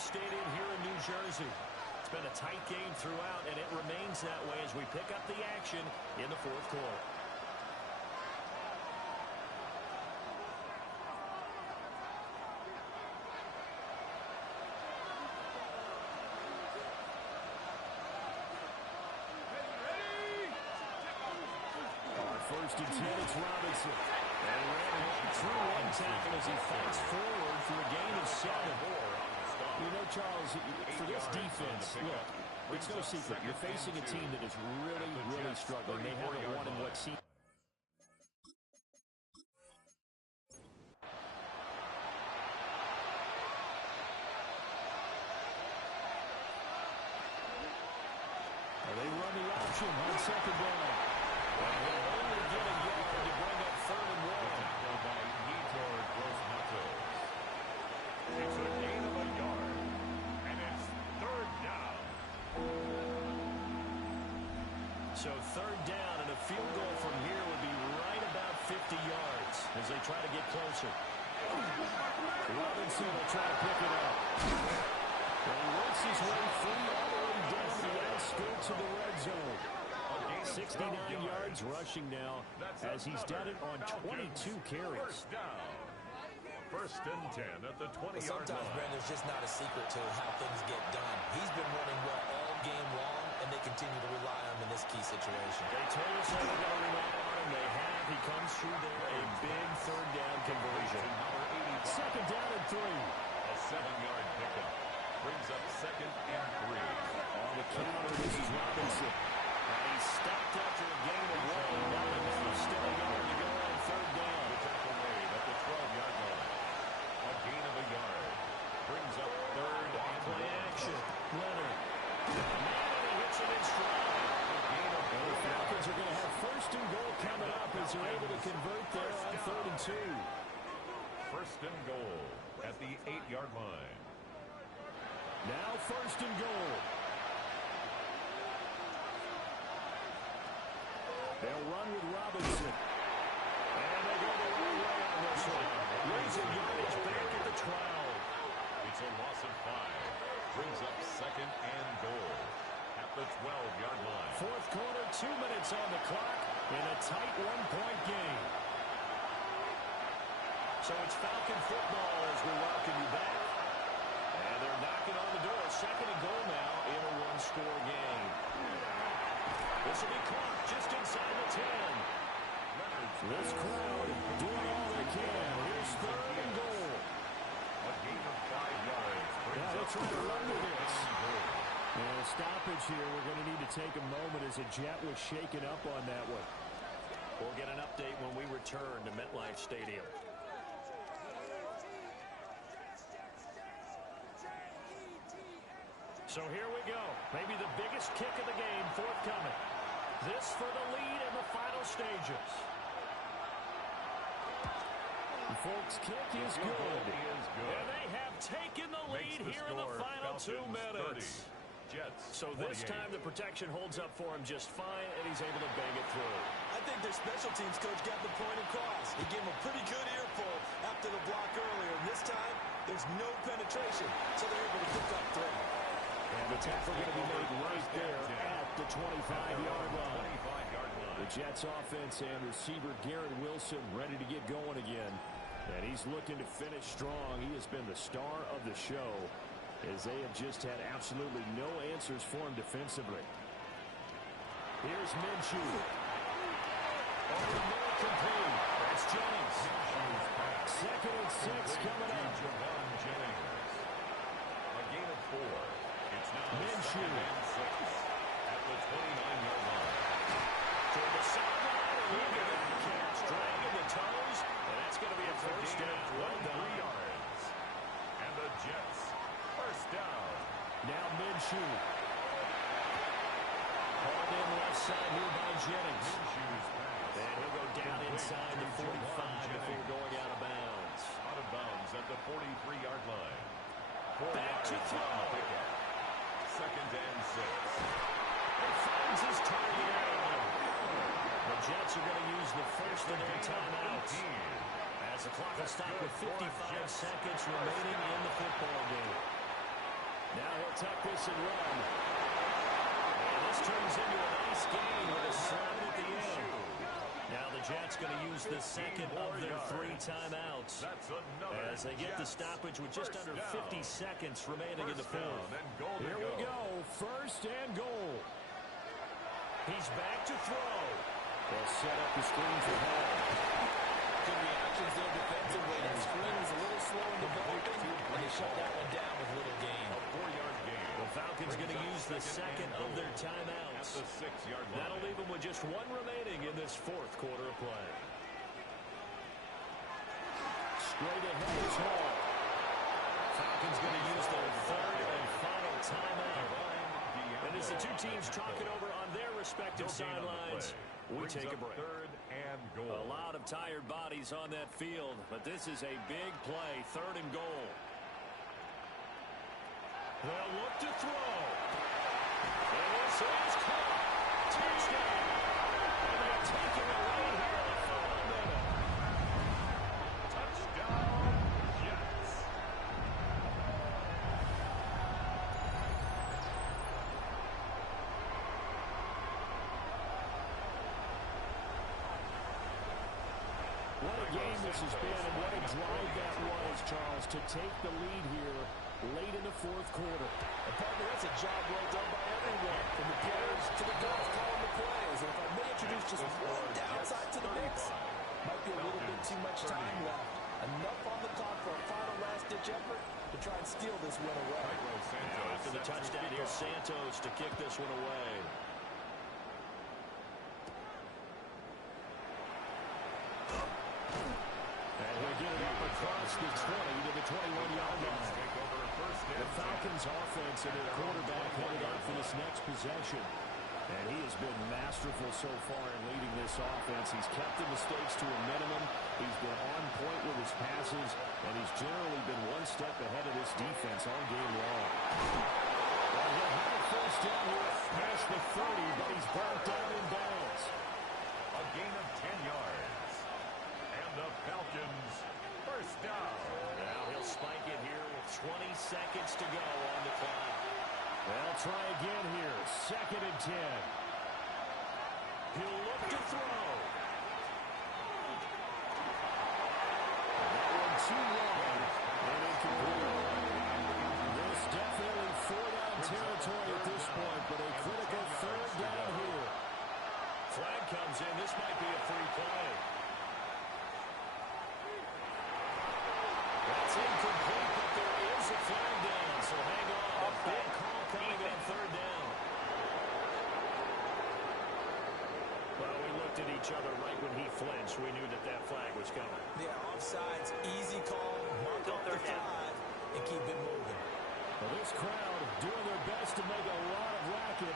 MetLife Stadium here in New Jersey. It's been a tight game throughout, and it remains that way as we pick up the action in the fourth quarter. First and 10, it's Robinson. And ran right through one tackle as he fights forward for a gain of 7. You know, Charles, for this defense, look, it's no secret. You're facing a team that is really, really struggling. They haven't won in what seems... They run the option on second down. And they'll only get a yard to bring up 3rd and 1. It's a gain of a yard, and it's 3rd down. So 3rd down, and a field goal from here would be right about 50 yards as they try to get closer. Robinson will try to pick it up. And he works his way free all the way down the outskirts of the red zone. 69 yards rushing now as he's done it on 22 carries. First and 10 at the 20-yard line. Sometimes, Brandon, there's just not a secret to how things get done. He's been running well all game long, and they continue to rely on him in this key situation. They told us they were going to rely on him. They have. He comes through there. A big 3rd down conversion. Second down and 3. A 7-yard pickup. Brings up 2nd and 3. On the counter, this is Robinson. And he's stopped after a gain of 1. Now there's still a yard to go on 3rd down. The tackle made at the 12-yard line. A gain of a yard. Brings up 3rd and play action. Leonard. And he hits it in stride. The Falcons are going to have 1st and goal coming up as they're able to convert there on 3rd and 2. 1st and goal at the 8-yard line. Now 1st and goal. They'll run with Robinson. And they go the right way on this one. Raising yardage back at the 12. It's a loss of 5. Brings up 2nd and goal at the 12-yard line. Fourth quarter, 2 minutes on the clock in a tight 1-point game. So it's Falcon football as we welcome you back. And they're knocking on the door. 2nd and goal now in a 1-score game. This will be caught just inside the 10. This crowd doing all they can. Here's 3rd and goal. A gain of 5 yards. Yeah, let's try to run with this. And a stoppage here. We're going to need to take a moment as a Jet was shaken up on that one. We'll get an update when we return to MetLife Stadium. So here we go. Maybe the biggest kick of the game forthcoming. This for the lead in the final stages. The Folks' kick is good. And they have taken the lead here in the final 2 minutes. So this time the protection holds up for him just fine, and he's able to bang it through. I think their special teams coach got the point across. He gave him a pretty good ear pull after the block earlier. And this time, there's no penetration, so they're able to pick up 3. And the tackle going to be made right there at the 25-yard line. The Jets offense and receiver Garrett Wilson ready to get going again. And he's looking to finish strong. He has been the star of the show as they have just had absolutely no answers for him defensively. Here's Minshew. Over the middle complete. That's Jennings. 2nd and 6 coming up. A gain of 4. It's now Minshew. 2nd and 6 at the 29-yard line. To the sideline, and look at that catch, dragging the toes, and that's going to be a 1st down. Well done. 3 yards. And the Jets, 1st down. Now Minshew. Hauled in left side here by Jennings. And he'll go down inside the 45 before going out of bounds. Out of bounds at the 43-yard line. Back to throw. 2nd and 6. He finds his target. The Jets are going to use the first of their timeouts as the clock will stop with 55 seconds remaining in the football game. tuck this and run. And this turns into a nice game with a slam at the end. Now the Jets going to use the second of their 3 timeouts as they get the stoppage with just under 50 seconds remaining in the fourth. Here we go. First and goal. He's back to throw. They'll set up the screen for Hall. Good reactions there defensively. The screen was a little slow in developing, and they shut that one down with little gain. A 4-yard gain. The Falcons going to use the second of their timeouts. At the 6-yard line. That'll leave them with just 1 remaining in this fourth quarter of play. Straight ahead is Hall. Falcons going to use their third and final timeout. And as the two teams talk it over on their respective sidelines, we take a break. Third and goal. A lot of tired bodies on that field, but this is a big play, third and goal. They'll look to throw. And this is caught. Touchdown. And they're taking a lead here in the final minute. Touchdown, Jets. What a game this has been, and what a drive that was, Charles, to take the lead here late in the fourth quarter. And partner, that's a job well done by everyone, from the players to the guys calling the plays. And if I may introduce just one downside to the mix, might be a little bit too much time left. Enough on the clock for a final last-ditch effort to try and steal this win away. After the touchdown, here's Santos to kick this one away. And he'll get it up across the 20 to the 21-yard line. The Falcons' offense and their quarterback headed out for this next possession. And he has been masterful so far in leading this offense. He's kept the mistakes to a minimum. He's been on point with his passes, and he's generally been one step ahead of this defense all game long. Well, he'll have a first down here past the 30, but he's brought down in bounds. A gain of 10 yards. And the Falcons first down. Now he'll spike it here with 20 seconds to go on the clock. They'll try again here. Second and 10. He'll look to throw. That one too long. And incomplete. This definitely 4-down territory at this point, but a critical third down here. Flag comes in. This might be a free play. That's incomplete, but there is a flag down, so hang on. A big call coming on third down. Well, we looked at each other right when he flinched. We knew that that flag was coming. Yeah, offsides, easy call, mark off the 5, and keep it moving. Well, this crowd doing their best to make a lot of racket.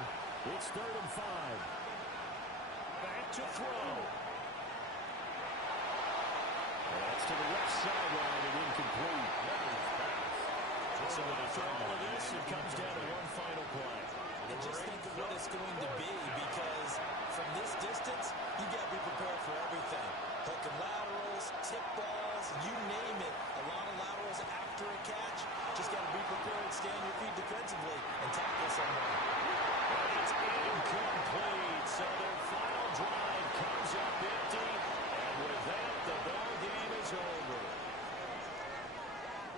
It's third and 5. Back to throw. That's to the left sideline and incomplete. So after all of this, it comes down to one final play. And just think of what it's going to be, because from this distance, you got to be prepared for everything. Hook and laterals, tip balls, you name it. A lot of laterals after a catch. Just got to be prepared, stand your feet defensively, and tackle someone. But it's incomplete. So their final drive comes up empty. And with that, the ball game is over.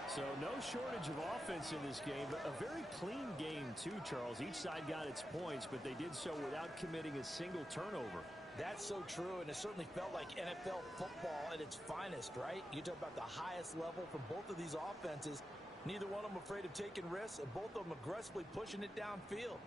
So no shortage of offense in this game, but a very clean game too, Charles. Each side got its points, but they did so without committing a single turnover. That's so true, and it certainly felt like NFL football at its finest, right? You talk about the highest level from both of these offenses. Neither one of them afraid of taking risks, and both of them aggressively pushing it downfield.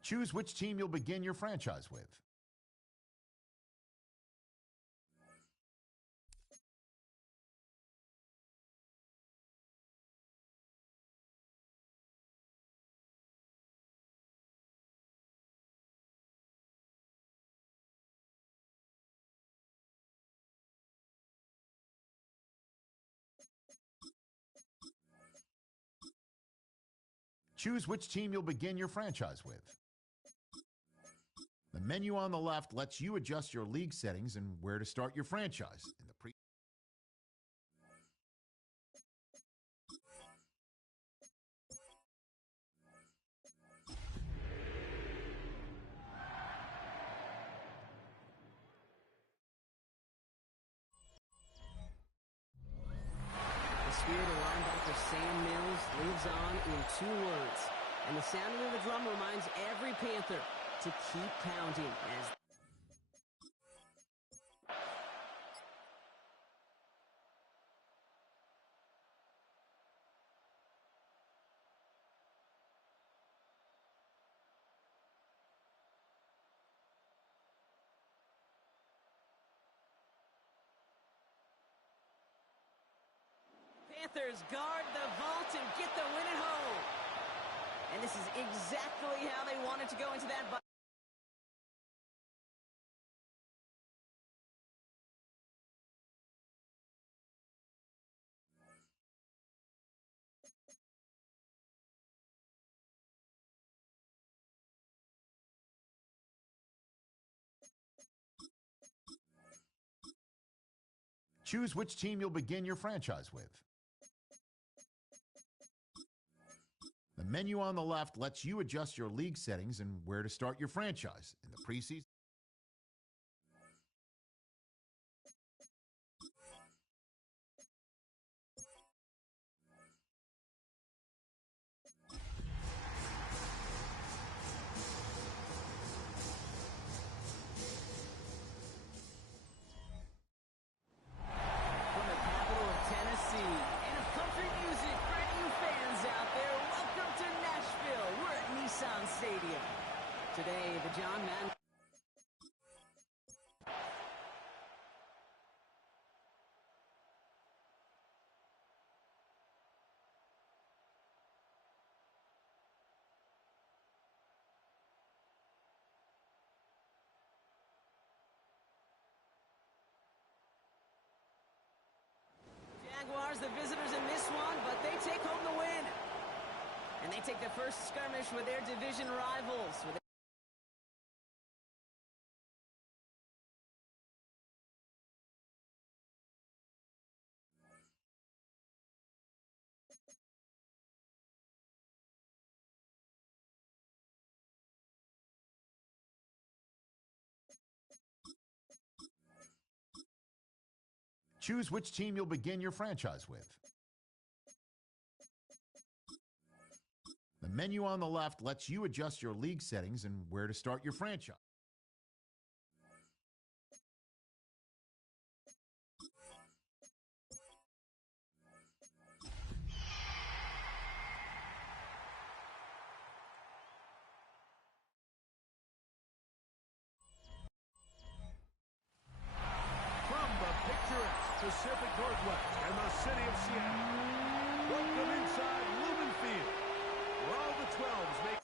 Choose which team you'll begin your franchise with. Choose which team you'll begin your franchise with. The menu on the left lets you adjust your league settings and where to start your franchise. In the The spirit of linebacker Sam Mills lives on in 2 words. And the sounding of the drum reminds every Panther to keep pounding as Panthers guard the vault and get the win at home. And this is exactly how they wanted to go into that. Choose which team you'll begin your franchise with. The menu on the left lets you adjust your league settings and where to start your franchise. In the preseason, from the capital of Tennessee and of country music for any you fans out there, welcome to Nashville. We're at Nissan Stadium. Today, the John Madden Jaguars, the visitors in this one, but they take home the win. And they take the first skirmish with their division rivals. choose which team you'll begin your franchise with. The menu on the left lets you adjust your league settings and where to start your franchise. From the picturesque Pacific Northwest and the city of Seattle, welcome inside Lumen Field, where all the 12s make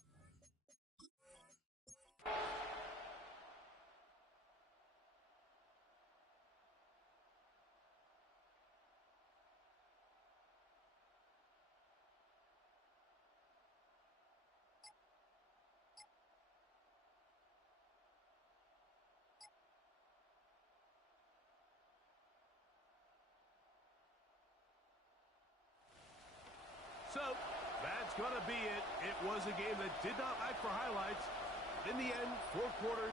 So, that's going to be it. It was a game that did not lack for highlights. In the end, 4 quarters.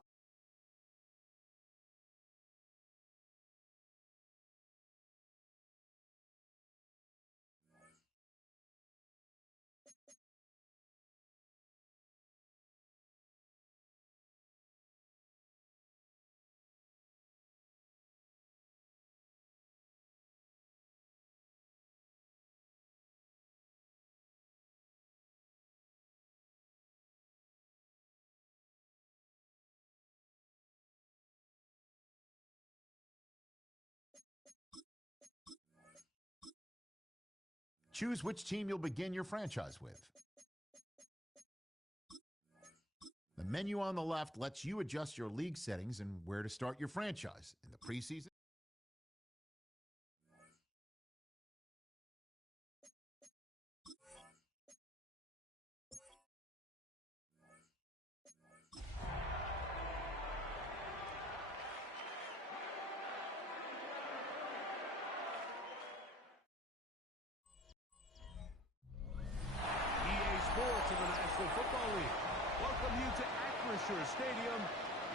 Choose which team you'll begin your franchise with. The menu on the left lets you adjust your league settings and where to start your franchise. In the preseason, Acrisure Stadium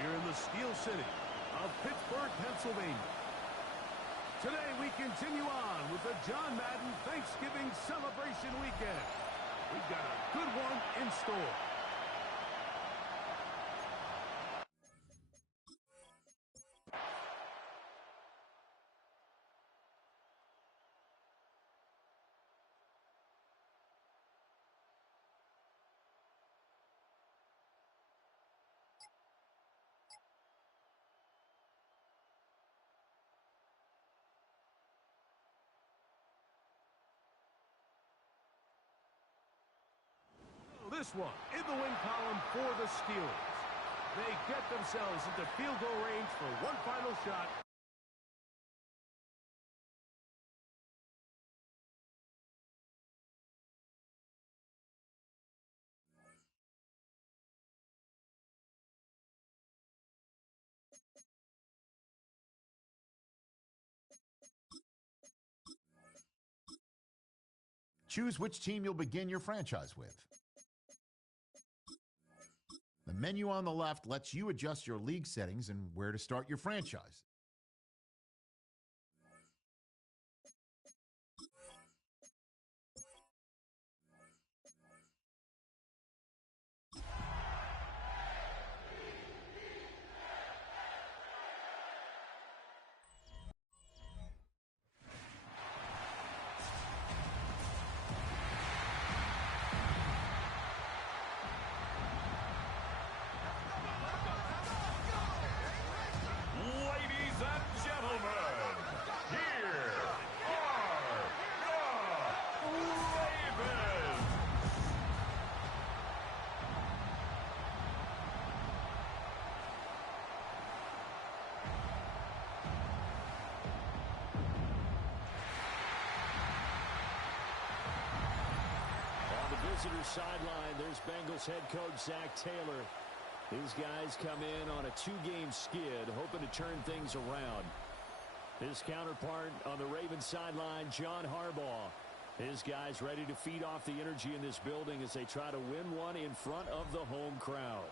here in the Steel City of Pittsburgh, Pennsylvania. Today we continue on with the John Madden Thanksgiving Celebration Weekend. We've got a good one in store. This one in the win column for the Steelers. They get themselves into field goal range for one final shot. Choose which team you'll begin your franchise with. The menu on the left lets you adjust your league settings and where to start your franchise. Visitor sideline, there's Bengals head coach Zach Taylor. His guys come in on a two-game skid, hoping to turn things around. His counterpart on the Ravens sideline, John Harbaugh. His guys ready to feed off the energy in this building as they try to win one in front of the home crowd.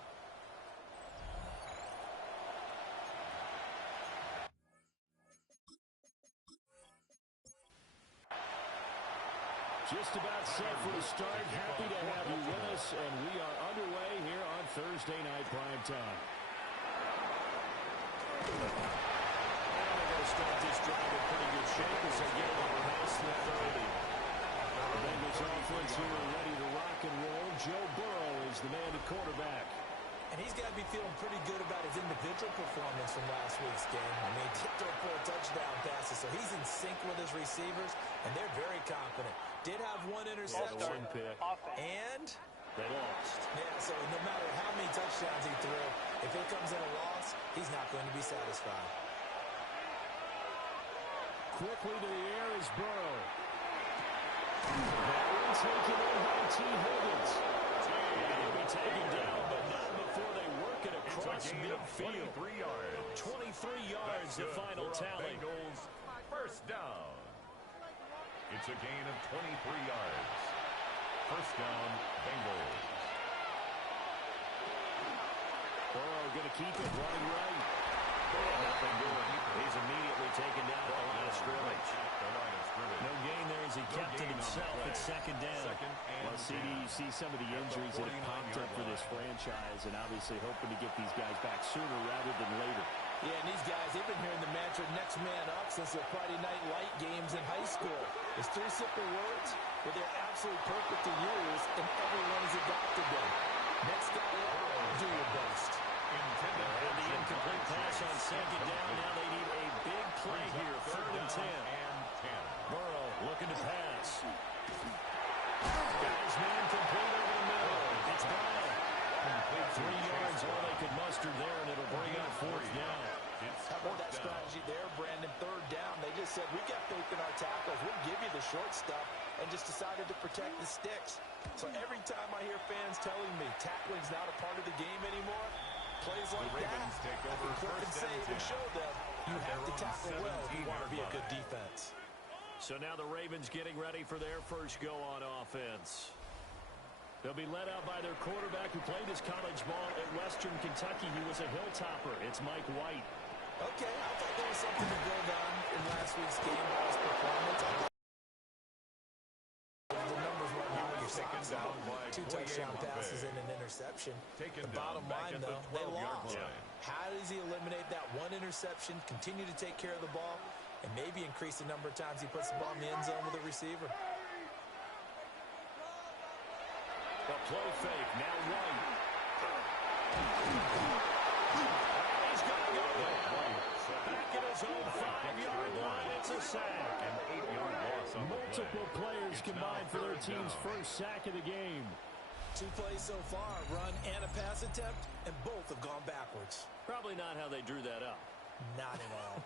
Just about set for the start. Happy to have you with us, and we are underway here on Thursday Night Prime Time. And they're going to start this drive in pretty good shape as they get over past the 30. The Bengals offense here ready to rock and roll. Joe Burrow is the man at quarterback. And he's got to be feeling pretty good about his individual performance from last week's game. I mean, he tipped over 4 touchdown passes, so he's in sync with his receivers, and they're very confident. Did have one interception. One pick. And they lost. Yeah, so no matter how many touchdowns he threw, if it comes in a loss, he's not going to be satisfied. Quickly to the air is Burrow. That one taken in by T. Higgins. He'll be taken down, but not before they work it across midfield. 23 yards. 23 yards, the final tally. Bengals first down. It's a gain of 23 yards. First down, Bengals. Burrow going to keep it running right. Nothing doing. He's immediately taken down at the line of scrimmage. No gain there as he kept it himself at second down. Well, CD, you see some of the injuries that have popped up for this franchise, and obviously hoping to get these guys back sooner rather than later. Yeah, and these guys, they've been hearing the mantra next man up since their Friday night light games in high school. It's 3 simple words, but they're absolutely perfect to use, and everyone has adopted them. Next guy up, do your best. And the incomplete pass on second down. Now they need a big play here, 3rd and 10. Burrow looking to pass. Got his man complete over the middle. It's Brown. 3 yards, all they could muster there, and it'll bring up 4th down. How about that strategy there, Brandon? 3rd down. They just said, we got faith in our tackles. We'll give you the short stuff, and just decided to protect the sticks. So every time I hear fans telling me tackling's not a part of the game anymore, plays like that, I can click and save and show them you have to tackle well if you want to be a good defense. So now the Ravens getting ready for their first go on offense. They'll be led out by their quarterback who played his college ball at Western Kentucky. He was a Hilltopper. It's Mike White. Okay, I thought there was something to build on in last week's game by his performance. The numbers weren't knocking your socks out. 2 touchdown passes and an interception. The bottom line, though, they lost. How does he eliminate that one interception, continue to take care of the ball, and maybe increase the number of times he puts the ball in the end zone with a receiver? The play fake, now White. He's got to go. Back at his own 5-yard line, it's a sack. An 8-yard loss on Multiple players combined for their team's first sack of the game. 2 plays so far, run and a pass attempt, and both have gone backwards. Probably not how they drew that up. Not at all.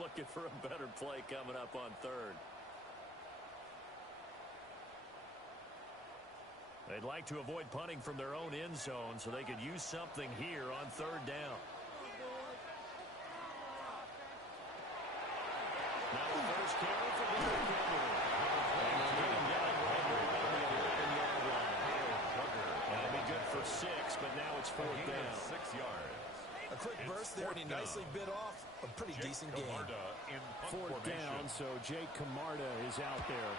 Looking for a better play coming up on third. They'd like to avoid punting from their own end zone so they could use something here on third down. Now the first carry for Derrick Henry. And he's getting down right around the 11-yard line. That'll be good for 6, but now it's 4th down. 6 yards. A quick burst there, and he nicely bit off a pretty decent game. 4th down, so Jake Camarda is out there.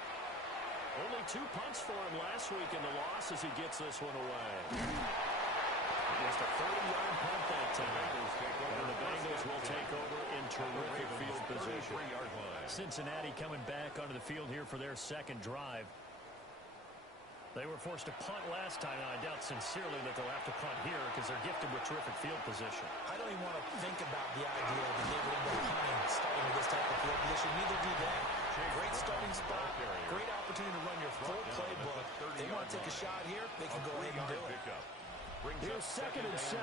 Only 2 punts for him last week in the loss as he gets this one away. Just a 30-yard punt that time. And the Bengals will take over in terrific field position. Cincinnati coming back onto the field here for their second drive. They were forced to punt last time, and I doubt sincerely that they'll have to punt here because they're gifted with terrific field position. I don't even want to think about the idea that they would end up punting starting with this type of field position. Neither do they. Great starting spot, great opportunity to run your full playbook. They want to take a shot here, they can go ahead and do it. Here's 2nd and 7.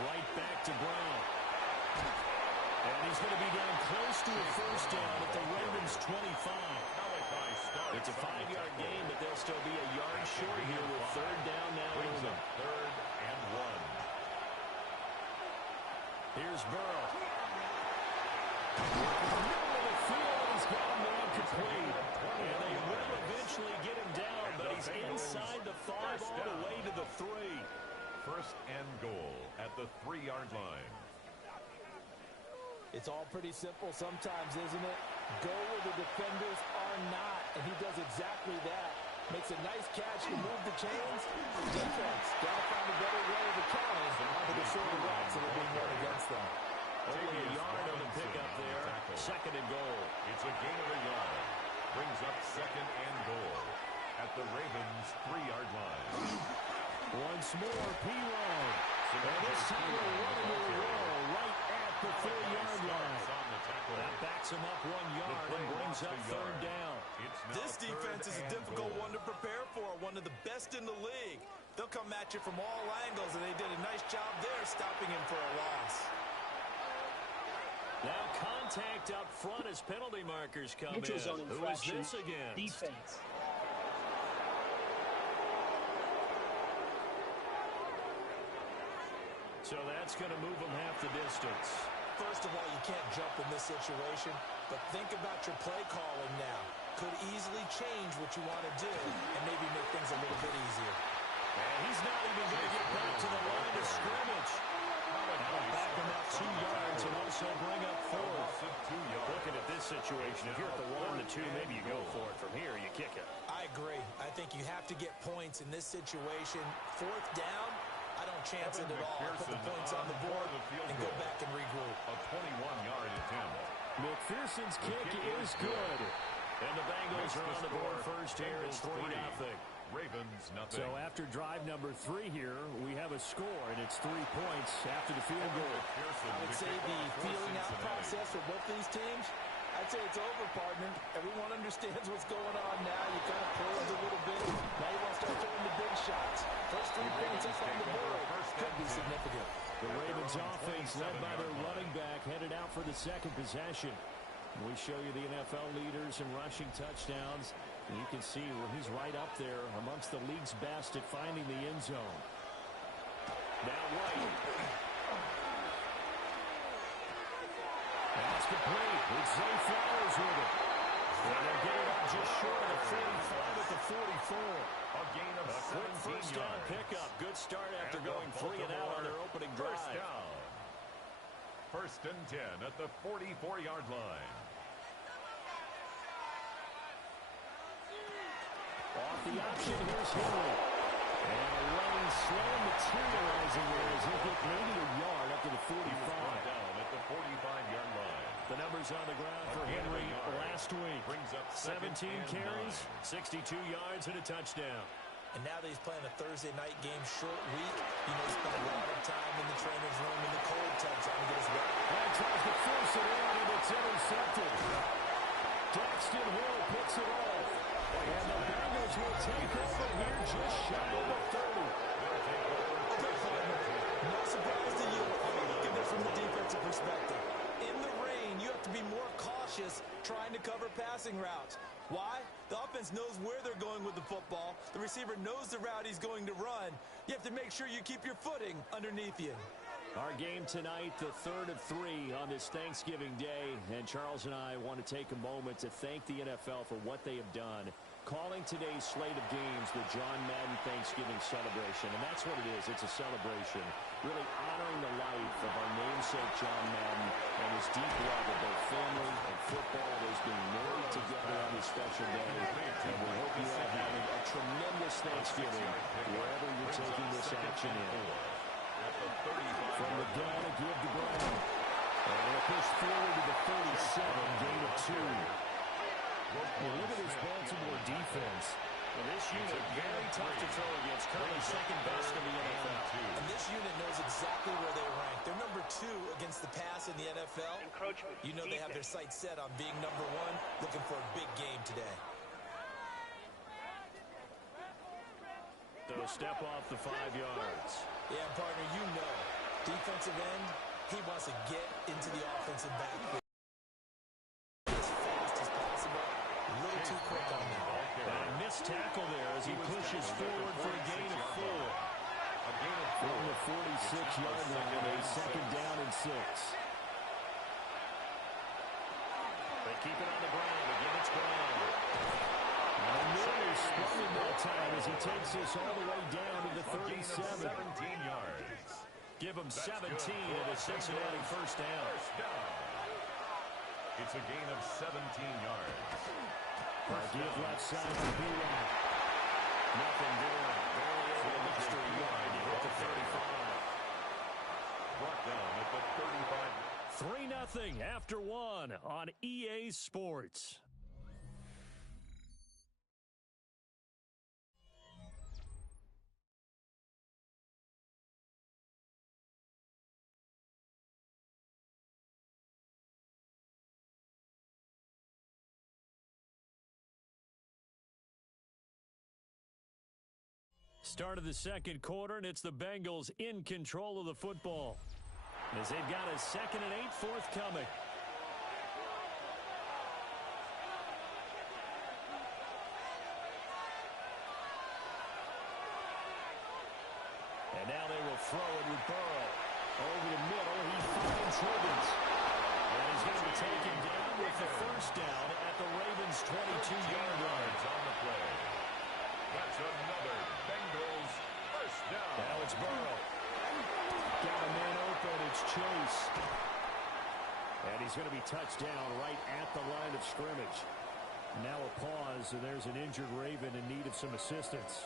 Right back to Brown. And he's going to be down close to a first down at the Ravens' 25. It's a 5-yard gain, but they'll still be a yard short here with 3rd down now. 3rd and 1. Here's Burrow. Middle of the field, he's got him there complete. And they will eventually get him down, but he's inside the 5 all the way to the 3. 1st and goal at the 3-yard line. It's all pretty simple sometimes, isn't it? Go where the defenders are not, and he does exactly that. Makes a nice catch to move the chains. Defense got to find a better way to counter onto the shorter routes that are being run against them. Only a yard on the pickup there. 2nd and goal. It's a gain of a yard. Brings up 2nd and goal at the Ravens' 3-yard line. Once more, P-Line. And this time they're running to the wall right at the 3-yard line. That backs him up 1 yard and brings up 3rd down. This defense is a difficult one to prepare for, one of the best in the league. They'll come at you from all angles, and they did a nice job there stopping him for a loss. Now contact up front as penalty markers come in. Who is this against? Defense. So that's going to move them half the distance. First of all, you can't jump in this situation, but think about your play calling now. Could easily change what you want to do and maybe make things a little bit easier. And he's not even going to get back to the line of scrimmage. That'll back him up 2 yards and also bring up 4th. Looking at this situation, if you're at the 1 to 2, maybe you go for it. From here, you kick it. I agree. I think you have to get points in this situation. 4th down, I don't chance it at all. I put the points on the board and go back and regroup. A 21-yard attempt. McPherson's kick is good. And the Bengals are on the board first here. It's 3-0. Ravens, nothing. So after drive number 3 here, we have a score, and it's 3 points after the field goal. I would say the feeling out process for both these teams, I'd say it's over, partner. Everyone understands what's going on now. You kind of posed a little bit. Now you want to start throwing the big shots. First 3 points up on the board could be significant. The Ravens offense led by their running back headed out for the second possession. We show you the NFL leaders in rushing touchdowns. And you can see where he's right up there amongst the league's best at finding the end zone. Now White. That's complete. It's Zay Flowers with it. First and 10 at the 44-yard line. Off the option, here's Henry. And a lane slow materializing there as he'll get maybe a yard up to the 45. Down at the 45-yard line. The numbers on the ground for Henry last week. Brings up 17 carries, 62 yards, and a touchdown. And now that he's playing a Thursday night game, short week, you know, he spent a lot of time in the trainer's room in the cold tub trying to get his weight. And tries to force it in, and it's intercepted. Daxton Hill picks it off. And the Bengals will take over here just shy of the 30. No surprise to you. I'm looking at it from the defensive perspective. In the rain, you have to be more cautious trying to cover passing routes. Why? The offense knows where they're going with the football. The receiver knows the route he's going to run. You have to make sure you keep your footing underneath you. Our game tonight, the third of 3 on this Thanksgiving Day. And Charles and I want to take a moment to thank the NFL for what they have done, calling today's slate of games the John Madden Thanksgiving celebration. And that's what it is. It's a celebration, really honoring the life of our namesake John Madden and his deep love of both family and football. Those being married together on this special day. And we hope you are having a tremendous Thanksgiving wherever you're taking this action in. From the gun, a give to Brown. And they'll push forward to the 37, gain of 2. Well, look at this Baltimore defense. Well, this unit very tough to throw against, currently second best in the NFL. And this unit knows exactly where they rank. They're number 2 against the pass in the NFL. You know they have their sights set on being number 1, looking for a big game today. So step off the 5 yards. Yeah, partner, you know, defensive end, he wants to get into the offensive backfield as fast as possible. A little too quick on that. And a missed tackle there as he pushes forward for a gain of 4. From the 46-yard line, a second down and 6. They keep it on the ground. Again, it's Brown. And Miller spun in that time as he takes this all the way down to the 37. 17 yards. Give him 17 at a Cincinnati first down. It's a gain of 17 yards. Give left side to B-Rock. Nothing doing. Barely able to extra yard to hit the 35. Brought down at the 35. 3-0 after 1 on EA Sports. Start of the second quarter, and it's the Bengals in control of the football as they've got a 2nd and 8 forthcoming. And now they will throw it with Burrow. Over the middle, he finds Higgins. And he's going to be taken down with the first down at the Ravens' 22-yard line. On the play. That's another Bengals first down. Now it's Burrow. Got a man open. It's Chase. And he's going to be touched down right at the line of scrimmage. Now a pause, and there's an injured Raven in need of some assistance.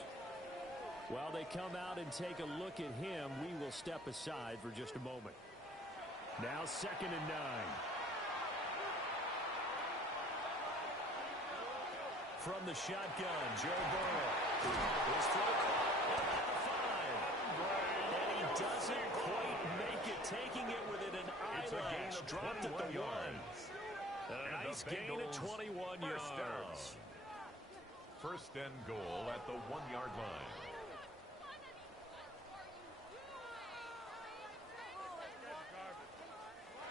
While they come out and take a look at him, we will step aside for just a moment. Now 2nd and 9. From the shotgun, Joe Burrow. His throw caught at the 5. And he doesn't quite make it, taking it within an eyelash. Dropped at the 1. A nice gain of 21 yards. First and goal at the 1-yard line.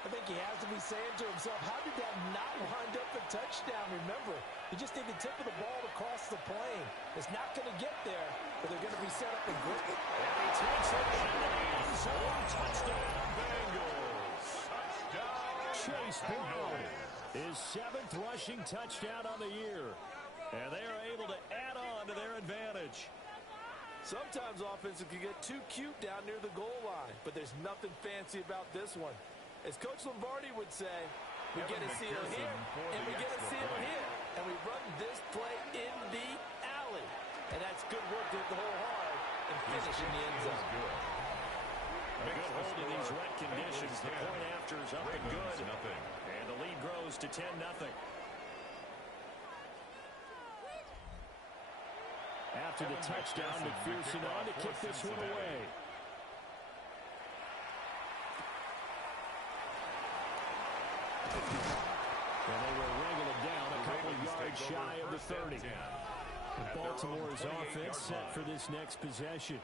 I think he has to be saying to himself, how did that not wind up a touchdown? Remember, he just need the tip of the ball to cross the plane. It's not going to get there, but they're going to be set up in good. And he takes it into the end zone. Touchdown, Bengals. Touchdown. Chase Brown, his 7th rushing touchdown on the year. And they are able to add on to their advantage. Sometimes offenses can get too cute down near the goal line, but there's nothing fancy about this one. As Coach Lombardi would say, we get a seal here, and we get a seal here. And we run this play in the alley. And that's good work to hit the hole hard and finish in the end zone. A good hold in these wet conditions. The point after is up and good. And the lead grows to 10-0. After the touchdown, McPherson on to kick this one away. And they will wrangle it down a couple of yards shy of the 30. Baltimore's offense set for this next possession.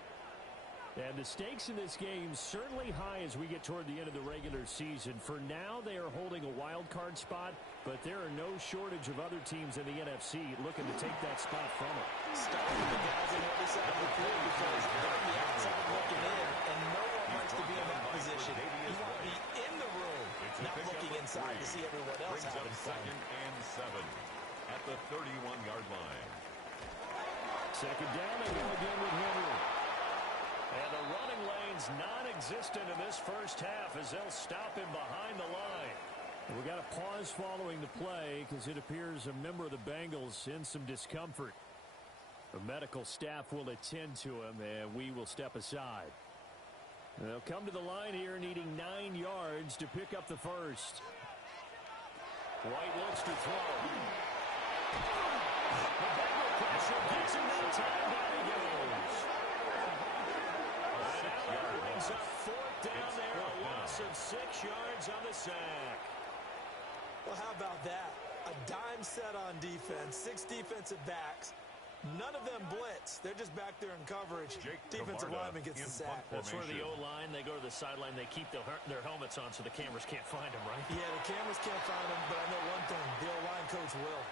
And the stakes in this game certainly high as we get toward the end of the regular season. For now, they are holding a wild card spot, but there are no shortage of other teams in the NFC looking to take that spot from them. Start with the guys on the other side of the field because they're on the outside looking in, and no one likes to be in that position. You want to be in the room, not looking inside to see everyone else having fun. 2nd and 7 at the 31-yard line. Second down, they go again with Henry. And the running lane's non-existent in this first half as they'll stop him behind the line. And we got a pause following the play because it appears a member of the Bengals in some discomfort. The medical staff will attend to him, and we will step aside. They'll come to the line here needing 9 yards to pick up the first. White looks to throw. The Bengal pressure gets him that time. Down he goes. And now that brings up 4th down there. A loss of 6 yards on the sack. Well, how about that? A dime set on defense, 6 defensive backs. None of them blitz. They're just back there in coverage. Defensive lineman gets the sack. That's where the O-line, they go to the sideline, they keep their helmets on so the cameras can't find them, right? Yeah, the cameras can't find them, but I know one thing. The O-line coach will.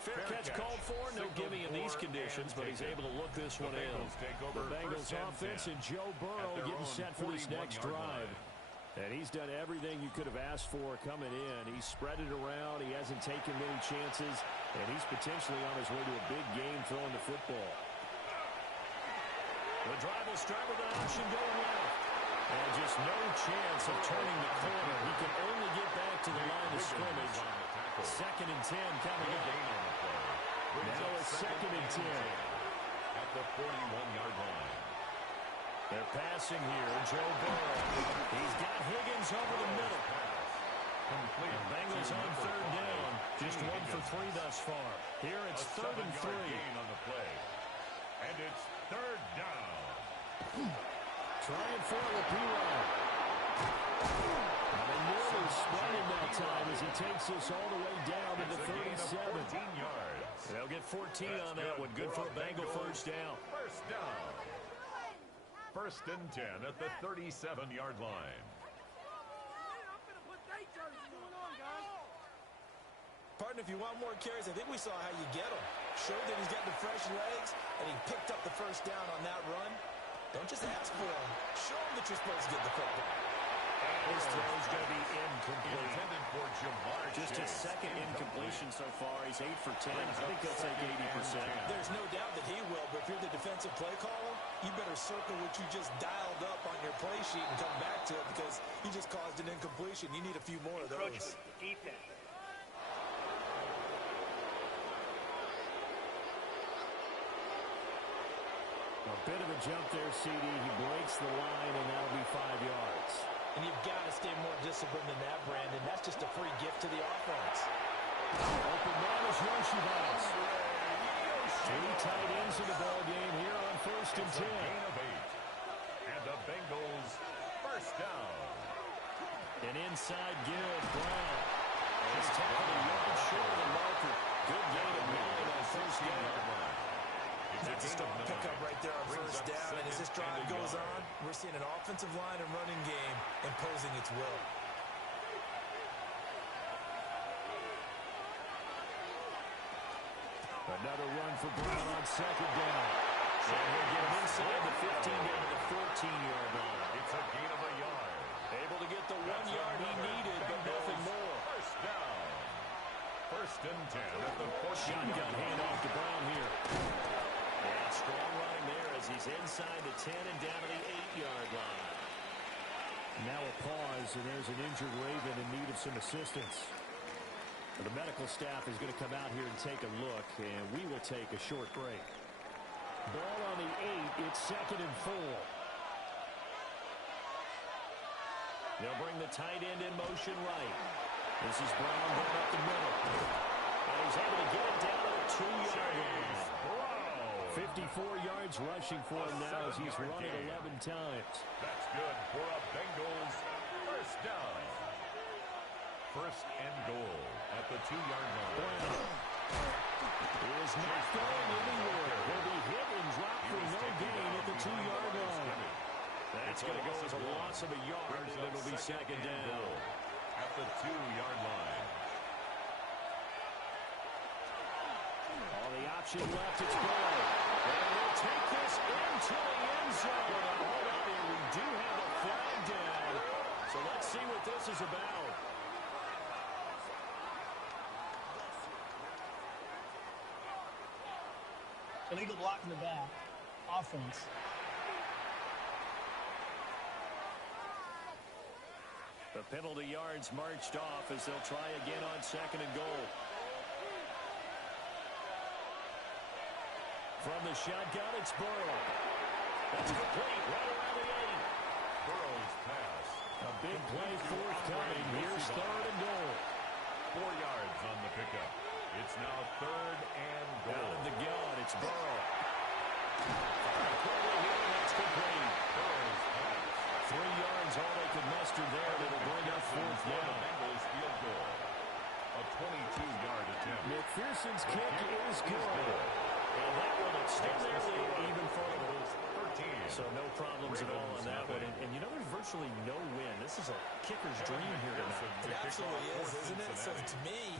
Fair catch called for. No gimme in these conditions, but he's able to look this one in. The Bengals offense and Joe Burrow getting set for this next drive. And he's done everything you could have asked for coming in. He's spread it around. He hasn't taken many chances. And he's potentially on his way to a big game throwing the football. The drive will start with an option going left. And just no chance of turning the corner. He can only get back to the line of scrimmage. 2nd and 10 coming up. Now a 2nd and 10. At the 41-yard line. They're passing here. Joe Burrow. He's got Higgins over the middle. Complete. The Bengals on 3rd down. Just 1 for 3 thus far. Here it's 3rd and 3. Gain on the play. And it's 3rd down. Trying for it with P-Rod. They nearly spun him that time as he takes this all the way down to the 37. 14 yards. They'll get 14 on that one. Good for a Bengal first down. First down. 1st and 10 at the 37-yard line. Partner, if you want more carries, I think we saw how you get them. Showed that he's got the fresh legs, and he picked up the first down on that run. Don't just ask for them. Show them that you're supposed to get the football. His throw's going to be incomplete. Intended for Jamar Just his Chase. 2nd incompletion so far. He's 8 for 10. I think he'll take 80%. There's no doubt that he will, but if you're the defensive play caller, you better circle what you just dialed up on your play sheet and come back to it because you just caused an incompletion. You need a few more of those. A bit of a jump there, CD. He breaks the line, and that'll be 5 yards. And you've got to stay more disciplined than that, Brandon. That's just a free gift to the offense. Open man is Yoshi House. 3 tight ends in the ball game here on 1st and 10. Gain of 8. And the Bengals first down. An inside give, Brown. He's tackled a yard short of the marker. Good gain of 9 on 1st down. That's a strong pickup right there on 1st down. And as this drive goes on, we're seeing an offensive line and running game imposing its will. Another run for Brown on 2nd down. And he'll get him inside the 15 down to the 14-yard line. It's a gain of a yard. Able to get the 1 yard he needed, but nothing more. First down. 1st and 10 at the 14. Shotgun handoff to Brown here. And strong running there as he's inside the 10 and down to the 8-yard line. Now a pause, and there's an injured Raven in need of some assistance. The medical staff is going to come out here and take a look, and we will take a short break. Ball on the 8. It's 2nd and 4. They'll bring the tight end in motion right. This is Brown going up the middle. And he's able to get it down to the 2-yard line. 54 yards rushing for him now as he's run it 11 times. That's good for a Bengals first down. First and goal at the 2-yard line. Brown is not going anywhere. Will be hit and dropped for no gain at the 2-yard line. That's going to go as a loss of a yard, and it'll be 2nd down. At the 2-yard line. All the option left, it's goal. And they'll take this into the end zone. Hold on here, we do have a flag down. So let's see what this is about. Illegal block in the back. Offense. The penalty yards marched off as they'll try again on 2nd and goal. From the shotgun, it's Burrow. That's complete right around the 8. Burrow's pass. A big play forthcoming. Here's 3rd and goal. 4 yards on the pickup. It's now 3rd and goal. Out of the gun, it's Burrow. That's complete. Burrow's pass. 3 yards, all they could muster there. That'll bring up 4th down. Bengals field goal. A 22-yard attempt. McPherson's kick is good. And that one extends their lead even further. 13. So no problems at all on that one. And you know, there's virtually no win. This is a kicker's dream here tonight. It absolutely is, isn't it? So to me,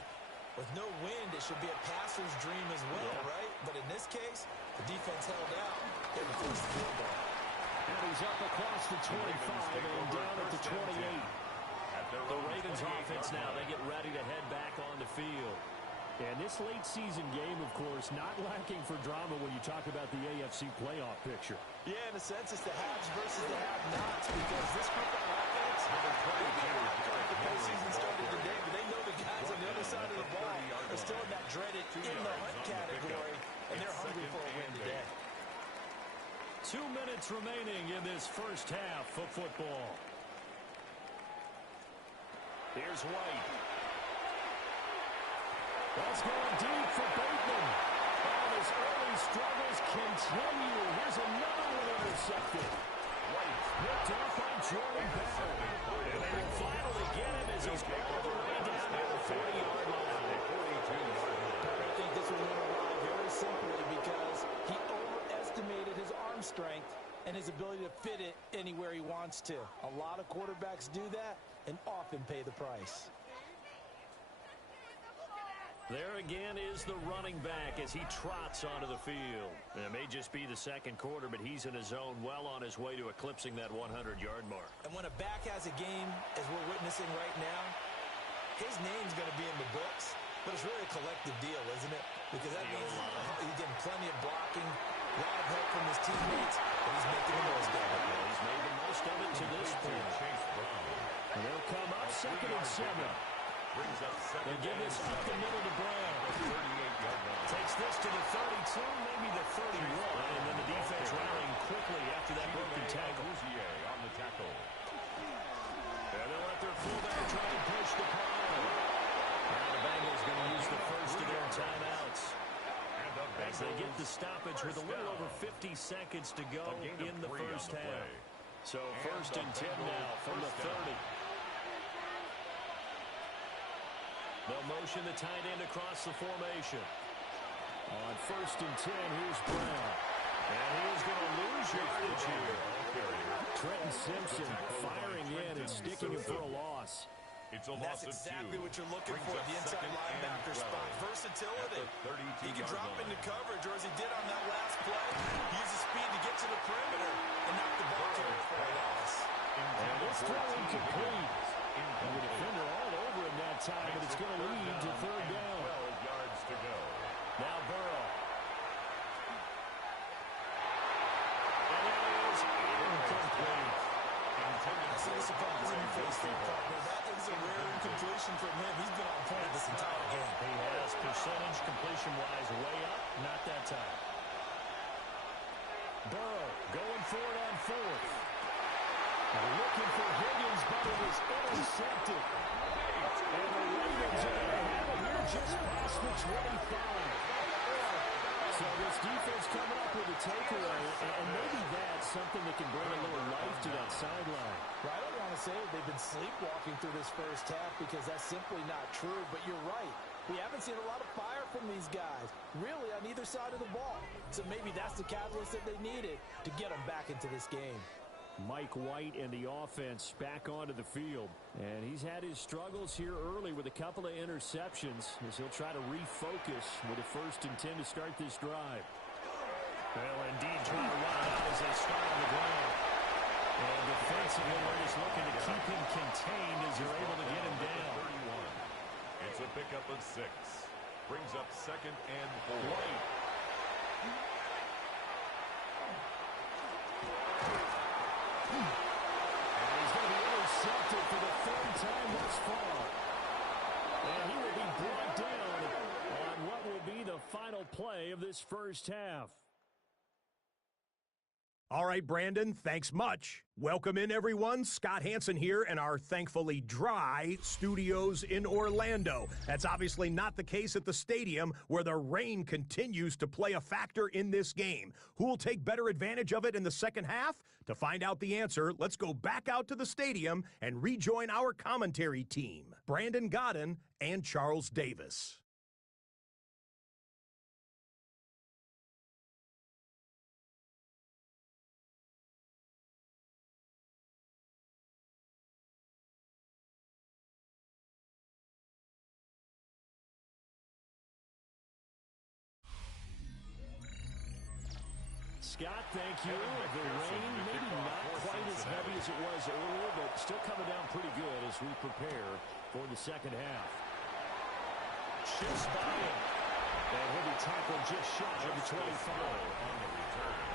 with no wind, it should be a passer's dream as well, right? But in this case, the defense held out. They were forced to field goal. And he's up across the 25 and down at the 28. The Ravens offense now, they get ready to head back on the field. And this late season game, of course, not lacking for drama when you talk about the AFC playoff picture. Yeah, in a sense, it's the haves versus the have-nots because this group of offense, the postseason started today, but they know the guys on the other side of the ball are still in that dreaded in-the-hunt category, and they're hungry for a win today. 2 minutes remaining in this first half of football. Here's White. That's going deep for Bateman. And his early struggles continue. Here's another one intercepted. White picked off by Jordan Bell. And they will finally get him as he's all the way down to the 40-yard line. I think this one went awry very simply because he overestimated his arm strength and his ability to fit it anywhere he wants to. A lot of quarterbacks do that and often pay the price. There again is the running back as he trots onto the field. And it may just be the second quarter, but he's in his zone well on his way to eclipsing that 100-yard mark. And when a back has a game, as we're witnessing right now, his name's going to be in the books, but it's really a collective deal, isn't it? Because that means he's getting plenty of blocking, a lot of help from his teammates, and he's making the most of it. He's made the most of it to this point. And they'll come up 2nd and 7. They give this up the middle to Brown. Takes this to the 32, maybe the 31, and then the defense rallying quickly after that broken tackle. On the tackle. And they'll let their fullback try and push the pile. Now the Bengals going to use the first of their timeouts as they get the stoppage with a little over 50 seconds to go in the first half. So 1st and 10 now from the 30. They'll motion the tight end across the formation. On 1st and 10, here's Brown. And he's going to lose yardage here. Trenton Simpson firing in and sticking him for a loss. That's exactly what you're looking for, the inside linebacker spot. Versatility. He can drop into coverage, or as he did on that last play, he uses speed to get to the perimeter and knock the ball to for a loss. And this throw incomplete. And the defender all over him that time, but it's going to lead to 3rd down. 12 yards to go. Now Burrow. And that is incomplete. I see this a couple completion from him. He's been on point this entire game. He has percentage completion-wise way up. Not that time. Burrow going for it on fourth. Looking for Higgins, but it was intercepted. And the Ravens are going to have it here just past the 25. So this defense coming up with a takeaway, and maybe that's something that can bring a little life to that sideline. Right, I don't want to say they've been sleepwalking through this first half because that's simply not true, but you're right. We haven't seen a lot of fire from these guys, really, on either side of the ball. So maybe that's the catalyst that they needed to get them back into this game. Mike White and the offense back onto the field. And he's had his struggles here early with a couple of interceptions as he'll try to refocus with a 1st and 10 to start this drive. Well, indeed, trying to run out as they start on the ground. And defensively, they're just looking to keep him contained as they're able to get him down. It's a pickup of 6. Brings up 2nd and 4. White. And he's going to be intercepted for the 3rd time thus far. And he will be brought down on what will be the final play of this first half. All right, Brandon, thanks much. Welcome in, everyone. Scott Hansen here in our thankfully dry studios in Orlando. That's obviously not the case at the stadium, where the rain continues to play a factor in this game. Who will take better advantage of it in the second half? To find out the answer, let's go back out to the stadium and rejoin our commentary team, Brandon Godden and Charles Davis. Scott, thank you. The rain maybe not quite as heavy as it was earlier, but still coming down pretty good as we prepare for the second half. Shifts by him. And he'll be tackled just shy of the 25.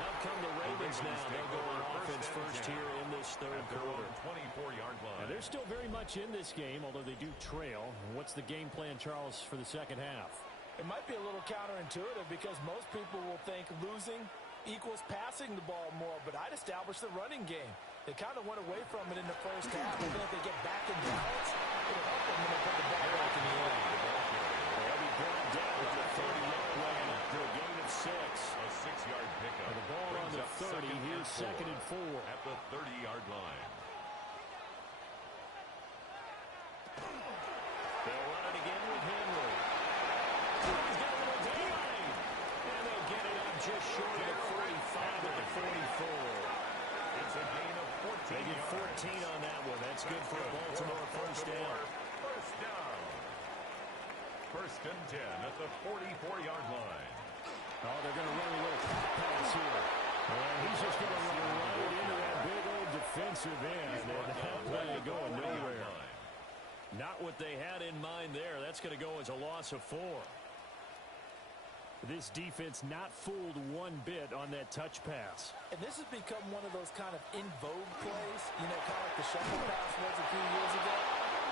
Out come the Ravens now. They'll go on offense first here in this third quarter. 24-yard line. And they're still very much in this game, although they do trail. What's the game plan, Charles, for the second half? It might be a little counterintuitive because most people will think losing equals passing the ball more, but I'd establish the running game. They kind of went away from it in the first half. I think if they get back in balance, it'll help them when they put the ball back in the air. They'll be brought down at the 30-yard line after a gain of 6. A 6-yard pickup. And the ball on the 30. Here's 2nd and 4. At the 30-yard line. They'll run it again with Henry. He's got a little delay. And they'll get it up just short of the 45 at the 44. It's a gain of 14. They get 14 on that one. That's good for a Baltimore first down. First down. 1st and 10 at the 44-yard line. Oh, they're going to run a little pass here. And he's just going to run right into that big old defensive end. And that play going nowhere. Not what they had in mind there. That's going to go as a loss of 4. This defense not fooled one bit on that touch pass. And this has become one of those kind of in vogue plays, you know, kind of like the shuffle pass was a few years ago.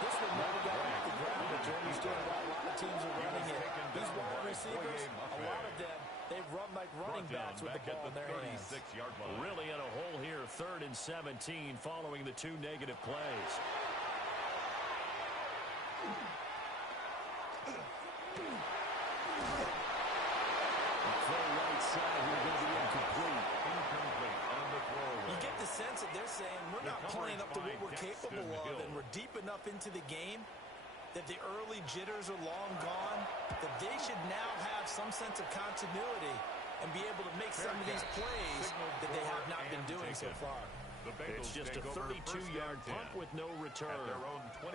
This one never got off the ground, but Jordan's doing right. A lot of teams are running it. These wide receivers, a lot of them, they run like running backs with the ball in their hands. Really in a hole here, 3rd and 17 following the 2 negative plays. You get the sense that they're saying we're not playing up to what we're capable of, and we're deep enough into the game that the early jitters are long gone, that they should now have some sense of continuity and be able to make some of these plays that they have not been doing so far. It's just a 32-yard punt with no return.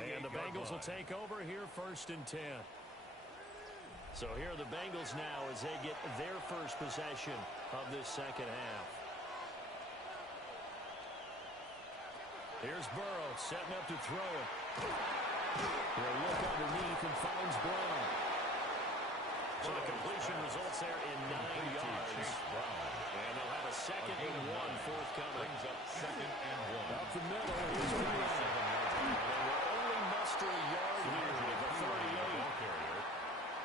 And the Bengals will take over here 1st and 10. So here are the Bengals now as they get their first possession of this second half. Here's Burrow setting up to throw it. He'll look underneath and finds Brown. So the completion results there in 9 yards. And they'll have a 2nd and 1 forthcoming. Brings up 2nd and 1. Up the middle, here's Brown. And they will only mess extra yard here with the 38.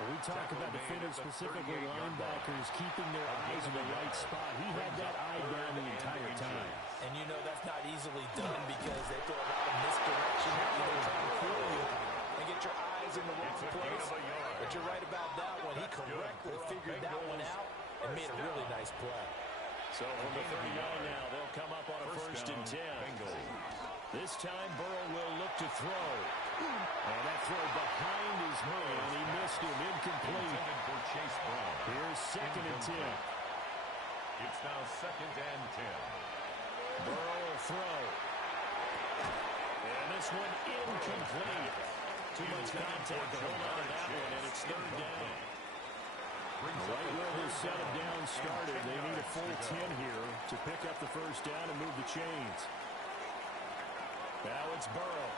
When we talk about defenders, specifically linebackers, keeping their eyes in the right spot, he had that eye down the entire time. And you know that's not easily done because they throw a lot of misdirection at you. They try to fool you and get your eyes in the wrong place. But you're right about that one. He correctly figured that one out and made a really nice play. So from the 39 now, they'll come up on a 1st and 10. This time Burrow will look to throw. And that throw behind his man. He missed him. Incomplete. Here's 2nd and 10. It's now 2nd and 10. Burrow will throw. And this one incomplete. Too much contact to hold on to that one, and it's 3rd down. Right where this set of down started, they need a full 10 here to pick up the 1st down and move the chains. Now it's Burrow.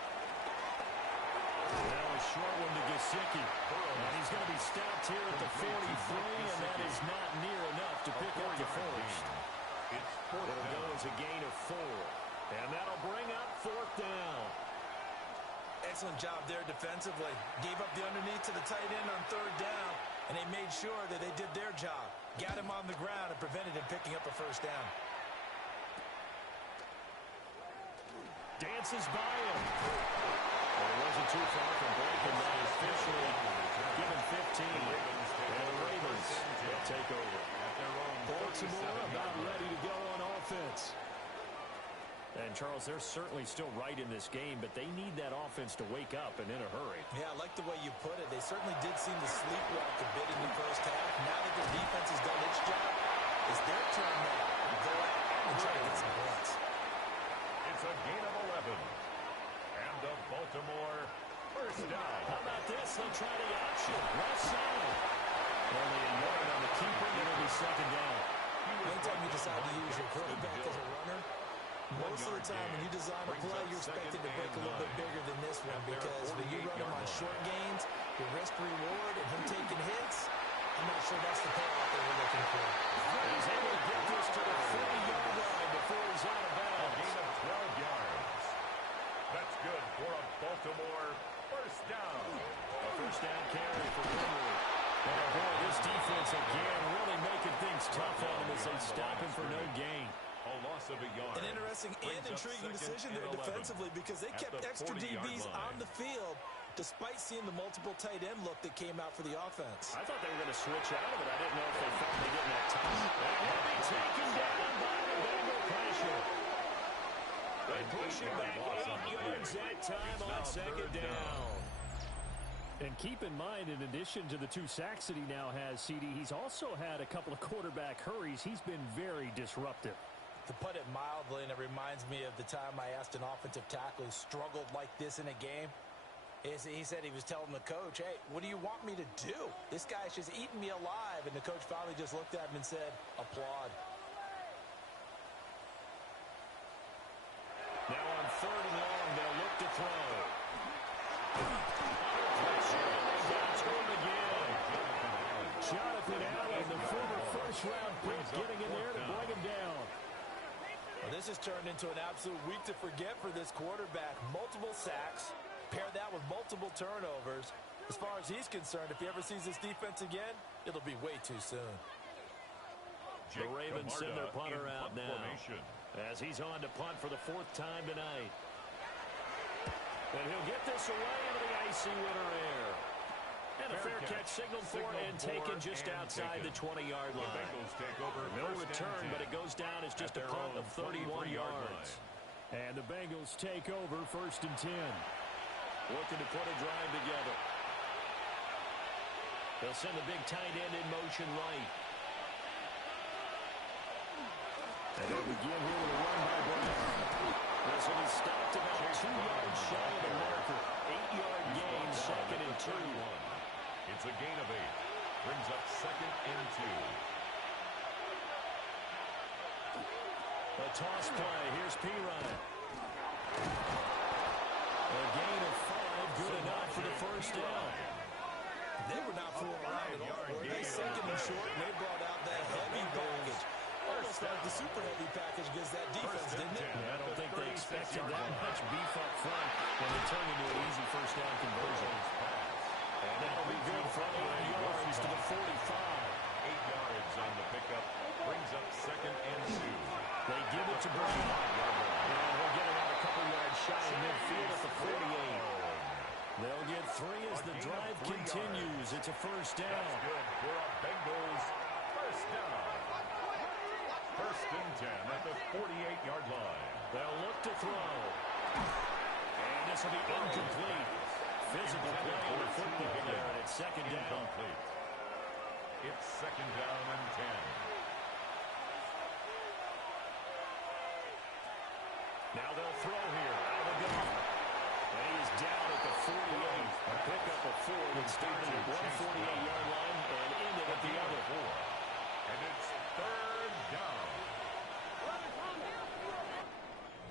Now a short one to Gesicki. And he's going to be stopped here at the 43, and that is not near enough to pick up the 1st. It'll go as a gain of 4. And that'll bring up 4th down. Excellent job there defensively. Gave up the underneath to the tight end on 3rd down, and they made sure that they did their job. Got him on the ground and prevented him picking up a 1st down. Dances by him. Well, it wasn't too far from breaking that. Officially given 15. And the Ravens will take over. Baltimore about ready to go on offense. And, Charles, they're certainly still right in this game, but they need that offense to wake up and in a hurry. Yeah, I like the way you put it. They certainly did seem to sleepwalk a bit in the 1st half. Now that the defense has done its job, it's their turn now to go out and try to get some points. It's a gain of 11. And the Baltimore 1st down. How about this? They'll try the option. Left side. Only a yard on the keeper. It'll be 2nd down. Anytime you decide to use your quarterback as a runner, most of the time when you design a play, you're expected to break a little bit bigger than this one because when you run him on short gains, your risk-reward and him taking hits, I'm not sure that's the payoff that we're looking for. He's able to get this to the 40-yard line before he's out of bounds. A gain of 12 yards. That's good for a Baltimore 1st down. A 1st down carry for Henry. And boy, this defense again really making things tough on him as they stop him for no gain. A loss of a yard. An interesting and intriguing decision there defensively because they kept extra DBs on the field despite seeing the multiple tight end look that came out for the offense. I thought they were going to switch out of it. I didn't know if they felt they getting that time. And he'll be taken down by the Bengal pressure. They push him back 8 yards that time on 2nd down. And keep in mind, in addition to the 2 sacks that he now has, CD, he's also had a couple of quarterback hurries. He's been very disruptive. To put it mildly, and it reminds me of the time I asked an offensive tackle who struggled like this in a game. He said he was telling the coach, hey, what do you want me to do? This guy's just eating me alive. And the coach finally just looked at him and said, applaud. Now on 3rd and long, they'll look to throw. Pressure, and they got to him again. Jonathan Allen, the former 1st-round pick, getting in there to bring him down. Well, this has turned into an absolute week to forget for this quarterback. Multiple sacks, pair that with multiple turnovers. As far as he's concerned, if he ever sees this defense again, it'll be way too soon. The Ravens send their punter out now as he's on to punt for the 4th time tonight. And he'll get this away into the icy winter air. And a fair catch signaled for and taken just outside the 20-yard line. No return, but it goes down as just a punt of 31 yards. And the Bengals take over 1st and 10. Looking to put a drive together. They'll send the big tight end in motion right. And they'll begin here with a run by Brown. This will be stopped about 2 yards shy of the marker. 8-yard gain, 2nd and 2. It's a gain of 8. Brings up 2nd and 2. A toss play. Here's Pirine. A gain of 5. Good enough for the 1st down. They were not fooling around at all. They 2nd and short, and they brought out that heavy package. Almost looks like the super heavy package against that defense, didn't it? Yeah, I don't think they expected that much beef up front when they turn into an easy first down conversion. And that'll be good for 8 yards to the 45. 8 yards on the pickup. Brings up 2nd and 2. They give it to Brown. And we'll get it out a couple yards shy of midfield at the 48. They'll get 3 as the drive continues. It's a first down. That's good for a Bengals first down. 1st and 10 at the 48-yard line. They'll look to throw. And this will be incomplete. Physical play on the football there, and it's 2nd down. Incomplete. It's 2nd down and 10. Now they'll throw here. Out of the gun. And he is down at the 48. A pickup of 4 that started at 148-yard line and ended at the other 4. And it's 3rd down.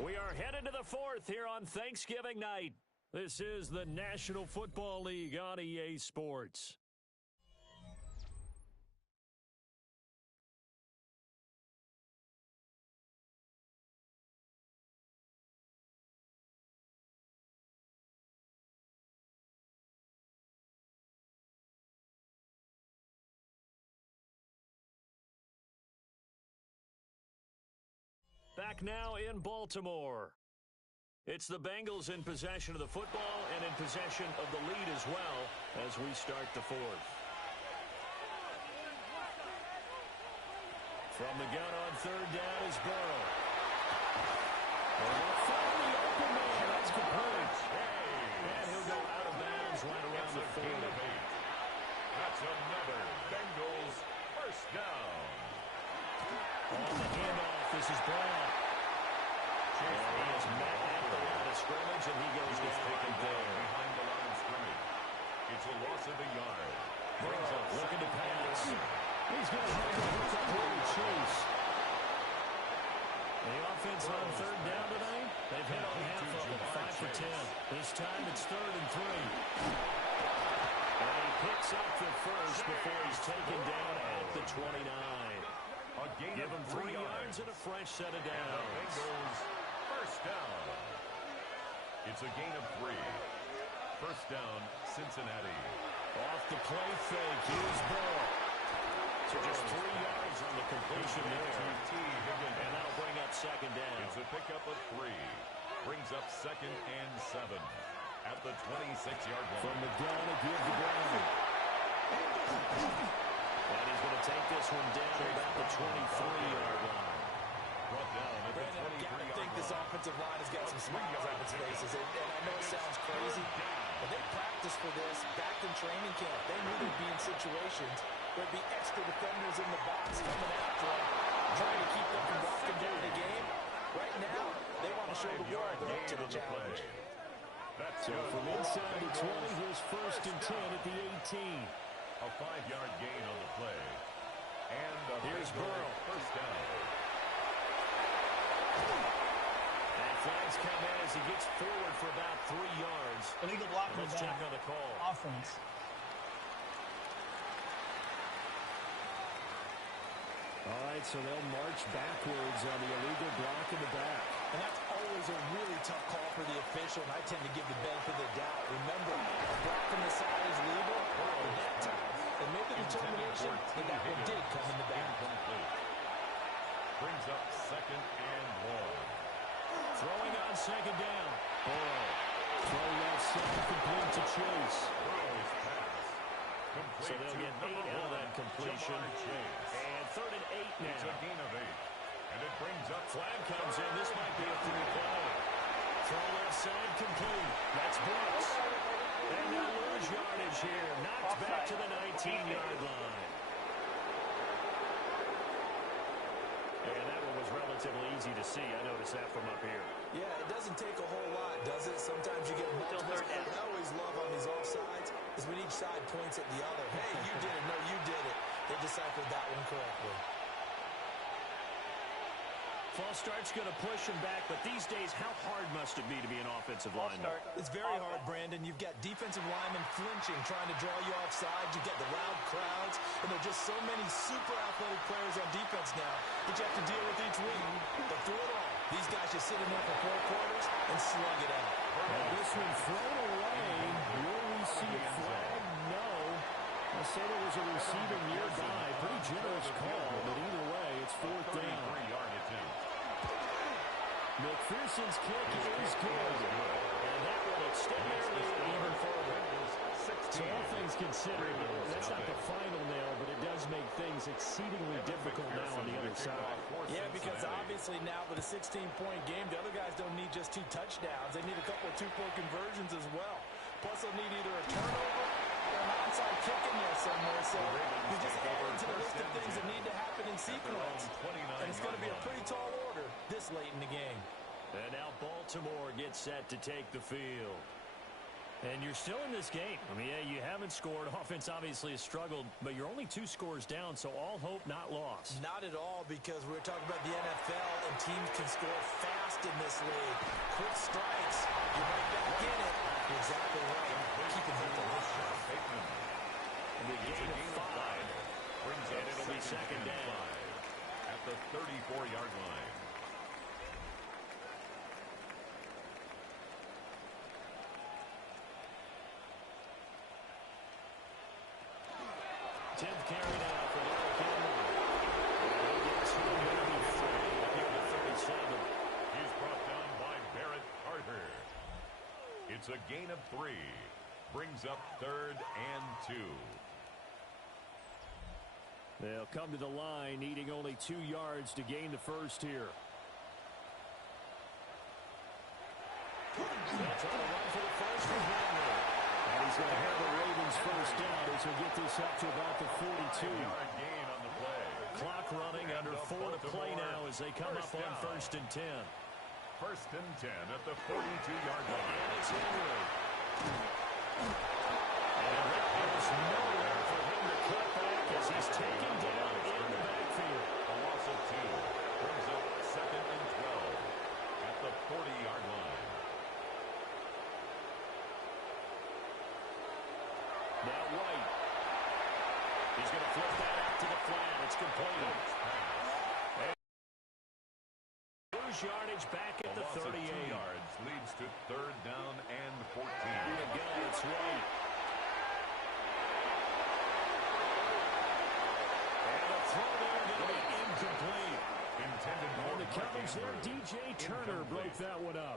We are headed to the 4th here on Thanksgiving night. This is the National Football League on EA Sports. Back now in Baltimore. It's the Bengals in possession of the football and in possession of the lead as well as we start the 4th. From the gun on 3rd down is Burrow. And they'll find the open man. That's complete. And he'll go out of bounds right around the 40. That's another Bengals first down. On the handoff, this is Brown. And he is met at the line of scrimmage, and he goes down there. Behind the line of scrimmage. It's a loss of a yard. Brings up looking to pass. He's going to have to hook up here to Chase. The offense on 3rd down tonight, they've hit on half of them, 5 for 10. This time it's 3rd and 3. And he picks up the first before he's taken down at the 29. Give him 3 yards and a fresh set of downs. Bengals first down. It's a gain of 3. First down, Cincinnati. Off the play fake, here's Burrow. So just 3 yards on the completion there. And that'll bring up 2nd down. It's a pickup of 3. Brings up 2nd and 7 at the 26-yard line. From the gun, a give to Brown. And he's going to take this one down about the 23-yard line. Brought down at the 23-yard line. I think this offensive line has got some smiles on its faces. And I know it sounds crazy, but they practiced for this back in training camp. They knew they'd be in situations where there'd be extra defenders in the box coming after them, trying to keep them from walking during the game. Right now, they want to show the world they're up to the challenge. So from inside the 20, here's 1st and 10 at the 18. A 5-yard gain on the play. And here's Burrow. First down. And flags come in as he gets forward for about 3 yards. Illegal block in the Let's back. check on the call. Offense. All right, so they'll march backwards on the illegal block in the back. And that's always a really tough call for the official, and I tend to give the benefit of the doubt. Remember, a block from the side is legal, but that time, they made the determination that that one did come in the back. Brings up 2nd and 1. Throwing on 2nd down. Burrow. Throw left side, complete to Chase. Burrow's pass. So they'll get 8 out of that completion. And 3rd and 8 now. It's a gain of 8. And it brings up. Flag comes in. This might be a 3-play. Throw left side, complete. That's Brooks. And they'll lose yardage here. Knocked back to the 19-yard line. And that one was relatively easy to see. I noticed that from up here. Yeah, it doesn't take a whole lot, does it? Sometimes you get multiple. I always love on these offsides is when each side points at the other. Hey, you did it. No, you did it. They deciphered that one correctly. False start's going to push him back, but these days, how hard must it be to be an offensive lineman? It's very hard, Brandon. You've got defensive linemen flinching, trying to draw you offside. You've got the loud crowds, and there are just so many super athletic players on defense now that you have to deal with each week. But through it all, these guys just sit in there for 4 quarters and slug it out. Now this one thrown away. Will we see a flag? No. I say there was a receiver nearby. Pretty generous call, but either way, it's 4th down. McPherson's kick is good. And that will extend their lead even further. So all things considered, that's not the final nail, but it does make things exceedingly difficult now on the other side. Yeah, because obviously now with a 16-point game, the other guys don't need just 2 touchdowns. They need a couple of 2-point conversions as well. Plus they'll need either a turnover or an onside kick in there somewhere. So you just add into the list of things that need to happen in sequence. And it's going to be a pretty tall order this late in the game. And now Baltimore gets set to take the field. And you're still in this game. I mean, yeah, you haven't scored. Offense obviously has struggled, but you're only 2 scores down, so all hope not lost. Not at all, because we're talking about the NFL, and teams can score fast in this league. Quick strikes. You're right back in it. You're exactly right. Keep it hit the list. And the gain of 5. And it'll be 2nd down. At the 34-yard line. 10th carry now for Derrick Henry. They get 2, maybe 3. Here to 37. He's brought down by Barrett Carter. It's a gain of 3. Brings up 3rd and 2. They'll come to the line, needing only 2 yards to gain the first here. They'll try to run for the first for Henry. And he's going to have the Ravens first down as he'll get this up to about the 42. Gain on the play. Clock running under 4 to play now as they come up on 1st and 10. 1st and 10 at the 42-yard line. And it's Henry. And there's nowhere for him to cut back as he's taken down in the backfield. A loss of 2. Brings up 2nd and 12 at the 40-yard line. Now White. He's going to flip that out to the flat. It's complete. And yardage back at the 38. 2 yards leads to 3rd down and 14. Here we go. It's White. And the throw there going to be incomplete. Intended for On the coverage there, DJ Turner broke that one up.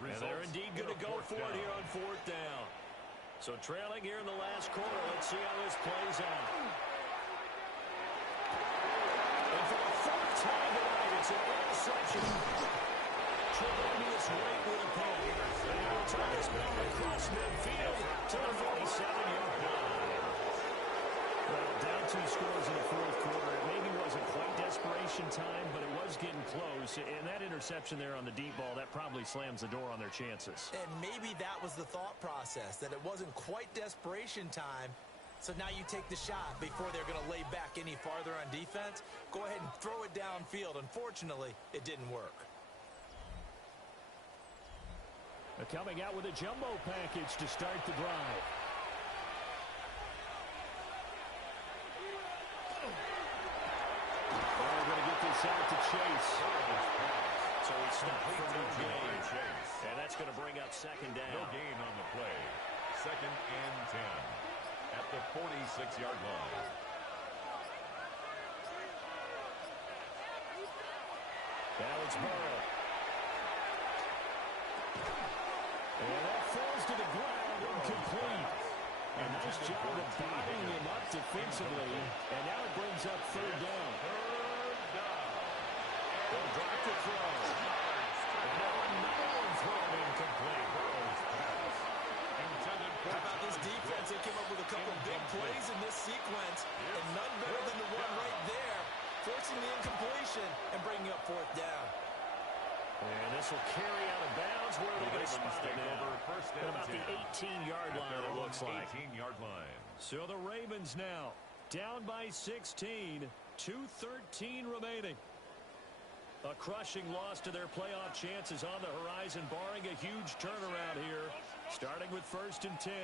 And they're indeed going to go for it here on 4th down. So trailing here in the last quarter. Let's see how this plays out. And for the 4th time tonight, it's an interception. Tremendous rate with a pull. And he will turn this ball across midfield to the 47-yard line. Well, down 2 scores in the 4th quarter. It maybe wasn't quite desperation time, but it was getting close. And that interception there on the deep ball, that probably slams the door on their chances. And maybe that was the thought process, that it wasn't quite desperation time. So now you take the shot before they're going to lay back any farther on defense. Go ahead and throw it downfield. Unfortunately, it didn't work. They're coming out with a jumbo package to start the drive. They're going to get this out to Chase. So he stopped for no gain. And that's going to bring up 2nd down. No gain on the play. 2nd and 10 at the 46-yard line. Now it's Burrow. And that falls to the ground, incomplete. A nice job of bobbing him up defensively. And now it brings up 3rd down. They'll drop the throw. And now another one thrown incomplete. How about this defense? They came up with a couple of big plays in this sequence, and none better than the one right there, forcing the incompletion and bringing up 4th down. And this will carry out of bounds. Where are they going to spot it now? At about the 18-yard line, it looks like. 18-yard line. So the Ravens now down by 16, 2:13 remaining. A crushing loss to their playoff chances on the horizon, barring a huge turnaround here, starting with 1st and 10.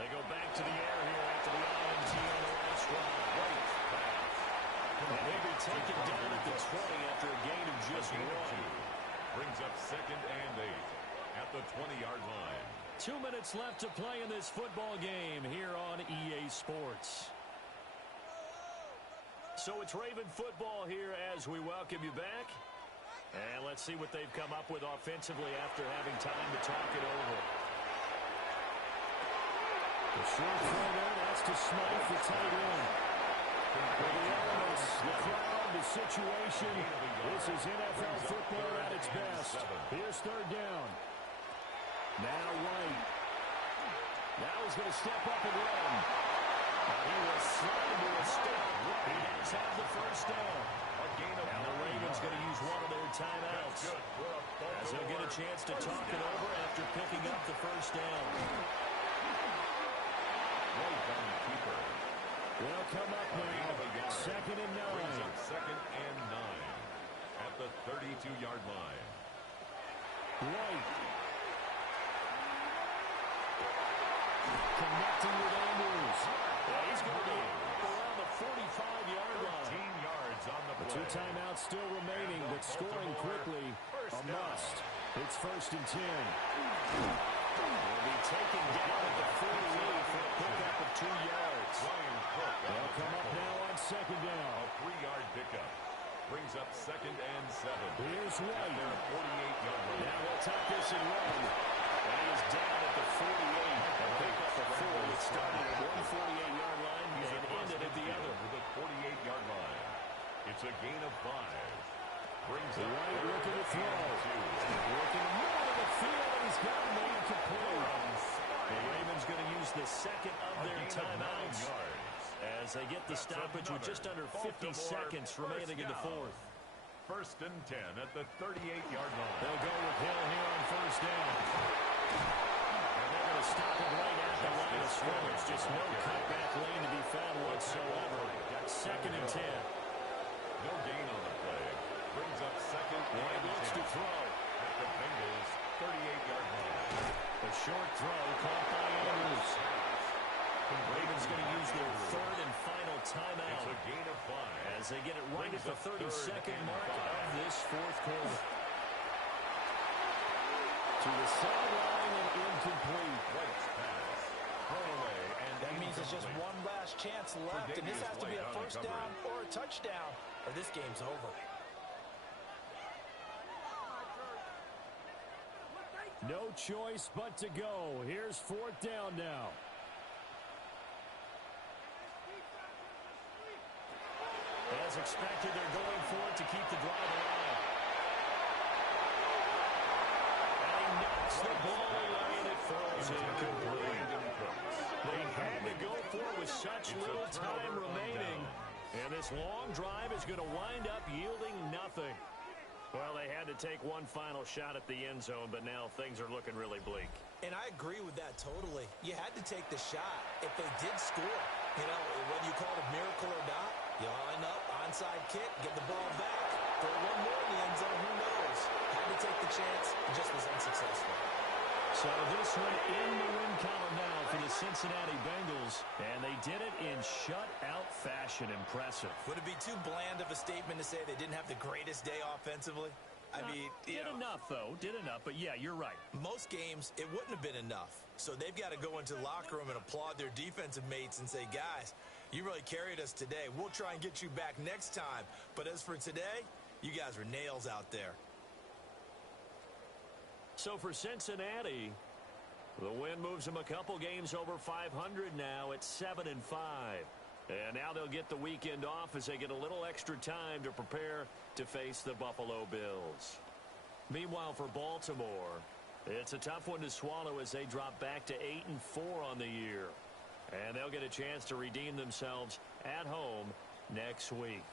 They go back to the air here after the INT on the last drive. And they'll be taken down at the 20 after a gain of just 1. Brings up 2nd and 8 at the 20-yard line. 2 minutes left to play in this football game here on EA Sports. So it's Raven football here as we welcome you back. And let's see what they've come up with offensively after having time to talk it over. The short throw there, that's to Smythe, the tight end. For the elements, the crowd, the situation, this is NFL football at its best. Here's 3rd down. Now White. Now he's going to step up and run. He will slide to a stop. He does have the 1st down. Now the Ravens going to use one of their timeouts, as they'll get a chance to talk it over after picking up the 1st down. They'll come up now. 2nd and 9. 2nd and 9 at the 32-yard line. White. Connecting with Andrews. He's going to be around the 45-yard line. 13 yards on the play. 2 timeouts still remaining, but scoring quickly a must. It's 1st and 10. They'll be taken down at the 48 for a pickup of 2 yards. They'll come up now on 2nd down. A 3-yard pickup. Brings up 2nd and 7. Here's White. Their 48-yard line. Now they'll tuck this and run. And he is down at the 48. A pickup of 4. It started at one 48-yard line and ended at the other. To the 48-yard line. It's a gain of 5. Brings up White looking to throw. Working the middle of the field, and he's got him incomplete. The Ravens going to use the 2nd of their timeouts as they get the stoppage with just under 50 seconds remaining in the 4th. 1st and 10 at the 38-yard line. They'll go with Hill here on 1st down. And they're going to stop it right at the line of scrimmage. Just no cutback lane to be found whatsoever. 2nd and 10. No gain on the play. Brings up 2nd and 10. Looks to throw. At the Bengals' 38-yard line. A short throw caught by Andrews. Ravens going to use their 3rd and final timeout. It's a gain of 5. As they get it right at the 32nd mark of this 4th quarter. To the sideline and incomplete. White's pass. Thrown away. And That means it's just one last chance left, and this has to be a 1st down or a touchdown, or this game's over. No choice but to go. Here's 4th down now. As expected, they're going for it to keep the drive alive. And he knocks the ball away, and it falls incomplete. They had to go for it with such little time remaining. And this long drive is going to wind up yielding nothing. Well, they had to take one final shot at the end zone, but now things are looking really bleak. And I agree with that totally. You had to take the shot if they did score. You know, whether you call it a miracle or not, you line up, onside kick, get the ball back, throw one more in the end zone, who knows? Had to take the chance, it just was unsuccessful. So this one in the win column now for the Cincinnati Bengals, and they did it in shutout fashion. Impressive. Would it be too bland of a statement to say they didn't have the greatest day offensively? I mean, did enough, though. Did enough, but yeah, you're right. Most games, it wouldn't have been enough. So they've got to go into the locker room and applaud their defensive mates and say, guys, you really carried us today. We'll try and get you back next time. But as for today, you guys were nails out there. So for Cincinnati, the win moves them a couple games over 500 now at 7-5. And now they'll get the weekend off as they get a little extra time to prepare to face the Buffalo Bills. Meanwhile, for Baltimore, it's a tough one to swallow as they drop back to 8-4 on the year. And they'll get a chance to redeem themselves at home next week.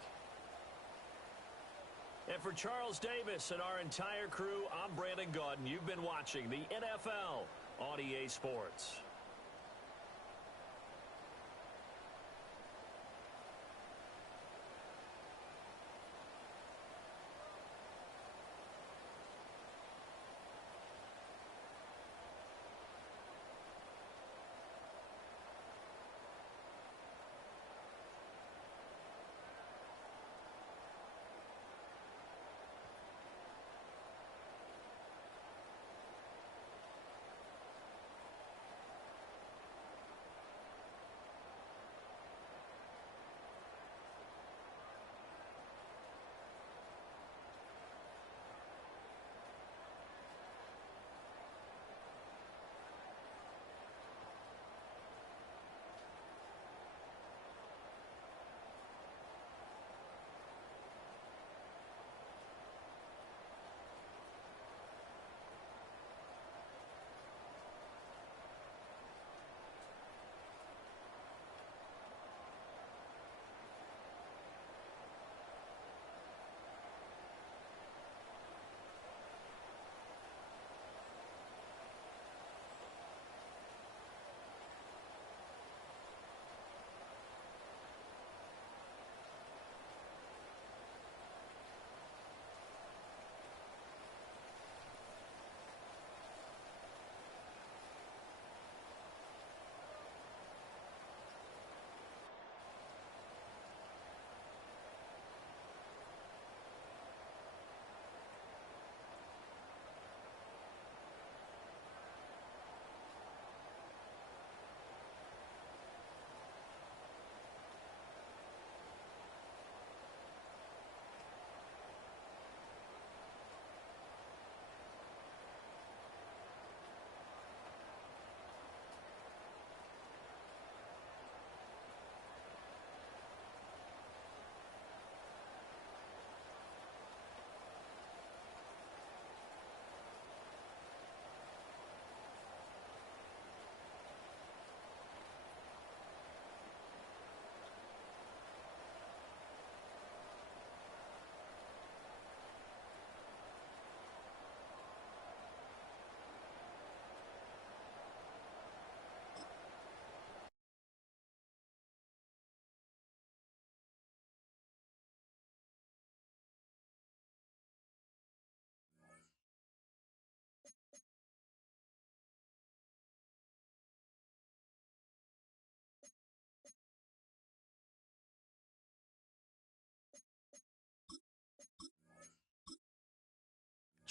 And for Charles Davis and our entire crew, I'm Brandon Gaudin. You've been watching the NFL on EA Sports.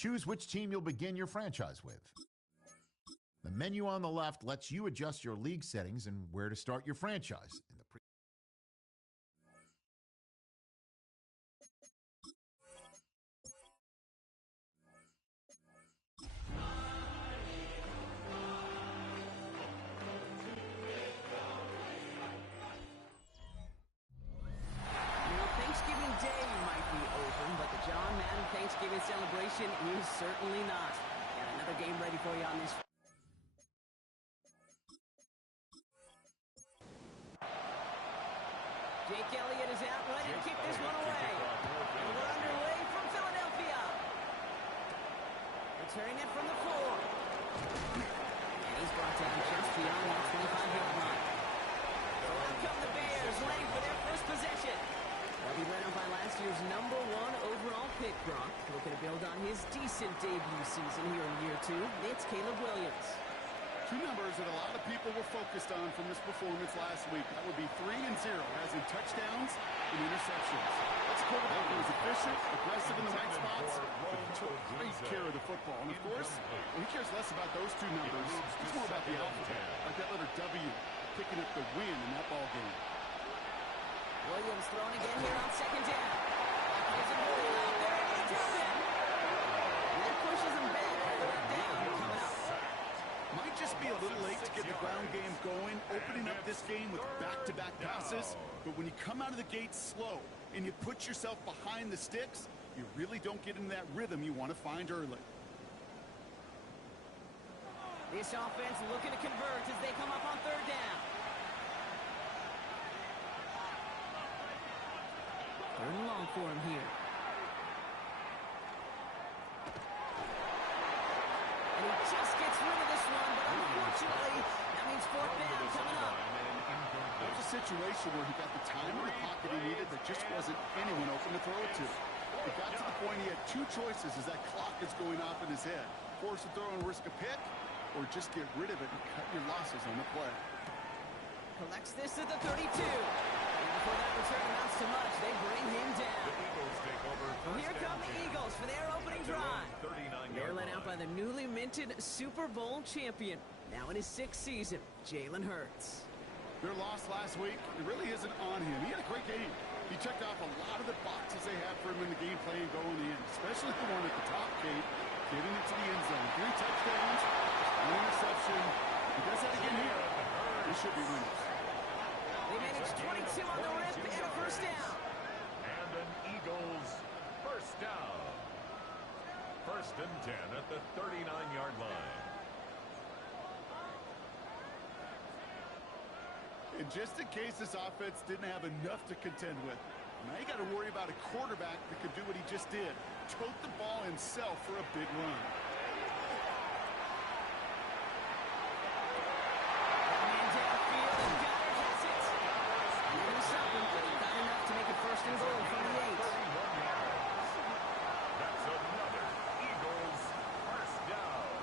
Choose which team you'll begin your franchise with. The menu on the left lets you adjust your league settings and where to start your franchise. Thanksgiving Day might be open, but the John Madden Thanksgiving celebration is certainly not. Got another game ready for you on this. Jake Elliott is out, ready to kick this one away. And we're underway from Philadelphia. Returning it from the floor. And he's brought down just beyond the 25-yard line. So out come the Bears, ready for their first possession. They'll be led out by last year's #1 overall pick, Brock. Looking to build on his decent debut season here in year 2. It's Caleb Williams. Two numbers that a lot of people were focused on from this performance last week. That would be 3 and 0, as in touchdowns and interceptions. That's a quarterback who was efficient, aggressive in the right spots, but he took great care of the football. And of course, he cares less about those two numbers. It's more about the alphabet, like that letter W, picking up the win in that ball game. Williams throwing again here on second down. There's a ball out there, and he dropped it. That pushes him back. Third down coming up. Might just be a little late to get the ground game going, opening up this game with back-to-back passes. But when you come out of the gate slow and you put yourself behind the sticks, you really don't get into that rhythm you want to find early. This offense looking to convert as they come up on third down. Third and long for him here. And he just gets rid of this one, but unfortunately, that means fourth down coming up. That was a situation where he got the time in the pocket he needed. There just wasn't anyone open to throw it to. He got to the point he had 2 choices as that clock is going off in his head. Force a throw and risk a pick, or just get rid of it and cut your losses on the play. Collects this at the 32. And before that return amounts to much, they bring him down. Well, here come the Eagles for their opening drive. They're led out by the newly minted Super Bowl champion, now in his 6th season, Jalen Hurts. Their loss last week, it really isn't on him. He had a great game. He checked off a lot of the boxes they had for him in the game plan going in, especially the one at the top, Kate, getting it to the end zone. 3 touchdowns, 1 interception. He does that again here. This should be winners. They managed 22 on the rip and a first down. And an Eagles first down. First and 10 at the 39-yard line. And just in case this offense didn't have enough to contend with, now you got to worry about a quarterback that could do what he just did. Tote the ball himself for a big run. Man downfield, and Goddard has it. And it was something, but he got enough to make it first and goal from the 8. That's another Eagles first down.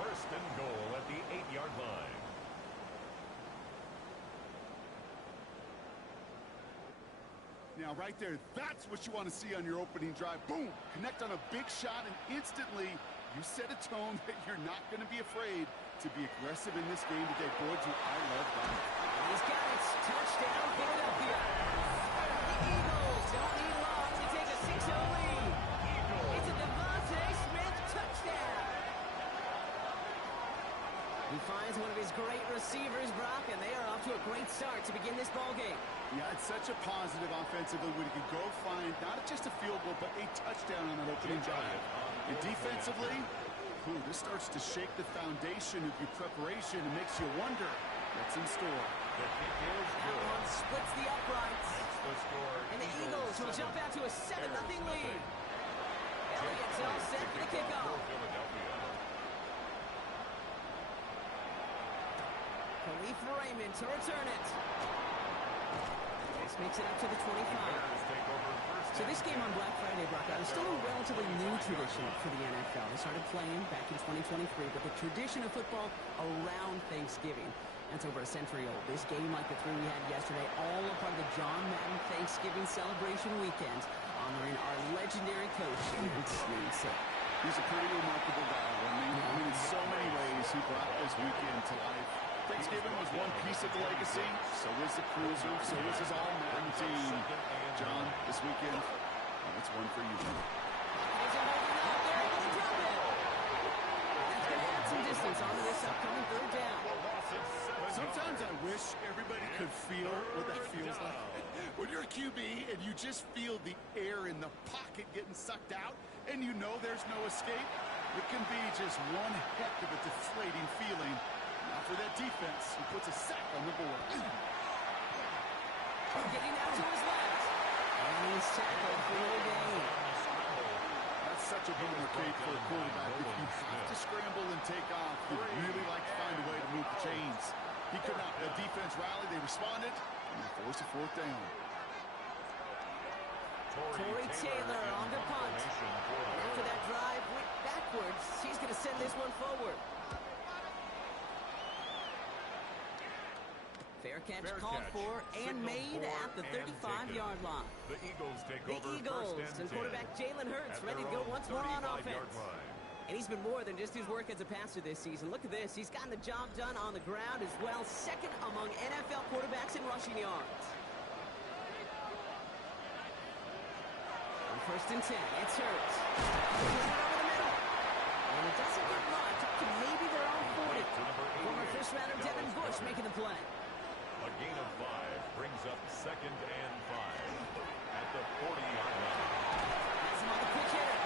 First and goal at the 8-yard line. Now, right there, that's what you want to see on your opening drive. Boom! Connect on a big shot, and instantly you set a tone that you're not going to be afraid to be aggressive in this game to get goods with I love that. He's got it. Touchdown, Philadelphia. The Eagles don't need long to take a 6-0 lead. It's a Devontae Smith touchdown. He finds one of his great receivers, Brock, and they are off to a great start to begin this ball game. Yeah, it's such a positive offensively when you can go find not just a field goal, but a touchdown on that opening drive. And defensively, this starts to shake the foundation of your preparation and makes you wonder what's in store. That one splits the uprights. And the Eagles will jump out to a 7-0 lead. Elliott's all set for the kickoff. Khalif Raymond to return it. This makes it up to the 25. So this game on Black Friday, Brock, is still a relatively new tradition for the NFL. They started playing back in 2023, but the tradition of football around Thanksgiving, that's over a century old. This game, like the 3 we had yesterday, all a part of the John Madden Thanksgiving celebration weekend, honoring our legendary coach and his namesake. He's a pretty remarkable guy. I mean, in so many ways, he brought this weekend to life. Thanksgiving was one piece of the legacy. So was the Cruiser. So was his all-Madden team. John, this weekend, it's one for you. That's going to add some distance onto this upcoming third down. Sometimes I wish everybody could feel what that feels like. When you're a QB and you just feel the air in the pocket getting sucked out and you know there's no escape, it can be just one heck of a deflating feeling. Now for that defense, who puts a sack on the board. Getting out to his left. And he's tackled for no gain. That's such a boomer cake for a quarterback. If you have to scramble and take off, you'd really like to find a way to move the chains. He could not. The defense rallied, they responded, and they forced a fourth down. Corey Taylor on the punt. And after that drive went backwards, he's going to send this one forward. Fair catch called for and made at the 35-yard line. The Eagles take over. The Eagles and quarterback Jalen Hurts ready to go once more on offense. And he's been more than just his work as a passer this season. Look at this. He's gotten the job done on the ground as well. Second among NFL quarterbacks in rushing yards. On 1st and 10, it's Hurts. Over the middle. And it doesn't get much. Up to maybe their own 40. Former first-rounder Devin Bush making the play. A gain of 5 brings up 2nd and 5 at the 40-yard line. That's him on the quick hitter.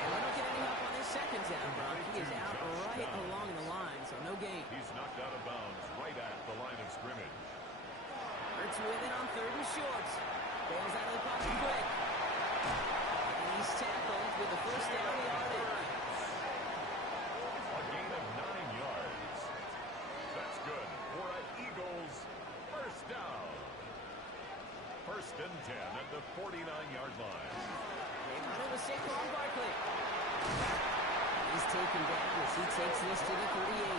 And we don't get any help on this second down, Brock. He is out right along the line, so no gain. He's knocked out of bounds right at the line of scrimmage. Hurts with it on 3rd and short. Bails out of the pocket quick. And he's tackled with the first down yardage. A gain of 9 yards. That's good for an Eagles first down. 1st and 10 at the 49-yard line. They run it with Saquon Barkley. He's taken down as he takes this to the 38.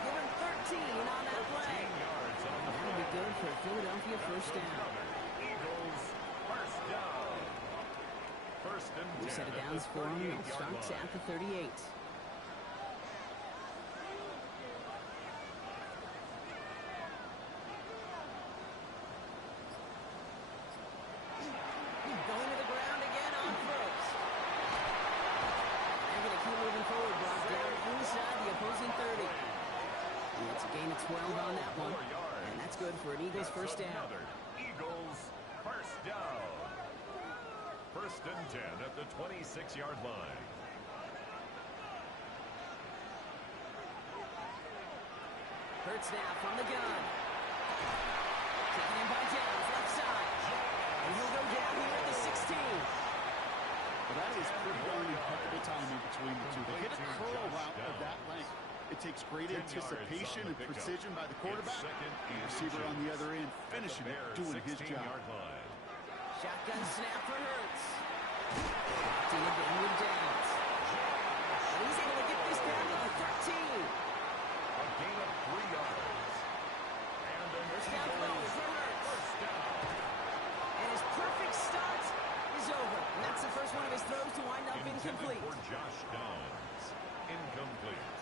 Give him 13 on that play. That'll be good for a Philadelphia first down. Eagles first down. 1st and 10 We set it downs for him. It starts at the 38. Going to the ground again on first. They're going to keep moving forward, Brock, down inside the opposing 30. And it's a gain of 12 on that one. And that's good for an Eagles first down. Eagles first down. 1st and 10 at the 26-yard line. Hurts now from the gun. Taken in by Downs, left side. And he'll go down here at the 16. Well, that is pretty darn impeccable timing between the two. They hit a curl route of that length. It takes great anticipation and precision by the quarterback. And the receiver on the other end finishing it, doing his job. Shotgun snap for Hurts. Locked in again with Downs. And he's able to get this down to the 13. A gain of 3 yards. And a First down throw for Hurts. First down. And his perfect start is over. And that's the first one of his throws to wind up incomplete. For Josh Downs. Incomplete.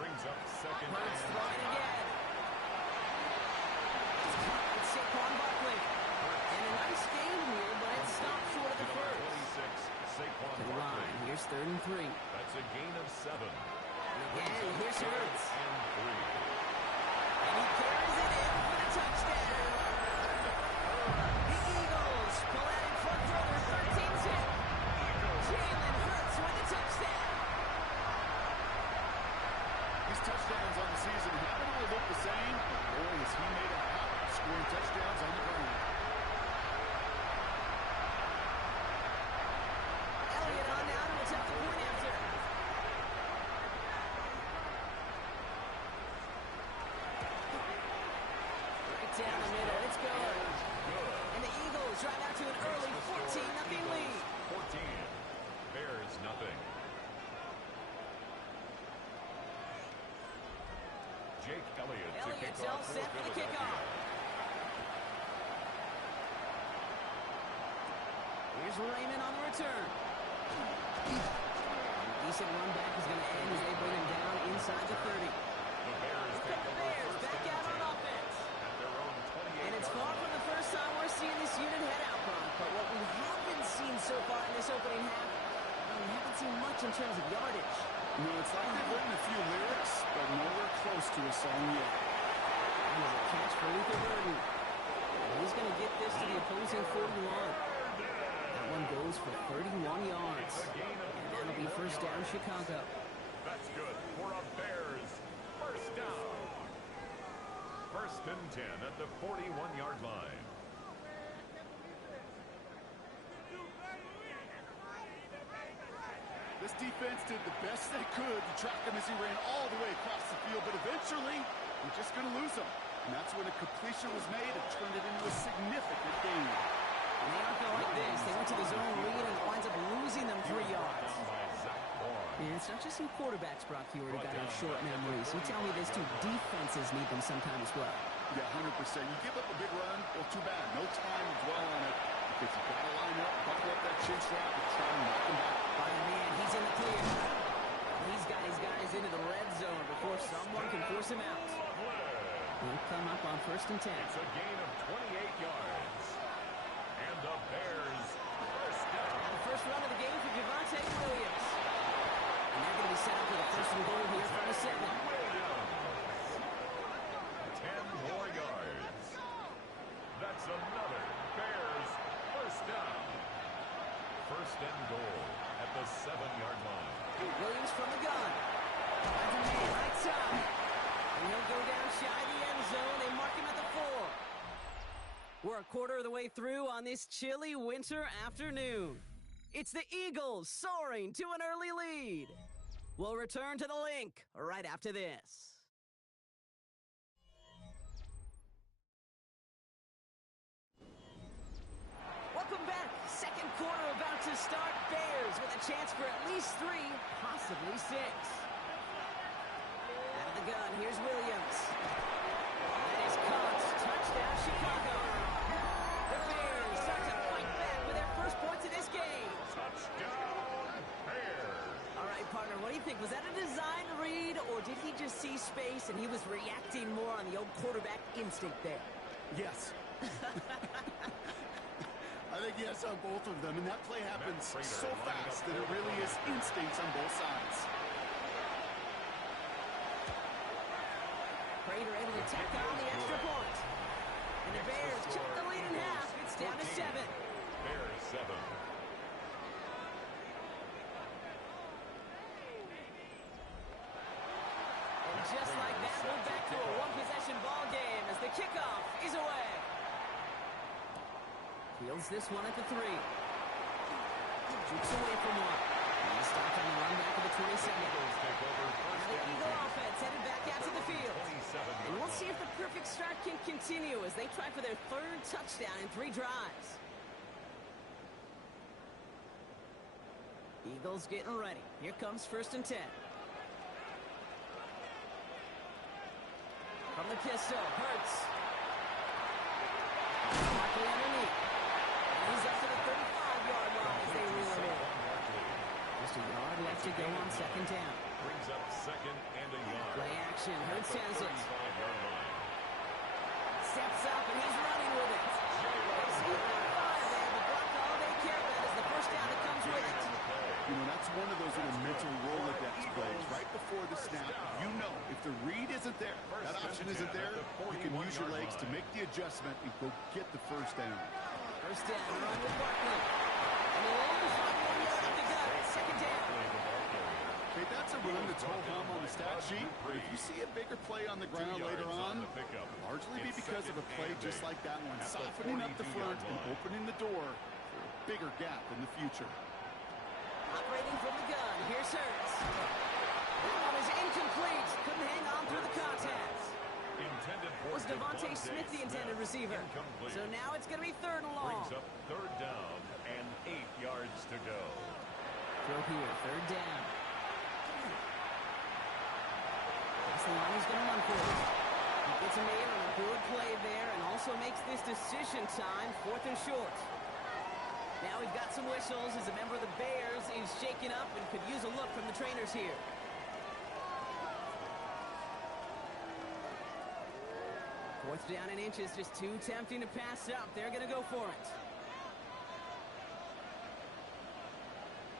Brings up 2nd Hurts and throwing again. It's caught with Saquon Barkley. And a nice game here, but it stopped short of the first. 26, Saquon To the Barkley. line. Here's 3rd and 3. That's a gain of 7. And here's Hurts. And 3. And he carries it in for the touchdown. The Eagles pull out in front for their 13th hit. Jalen Hurts with the touchdown. These touchdowns on the season haven't all looked the same, but boy, has he made a pop, scoring touchdowns on the ground. Elliott on now to attempt the point after. Right down the middle, it's good. And the Eagles drive out to an early 14-0 lead. 14. Bears nothing. Jake Elliott to Elliott kick all off set for the kickoff. Here's Raymond on the return. Decent run back is going to end as they bring him down inside the 30. The Bears back out on offense. And it's far from the first time we're seeing this unit head out, Brock. But what we haven't seen so far in this opening half, well, we haven't seen much in terms of yardage. No, it's like they've written a few lyrics, but nowhere close to a song yet. That was a catch for Luther Burden. He's going to get this to the opposing 41. That one goes for 31 yards. And that'll be first down, Chicago. That's good for a Bears first down. First and 10 at the 41-yard line. This defense did the best they could to track him as he ran all the way across the field, but eventually, we're just going to lose him. And that's when a completion was made and turned it into a significant gain. And they aren't going like this. They went to the zone read and it winds up losing them 3 yards. And it's not just some quarterbacks, Brock, you already got to have short memories. You tell me these two defenses need them sometime as well. Yeah, 100%. You give up a big run, well, too bad. No time to dwell on it because you've got to line up, buckle up that chin strap, and try and knock him back. By a man, he's in the clear. He's got his guys into the red zone before someone can force him out. He'll come up on first and 10. It's a gain of 28 yards. And the Bears first down. The first run of the game for Javonte Williams. And they're going to be set up for the first and goal here from the 7. 10 more yards. That's another Bears first down. First and goal at the 7-yard line. Williams from the gun. Finds a man right side. And he'll go down shy of the end zone. They mark him at the 4. We're a quarter of the way through on this chilly winter afternoon. It's the Eagles soaring to an early lead. We'll return to the link right after this. Welcome back. Second quarter about to start. Bears with a chance for at least 3, possibly 6. Out of the gun, here's Williams. That is caught. Touchdown, Chicago. The Bears start to fight back with their first points of this game. Touchdown, Bears. All right, partner, what do you think? Was that a design read, or did he just see space and he was reacting more on the old quarterback instinct there? Yes. I think yes on both of them, and that play happens so fast that it really is instincts on both sides. Prater able to tack on the extra point. And the Bears chop the lead in half. It's down to 7. Bears 7. And just like that, we're back to a one-possession ball game as the kickoff is away. Fields this one at the 3. Jukes away from one. He's stopped on the run back of the 22nd. Now the Eagle offense headed back out to the field. And we'll see if the perfect start can continue as they try for their 3rd touchdown in 3 drives. Eagles getting ready. Here comes first and 10. From the pistol, Hurts. Barkley underneath. He's up to the 35-yard line as they reel him in. Just a yard left to go on second down. Brings up second and a yard. Play action. Hurts has it. 35-yard line. Steps up and he's running with it. They see him at 5 there, but Brock all they care about is the first down that comes with it. You know, that's one of those little mental Rolodex plays. Right before the snap, you know if the read isn't there, that option isn't there, you can use your legs to make the adjustment and go get the first down. First down, run with Barkley. And the Lions run 1 yard up the gut. Second down. Okay, that's a run that's ho-hum on the stat sheet, but if you see a bigger play on the ground later on, largely be because of a play just like that one, softening up the front and opening the door for a bigger gap in the future. Operating from the gun, here's Hurts. That one is incomplete. Couldn't hang on through the contest. Was Devontae Smith the intended receiver? So now it's going to be 3rd and long. Brings up 3rd down and 8 yards to go. Throw here, 3rd down. That's the line he's going to run for it. He gets a man on a good play there and also makes this decision time 4th and short. Now we've got some whistles as a member of the Bears is shaken up and could use a look from the trainers here. Fourth down and inches, just too tempting to pass up. They're going to go for it.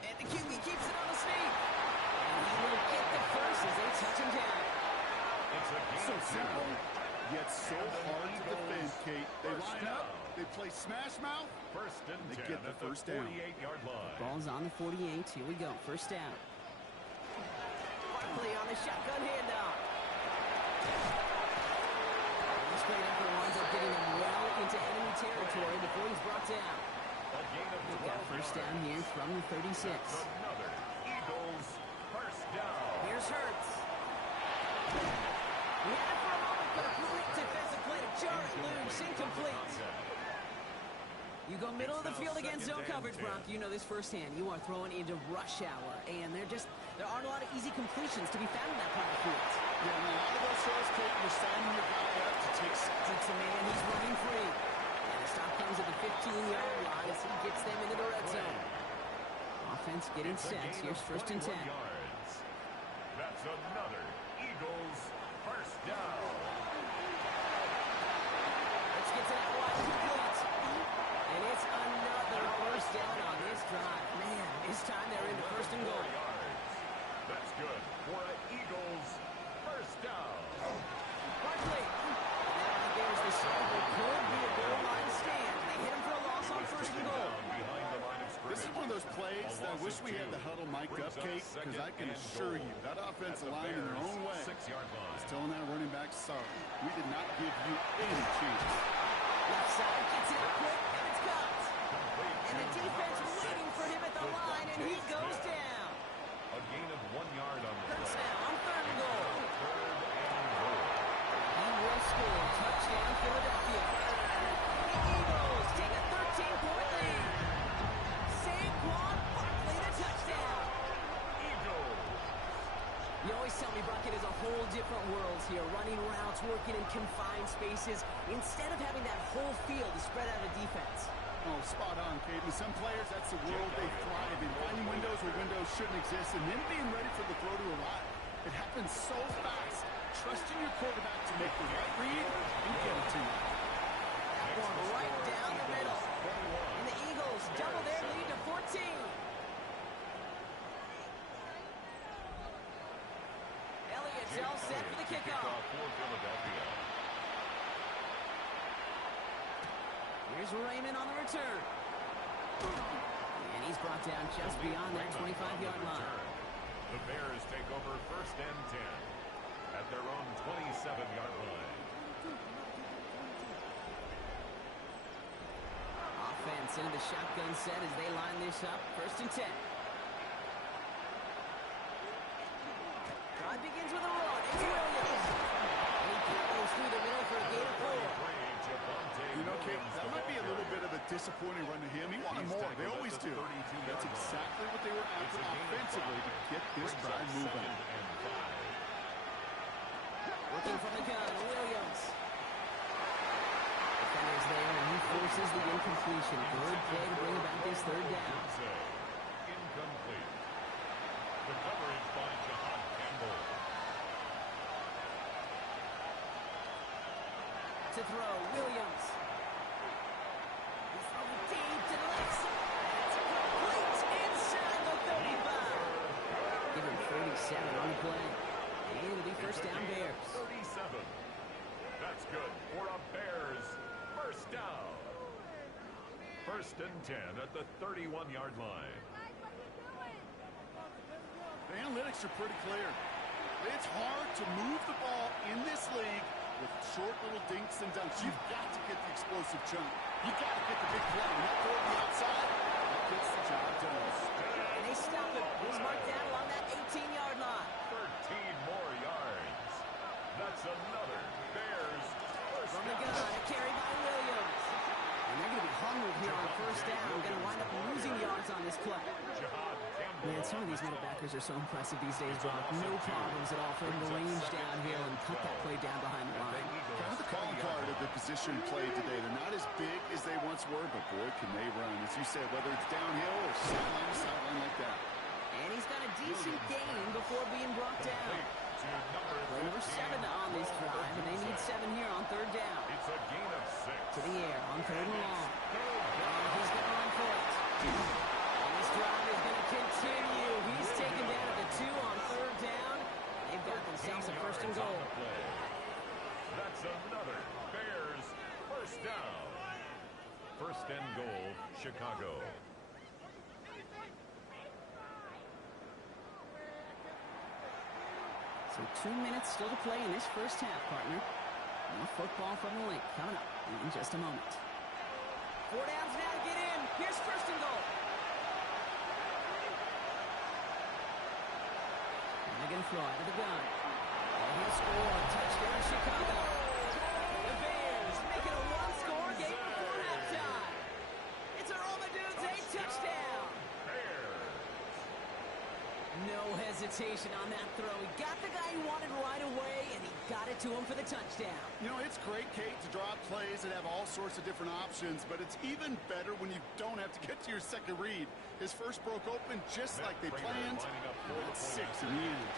And the QB keeps it on the sneak. And he will get the first as they touch him down. So simple, yet so hard to defend, Kate. They line up, they play smash mouth, they get the first down. Ball's on the 48. Here we go. First down. Barkley on the shotgun handoff. This great effort winds up getting him well into enemy territory before he's brought down. We've got first down here from the 36. Another Eagles first down. Here's Hurts. He had it for a moment, but a great defensive play to jar it loose. Incomplete. You go middle of the field against zone coverage, Brock. You know this firsthand. You are throwing into rush hour, and there aren't a lot of easy completions to be found in that part of the field. Yeah, and a lot of those throws, Kate, you're signing your guy up to take Takes a man, he's running free. And the stop comes at the 15-yard line as he gets them into the red zone. Offense getting set. Here's first and 10. That's another Eagles first down. Let's get to that wide complete. And it's another first down on this drive. Man, this time they're into first and goal. That's good for an Eagles first down. Barkley. And that right there is the sign of what could be a goal line stand. They hit him for a loss on first and goal. Behind the line of This is scrimmage. one of those plays that I wish we had the huddle mic'd up, Kate, because I can assure you that offensive line in their own way 6-yard line. is telling that running back, sorry, we did not give you any chance. Left side gets it out quick, and it's caught. And the defense waiting for him at the line, and he goes down. A gain of 1 yard on the Hurts play. now on third and goal. Third and goal. He will score. Touchdown, Philadelphia. The Eagles take a 13-point lead. Saquon Barkley, the touchdown. Eagles. You always tell me, Brock, it is a whole different world here. Running routes, working in confined spaces, instead of having that whole field to spread out a defense. Oh, spot on, Kate. And some players, that's the world they thrive in. Finding windows where windows shouldn't exist and then being ready for the throw to arrive. It happens so fast. Trusting your quarterback to make the right read and get it to you. That one right down the middle. And the Eagles double their lead to 14. Elliott's all set for the kickoff. For Philadelphia. Here's Raymond on the return. And he's brought down just beyond that 25-yard line. The Bears take over first and 10 at their own 27-yard line. Offense into the shotgun set as they line this up. First and 10. Drive begins with a run. It's Williams. And he goes through the middle for a gain of 4. You know, Kate, that might be a little bit of a disappointing run to him. He wanted more. They always do. That's exactly what they were after offensively to get this drive moving. Working from the gun, Williams. Defenders there, and he forces the incompletion. Good play to bring about this third down. Incomplete. The coverage by John Campbell. To throw, Williams. He's throwing deep to the left side. It's complete inside the 35. Give him 37 on the play. And it'll be first down Bears. 37. That's good for a Bears first down. First and 10 at the 31-yard line. The analytics are pretty clear. It's hard to move the ball in this league with short little dinks and dunks. You've got to get the explosive jump. You've got to get the big play. And that throw on the outside, that gets the job done. And they stop him. He's marked down along that 18-yard line. 13 more yards. That's another Bears first From the down. gun, a carry by Williams. And they're going to be hungry here on first down. Going to wind up losing yards on this play. Man, some of these middle backers are so impressive these days, Brock. No problems at all for them to range downhill and cut that play down behind the line. Kind of the calling card of the position played today. They're not as big as they once were, but boy, boy, can they run. As you said, whether it's downhill or sideline to sideline like that. And he's got a decent gain before being brought down. Play number 7 on this drive, and they need 7 here on third down. It's a gain of 6. To the air on third and long. And he's going to run for it. And this drive is going to continue. He's taken down at the 2 on third down. They've got themselves a first and goal. That's another Bears first down. First and goal, Chicago. So 2 minutes still to play in this first half, partner. More football from the link coming up in just a moment. 4 downs now to get in. Here's first and goal. Megan Fry to the gun. And he'll score. Touchdown, Chicago. The Bears make it a one-score game before halftime. It's a Roma Dudes, a touchdown. No hesitation on that throw. He got the guy he wanted right away, and he got it to him for the touchdown. You know, it's great, Kate, to draw plays and have all sorts of different options, but it's even better when you don't have to get to your second read. His first broke open just like they planned. It's 6 in the end.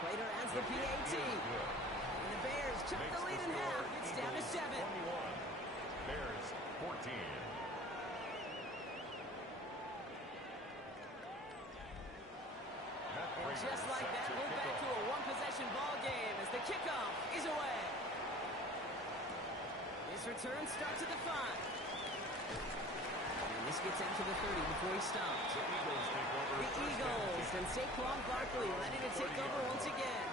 Plater adds the PAT. And the Bears took the lead in half. It's down to 7. Bears 14. And just like that, we're back to a one-possession ball game as the kickoff is away. This return starts at the 5. And this gets out to the 30 before he stops. The Eagles and Saquon Barkley ready to take over once again.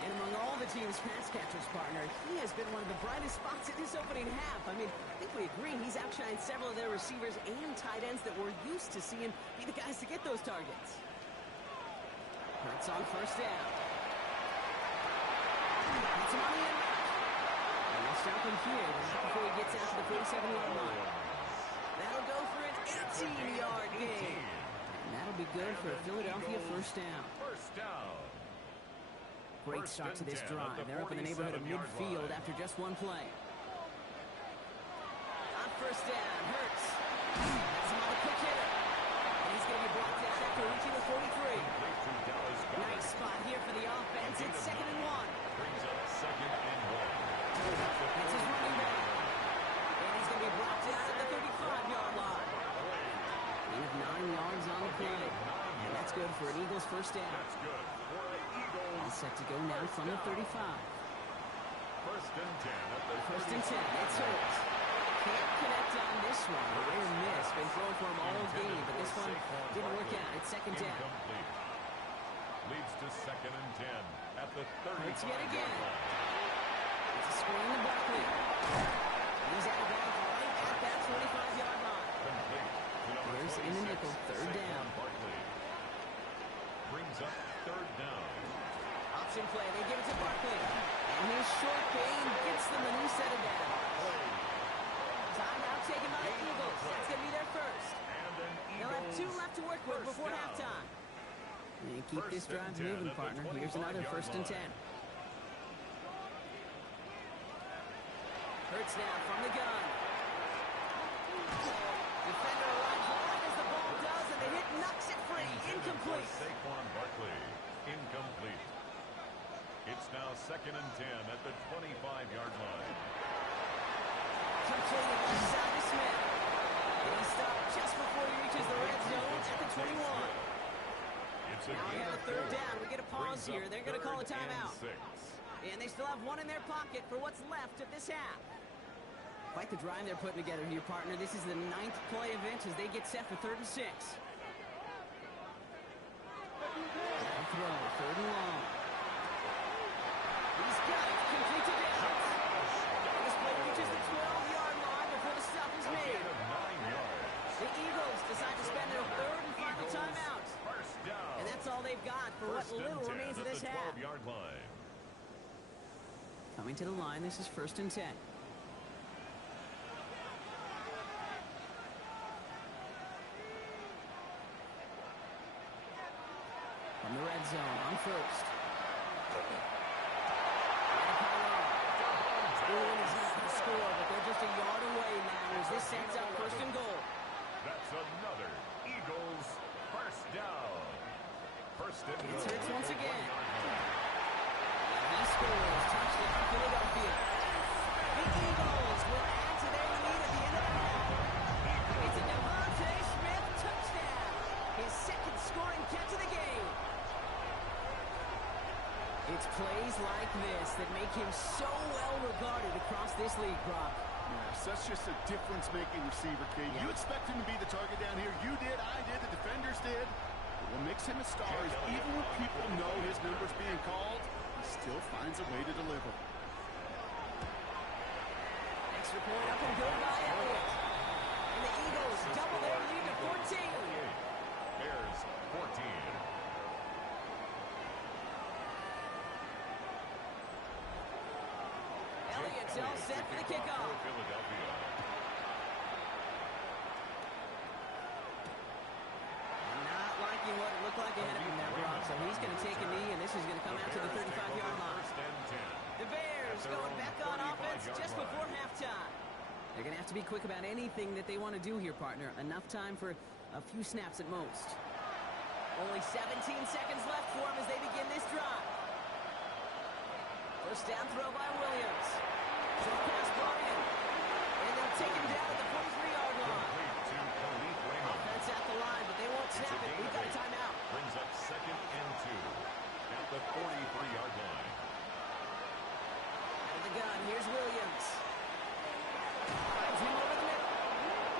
And among all the team's pass catchers, partner, he has been one of the brightest spots in this opening half. I mean, I think we agree he's outshined several of their receivers and tight ends that we're used to seeing be the guys to get those targets. Hurts on first down. That's him on the end. And they'll stop him here before he gets out to the 47-yard line. That'll go for an 18-yard gain. And that'll be good for a Philadelphia first down. First down. Great start to this drive. They're up in the neighborhood of midfield after just one play. On first down, Hurts. That's him on the quick hitter. And he's going to be blocked out after reaching the 43. Nice spot here for the offense. It's 2nd and 1. Brings up 2nd and 1. That's his running back. And he's going to be blocked out at the 35-yard line. Gain of 9 yards on the play. And that's good for an Eagles first down. That's good for an Eagles. All set to go now from the 35. First and 10 at the First and 10. It's Hurts. Can't connect on this one. A rare miss. Been thrown for him all game, but this one didn't work out. It's 2nd down. Incomplete. Leads to 2nd and 10 at the 35. Hurts yet again. It's a screen to Barkley. He's out of bounds right at that 25-yard line. Complete. Bears in the nickel. 3rd down. Barkley brings up 3rd down. Option play. They give it to Barkley. And his short gain gets them a new set of downs. Timeout taken by the Eagles. That's going to be their first. They'll have 2 left to work with before halftime. And keep this drive moving, partner. Here's another 1st and 10. Hurts now from the gun. Defender arrives right as the ball does, and the hit knocks it free. Incomplete. Saquon Barkley. Incomplete. It's now 2nd and 10 at the 25-yard line. Completed by Zachary Smith. And he stopped just before he reaches the red zone at the 21. Now we have a 3rd down. We get a pause here. They're going to call a timeout. And they still have 1 in their pocket for what's left of this half. Quite the drive they're putting together here, partner. This is the 9th play event as they get set for 3rd and 6. Throw, 3rd and long. He's got it. Complete to Downs. This play reaches the 12-yard line before the stop is made. The Eagles decide to spend their 3rd and final timeout. And that's all they've got for what little remains of this half. Coming to the line, this is 1st and 10. From the red zone on first. score, but they're just a yard away now as this sets up first and goal. That's another Eagles first down. First and goal. It's Hurts once again. He scores. Touchdown, Philadelphia. The Eagles will add to their lead at the end of the half. It's a Devontae Smith touchdown. His second scoring catch of the game. It's plays like this that make him so well regarded across this league, Brock. Yeah, that's just a difference-making receiver, Kate. You expect him to be the target down here. You did, I did, the defenders did. But what makes him a star is even when people know his number's being called, he still finds a way to deliver. Extra point up and good by Elliott. And the Eagles double their lead to 14. Bears 14. Elliott's all set for the kickoff. Philadelphia. Not liking what it looked like ahead of him there, Brock. So he's going to take a knee, and this is going to come out to the 35-yard line. The Bears going back on offense just before halftime. They're going to have to be quick about anything that they want to do here, partner. Enough time for a few snaps at most. Only 17 seconds left for them as they begin this drive. First down throw by Williams. Short pass brought in. And they'll take him down at the 43-yard line. Offense at the line, but they won't snap it. We've got a timeout. Brings up second and 2 at the 43-yard line. Out of the gun, here's Williams. Finds him over the middle.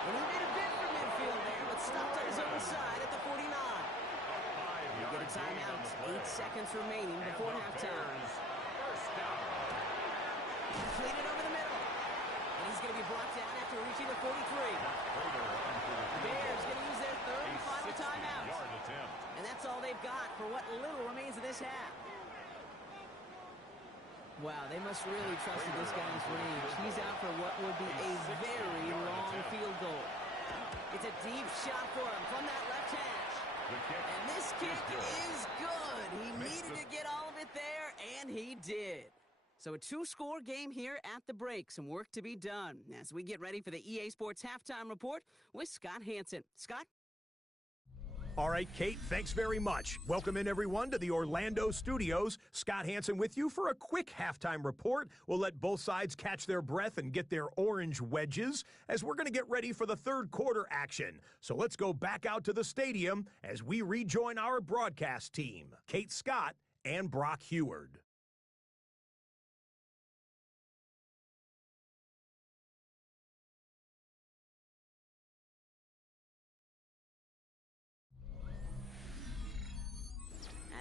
And he made a bid for midfield there, but stopped on his own side at the 49. They get a timeout. 8 seconds remaining before halftime. Completed over the middle. And he's going to be brought down after reaching the 43. The Bears going to use their third and final timeout. And that's all they've got for what little remains of this half. Wow, they must really trust in this guy's range. He's out for what would be a very long field goal. It's a deep shot for him from that left hash. And this kick is good. He needed to get all of it there, and he did. So a 2-score game here at the break. Some work to be done as we get ready for the EA Sports Halftime Report with Scott Hansen. Scott? All right, Kate, thanks very much. Welcome in, everyone, to the Orlando studios. Scott Hansen with you for a quick halftime report. We'll let both sides catch their breath and get their orange wedges as we're going to get ready for the third quarter action. So let's go back out to the stadium as we rejoin our broadcast team, Kate Scott and Brock Heward.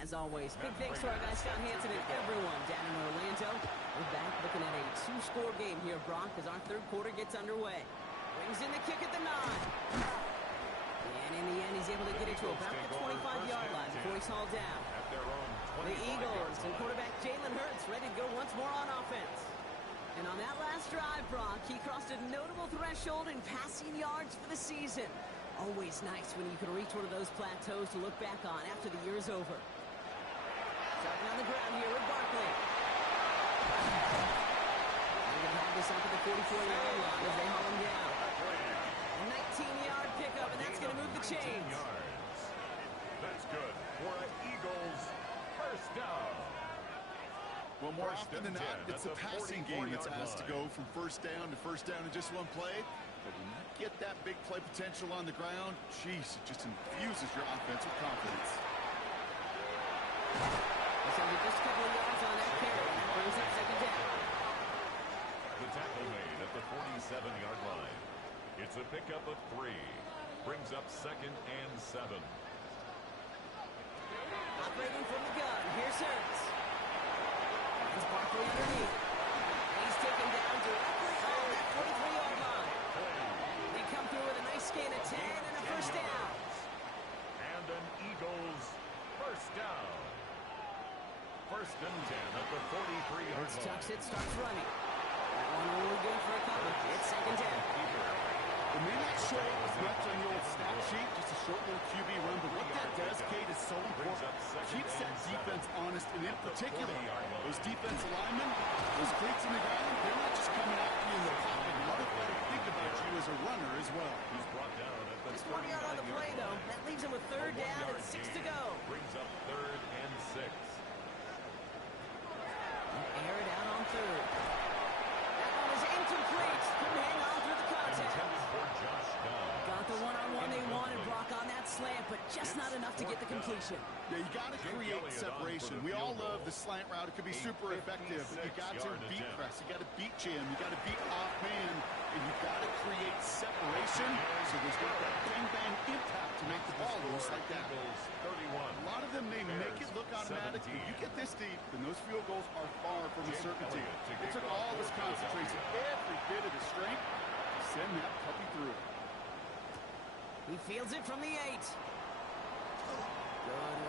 As always, big thanks to our guy Scott Hansen and everyone down in Orlando. We're back looking at a 2-score game here, Brock, as our third quarter gets underway. Brings in the kick at the 9. And in the end, he's able to get it to about the 25-yard line before he's hauled down. The Eagles and quarterback Jalen Hurts ready to go once more on offense. And on that last drive, Brock, he crossed a notable threshold in passing yards for the season. Always nice when you can reach one of those plateaus to look back on after the year's over. Starting on the ground here with Barkley. They're going to have this up at the 44-yard line as they haul him down. A 19-yard pickup, and that's going to move the chains. That's good for an Eagles first down. Well, more often than not, it's the passing game that's asked to go from first down in just one play. But when you get that big play potential on the ground, geez, it just infuses your offense with confidence. So just a couple of yards on that carry, and that brings up second down. The tackle made at the 47-yard line. It's a pickup of 3. Brings up second and 7. Operating from the gun, here's Hurts. It's Barkley underneath. And he's taken down directly on that 43-yard line. They come through with a nice gain of 10 and a first down. And an Eagles first down. First and 10 at the 43-yard line. Tucks it, starts running. That one only good for a couple. It's second down. It may not show up as much on the old stat sheet, just a short little QB run, but what that does, Kate, is so important. Keeps that defense honest, and in particular, those defensive linemen, those cleats in the ground, they're not just coming after you in the pocket. Now they're trying to think about you as a runner as well. He's brought down at the Just 1 yard on the play, though. That leaves him with third down and 6 to go. Brings up 3rd and 6. Air it out on third. That one is incomplete. Couldn't hang on through the contact. Got the one-on-one they wanted, Brock, on that slant, but just not enough to get the completion. Yeah, you got to create separation. We all love the slant route. It could be super effective, but you got to beat press. You got to beat jam. You got to beat off man, and you got to create separation so there's got that bang-bang impact to make the ball loose like that. A lot of them may make it look automatic, but you get this deep, and those field goals are far from a certainty. It took all his concentration, every bit of his strength to send that puppy through. He fields it from the 8. Good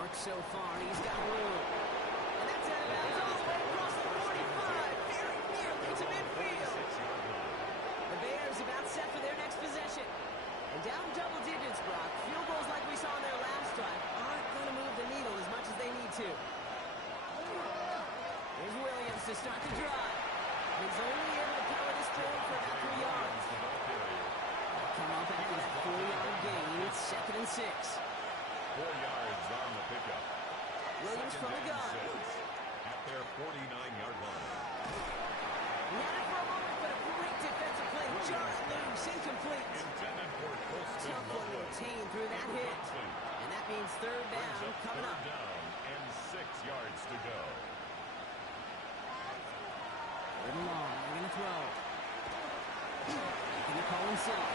work so far. He's got room. And that's out of bounds all the way across the 45. Very nearly to midfield. The Bears about set for their next possession. And down double digits, Brock. Field goals like we saw in their last drive aren't going to move the needle as much as they need to. Here's Williams to start the drive. He's only able to power this forward for about 3 yards. Come up after that 4-yard gain. It's 2nd and 6. 4 yards on the pickup. Williams from the gun. At their 49-yard line. Ran it for a moment, but a great defensive play. Just loose, incomplete. Intended for close to Tough one to obtain through that hit. And that means third down coming up. Third down and 6 yards to go. Third and long. They're going to throw. Making the call himself.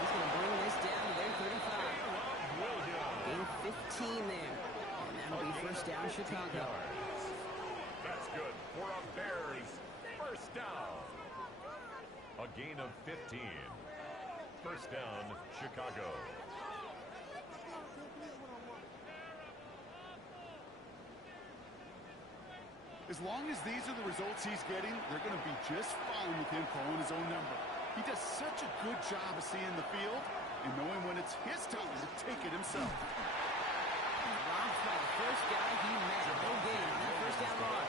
He's going to bring this down to their 35. Gain 15 there. And that'll be first down, Chicago. That's good for a Bears first down. A gain of 15. First down, Chicago. As long as these are the results he's getting, they're going to be just fine with him calling his own number. He does such a good job of seeing the field and knowing when it's his time to take it himself. Robbed by the first guy he met. No gain on that first down run.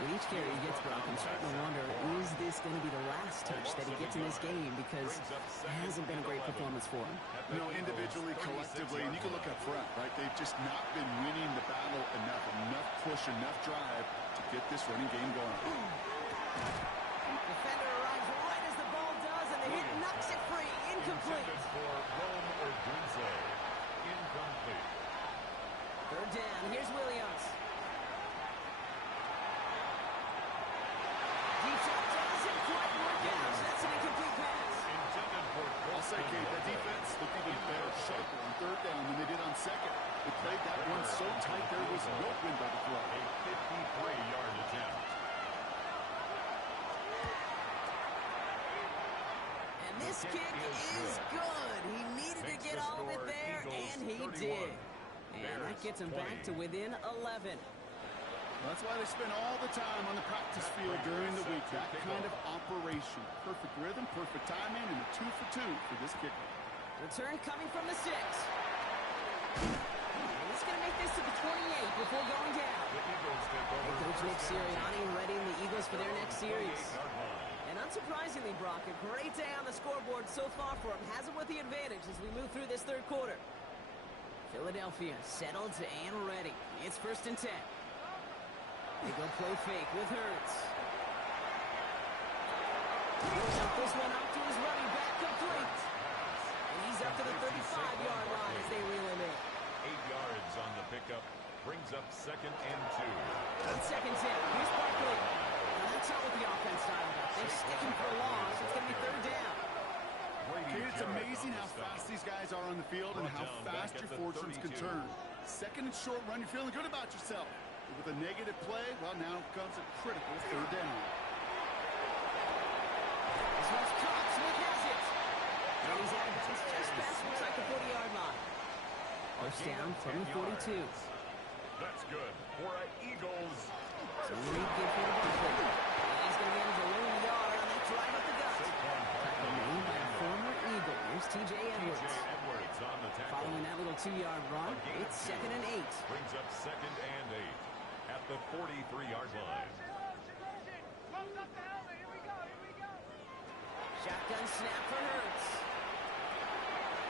With each carry he gets, Brock, I'm starting to wonder, is this going to be the last touch that he gets in this game? Because it hasn't been a great performance for him. You know, individually, collectively, and you can look up front, right? They've just not been winning the battle enough push, enough drive to get this running game going. Defender arrives right as the ball does, and the hit knocks it free. Incomplete. Incomplete. Third down. Here's Williams. Deep shot doesn't quite work out. That's an incomplete pass. I'll say, Kate, that defense looked even better, sharper on third down than they did on second. They played that one so tight there was no wind by the throw. A 53-yard attempt. And this kick is good. He needed to get all of it there, and he did. And that gets him back to within 11. That's why they spend all the time on the practice field during the week. That kind of operation. Perfect rhythm, perfect timing, and a 2 for 2 for this kicker. Return coming from the 6. And he's going to make this to the 28 before going down. Head coach Nick Sirianni readying the Eagles for their next series. And unsurprisingly, Brock, a great day on the scoreboard so far for him. Has him with the advantage as we move through this third quarter. Philadelphia settled and ready. It's 1st and 10. They go play fake with Hurts. He'll jump this one up to his running back, complete. And he's up to the 35-yard line as they reel him in. 8 yards on the pickup. Brings up 2nd and 2. On 2nd down, here's Barkley. And that's not what the offense style about. They're sticking for a loss. It's going to be 3rd down. Okay, it's amazing how fast these guys are on the field and how fast your fortunes can turn. 2nd and short run, you're feeling good about yourself. With a negative play, well, now comes a critical 3rd down. This one's caught. Smith has it. And he's out of bounds just past looks like the 40-yard line. First down from the 42. That's good for an Eagles. So Reed Gifford to Barkley. And he's going to manage a lone yard on that drive up the gut. 42-yard run. It's 2nd and 8. Brings up 2nd and 8 at the 43-yard line. Shotgun snap for Hurts.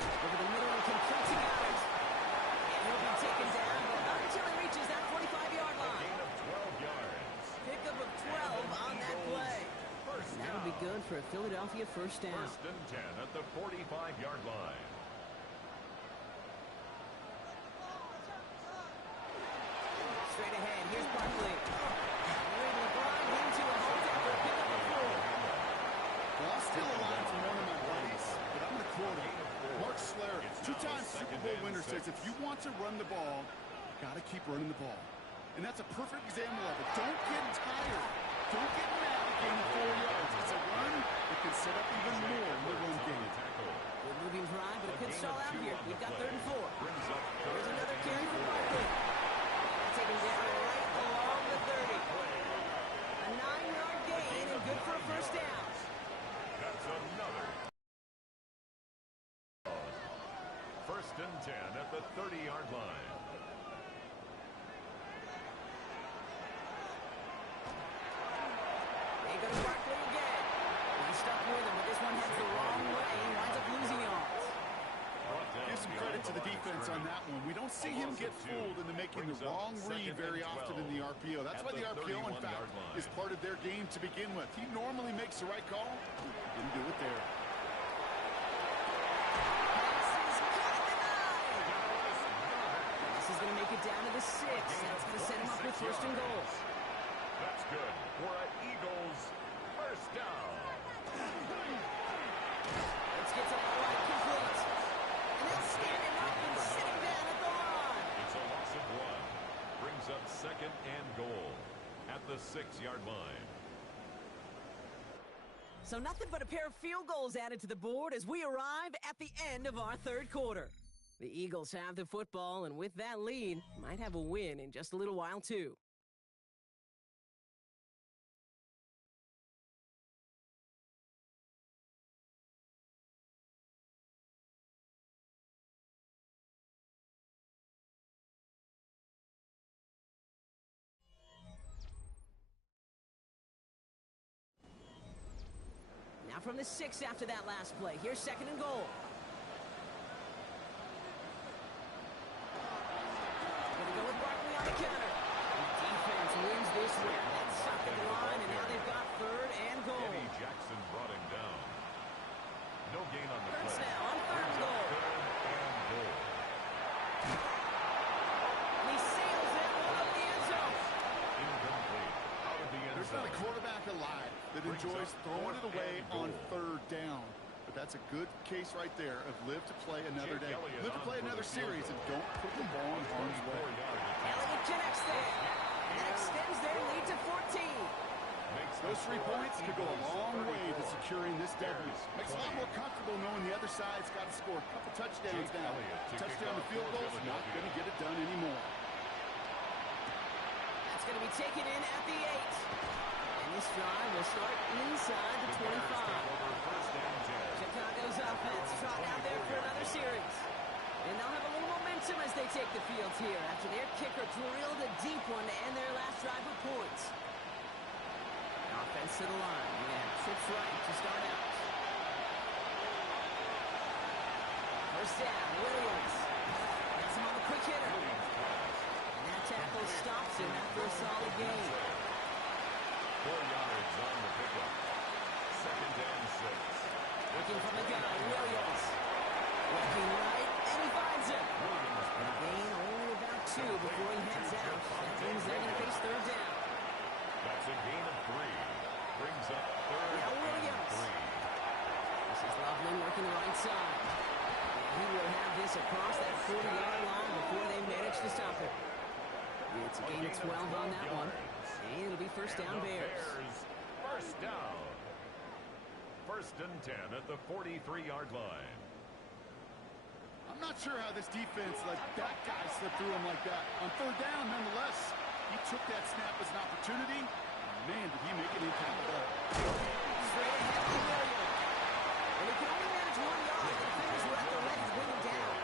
Over the middle and complete to Goddard. And he'll be taken down, but not until he reaches that 45-yard line. A gain of 12 yards. Pickup of 12 on that play. That'll be good for a Philadelphia first down. 1st and 10 at the 45-yard line. Straight ahead, here's Barkley. They're able to grind him to a halt after a pickup of 4. Well, I'll steal a line from one of my buddies, but I'm going to quote him. Mark Slayer, two-time Super Bowl winner, says if you want to run the ball, you got to keep running the ball. And that's a perfect example of it. Don't get tired. Don't get mad at gaining 4 yards. It's a run that can set up even more in the run game. Good moving drive, but it could stall out here. We've got 3rd and 4. Here's another carry for Barkley. Taken down right along the 30. A 9-yard gain and good for a first down. That's another. 1st and 10 at the 30-yard line. They go to Barkley again. He's stuck with him, but this one heads the wrong way and winds up losing yards. Give some credit to the defense on that one. We don't see him get fooled into making the wrong read very often in the RPO. That's why the RPO, in fact, is part of their game to begin with. He normally makes the right call. Didn't do it there. This is going to make it down to the 6. That's going to set him up with 1st and goal. That's good for an Eagles first down. Let's get to that right complete. And they'll stand him up and sit him down at the line. It's a loss of 1. Brings up 2nd and goal at the 6-yard line. So nothing but a pair of field goals added to the board as we arrive at the end of our 3rd quarter. The Eagles have the football, and with that lead, might have a win in just a little while, too. Now from the 6 after that last play. Here's 2nd and goal. Gonna go with Barkley on the counter. The defense wins this one. That's stopped at the line, and now they've got 3rd and goal. Eddie Jackson brought him down. No gain on the Hurts play. now on 3rd and goal. 3rd and goal. And he sails that one up the end zone. Incomplete. Out of the end There's not a quarterback alive that enjoys throwing it away on 3rd down. But that's a good case right there of live to play another day. Live to play another series and don't put the ball in harm's way. Elliott connects there. And that extends their lead to 14. Those 3 points could go a long way to securing this W. Makes it a lot more comfortable knowing the other side's got to score a couple touchdowns now. Touchdown to field goals, not going to get it done anymore. That's going to be taken in at the 8. And this drive will start inside the 25. Chicago's offense trotting out there for another series. And they'll have a little momentum as they take the field here after their kicker drilled a deep one to end their last drive with points. Offense to the line. Yeah, trips right to start out. First down, Williams. Has him on the quick hitter. And that tackle stops him after a solid gain. 4 yards on the pickup. 2nd and 6. Looking from the gun, Williams. Looking right, and he finds him. And a gain only about 2 before he heads out. That means they're going to face 3rd down. That's a gain of 3. Brings up 3rd Now Williams. and 3. This is Loveland working the right side. He will have this across that 40-yard line before they manage to stop it. It's a gain of 12 on that one. And it'll be first down Bears. First down. 1st and 10 at the 43-yard line. I'm not sure how this defense let that guy slip through him like that. On 3rd down, nonetheless, he took that snap as an opportunity. Man, did he make an impact with that. Straight ahead to Williams. And he can only manage 1 yard. The defenders were at the ready to bring him down.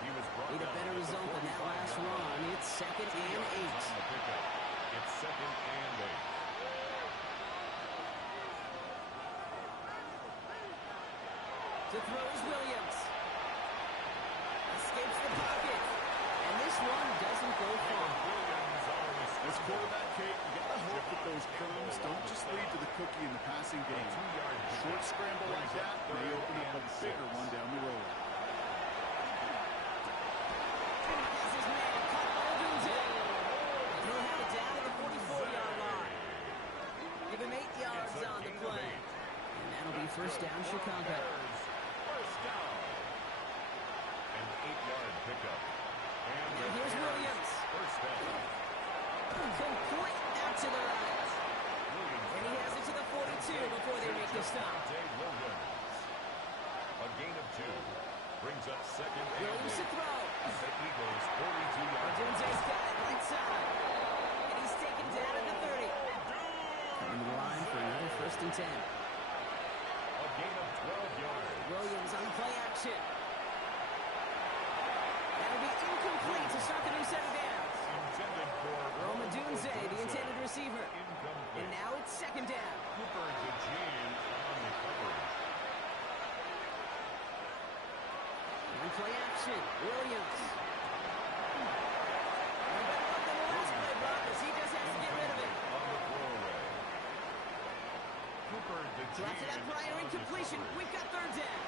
Need a better result than that last run. It's 2nd and 8. It's 2nd and 8. To throw is Williams. Escapes the pocket. And this one doesn't go far. As quarterback, Kate, you got to hope that those crumbs don't just lead to the cookie in the passing game. Short scramble like that may open up a bigger one down the road. This is man, caught Odunze. And he'll have it down to the 44-yard line. Give him 8 yards on the play. And that'll be first down, Chicago. First down. An 8-yard pickup. And here's Williams. First down. Complete out to the right. And he has it to the 42 before they make the stop. A gain of 2. Brings up 2nd and 8. Williams to throw. The Eagles 42 yards. Odunze's got it right side. And he's taken down at the 30. Coming to the line for another 1st and 10. A gain of 12 yards. Williams on the play action. That'll be incomplete to start the new set of downs. Intended for Rome Odunze, the intended receiver. Incomplete. And now it's 2nd down. Cooper DeJean on the coverage. On play action, Williams. No better luck than the last play, Broncos. He just has to get rid of it. On the throwaway. Cooper DeJean. So after that prior incompletion, we've got 3rd down.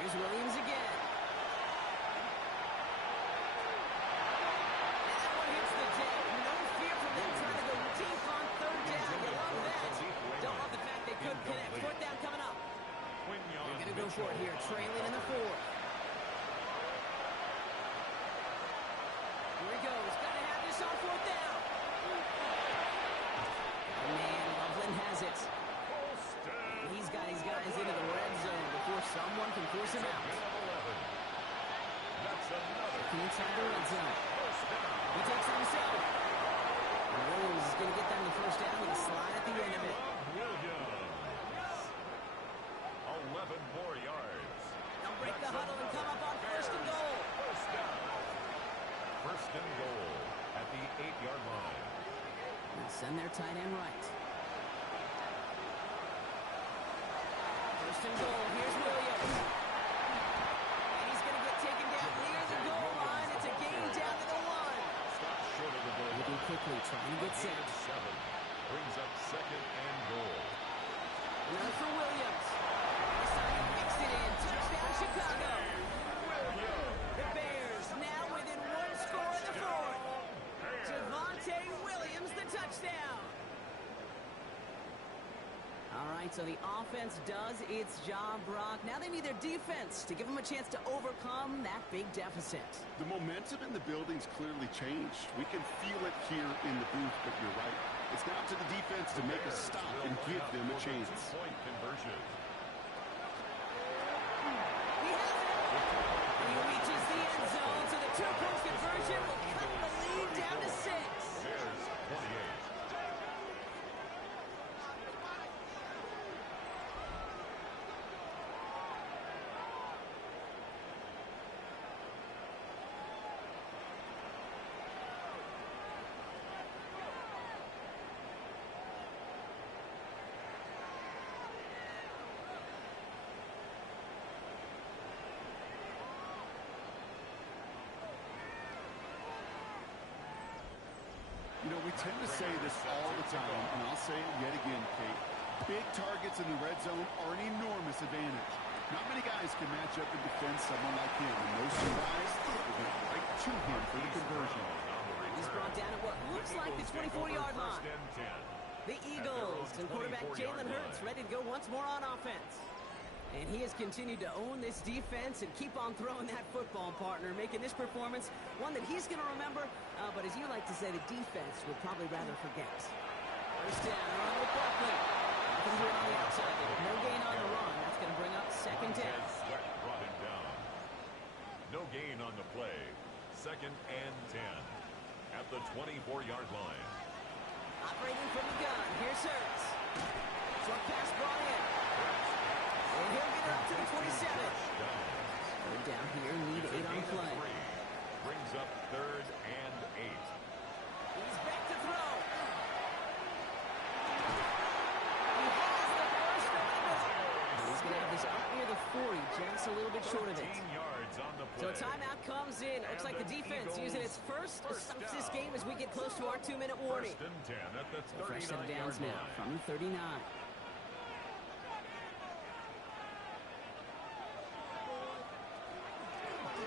Here's Williams again. And that one hits the deck. No fear from them trying to go deep on 3rd down. You love that. Don't love the fact they couldn't connect. 4th down coming up. They're going to go for it here, trailing in the 4th. Here he goes. Got to have this on 4th down. Oh, man, Loveland has it. He's got his guys into the red zone before someone can force him out. Looking inside the red zone. He takes it himself. And Williams is going to get them the 1st down with a slide at the end of it. Williams. 11 more yards. They'll break the huddle and come up on 1st and goal. First down. 1st and goal at the 8-yard line. And send their tight end right. 1st and goal. Here's Williams. And he's going to get taken down near the goal line. It's a gain down to the 1. Stop short of the goal. Looking quickly, trying to get set. 7 brings up 2nd and goal. Another for Williams. This time he makes it in. Touchdown, Chicago. The Bears now within 1 score in the 4th. Javonte Williams, the touchdown. All right, so the offense does its job, Brock. Now they need their defense to give them a chance to overcome that big deficit. The momentum in the building's clearly changed. We can feel it here in the booth, but you're right. It's down to the defense to make a stop and give them a chance. Point conversion. He has it. He reaches the end zone, so the 2-point conversion will cut the lead down to 6. Bears 28. You know, we tend to say this all the time, and I'll say it yet again, Kate. Big targets in the red zone are an enormous advantage. Not many guys can match up and defend someone like him, and those 2 guys will get right to him for the conversion. He's brought down at what looks like the 24-yard line. The Eagles and quarterback Jalen Hurts ready to go once more on offense. And he has continued to own this defense and keep on throwing that football, partner, making this performance one that he's going to remember, but as you like to say, the defense would probably rather forget. First down, run with Buckley. Nothing doing on the outside there. No gain on the run. That's going to bring up 2nd down. Sweat brought him down. No gain on the play. 2nd and 10 at the 24-yard line. Operating from the gun. Here's Hurts. Short pass brought in. And he'll get it up to the 27. Third down here, need 8 on play. Brings up 3rd and 8. He's back to throw. He has the first down. He's going to have this up near the 40, just a little bit short of it. Yards on the play. So a timeout comes in. Looks like the defense using its first to stop this game as we get close to our 2-minute warning. 1st and 10 at the 39 Fresh set of downs now from the 39.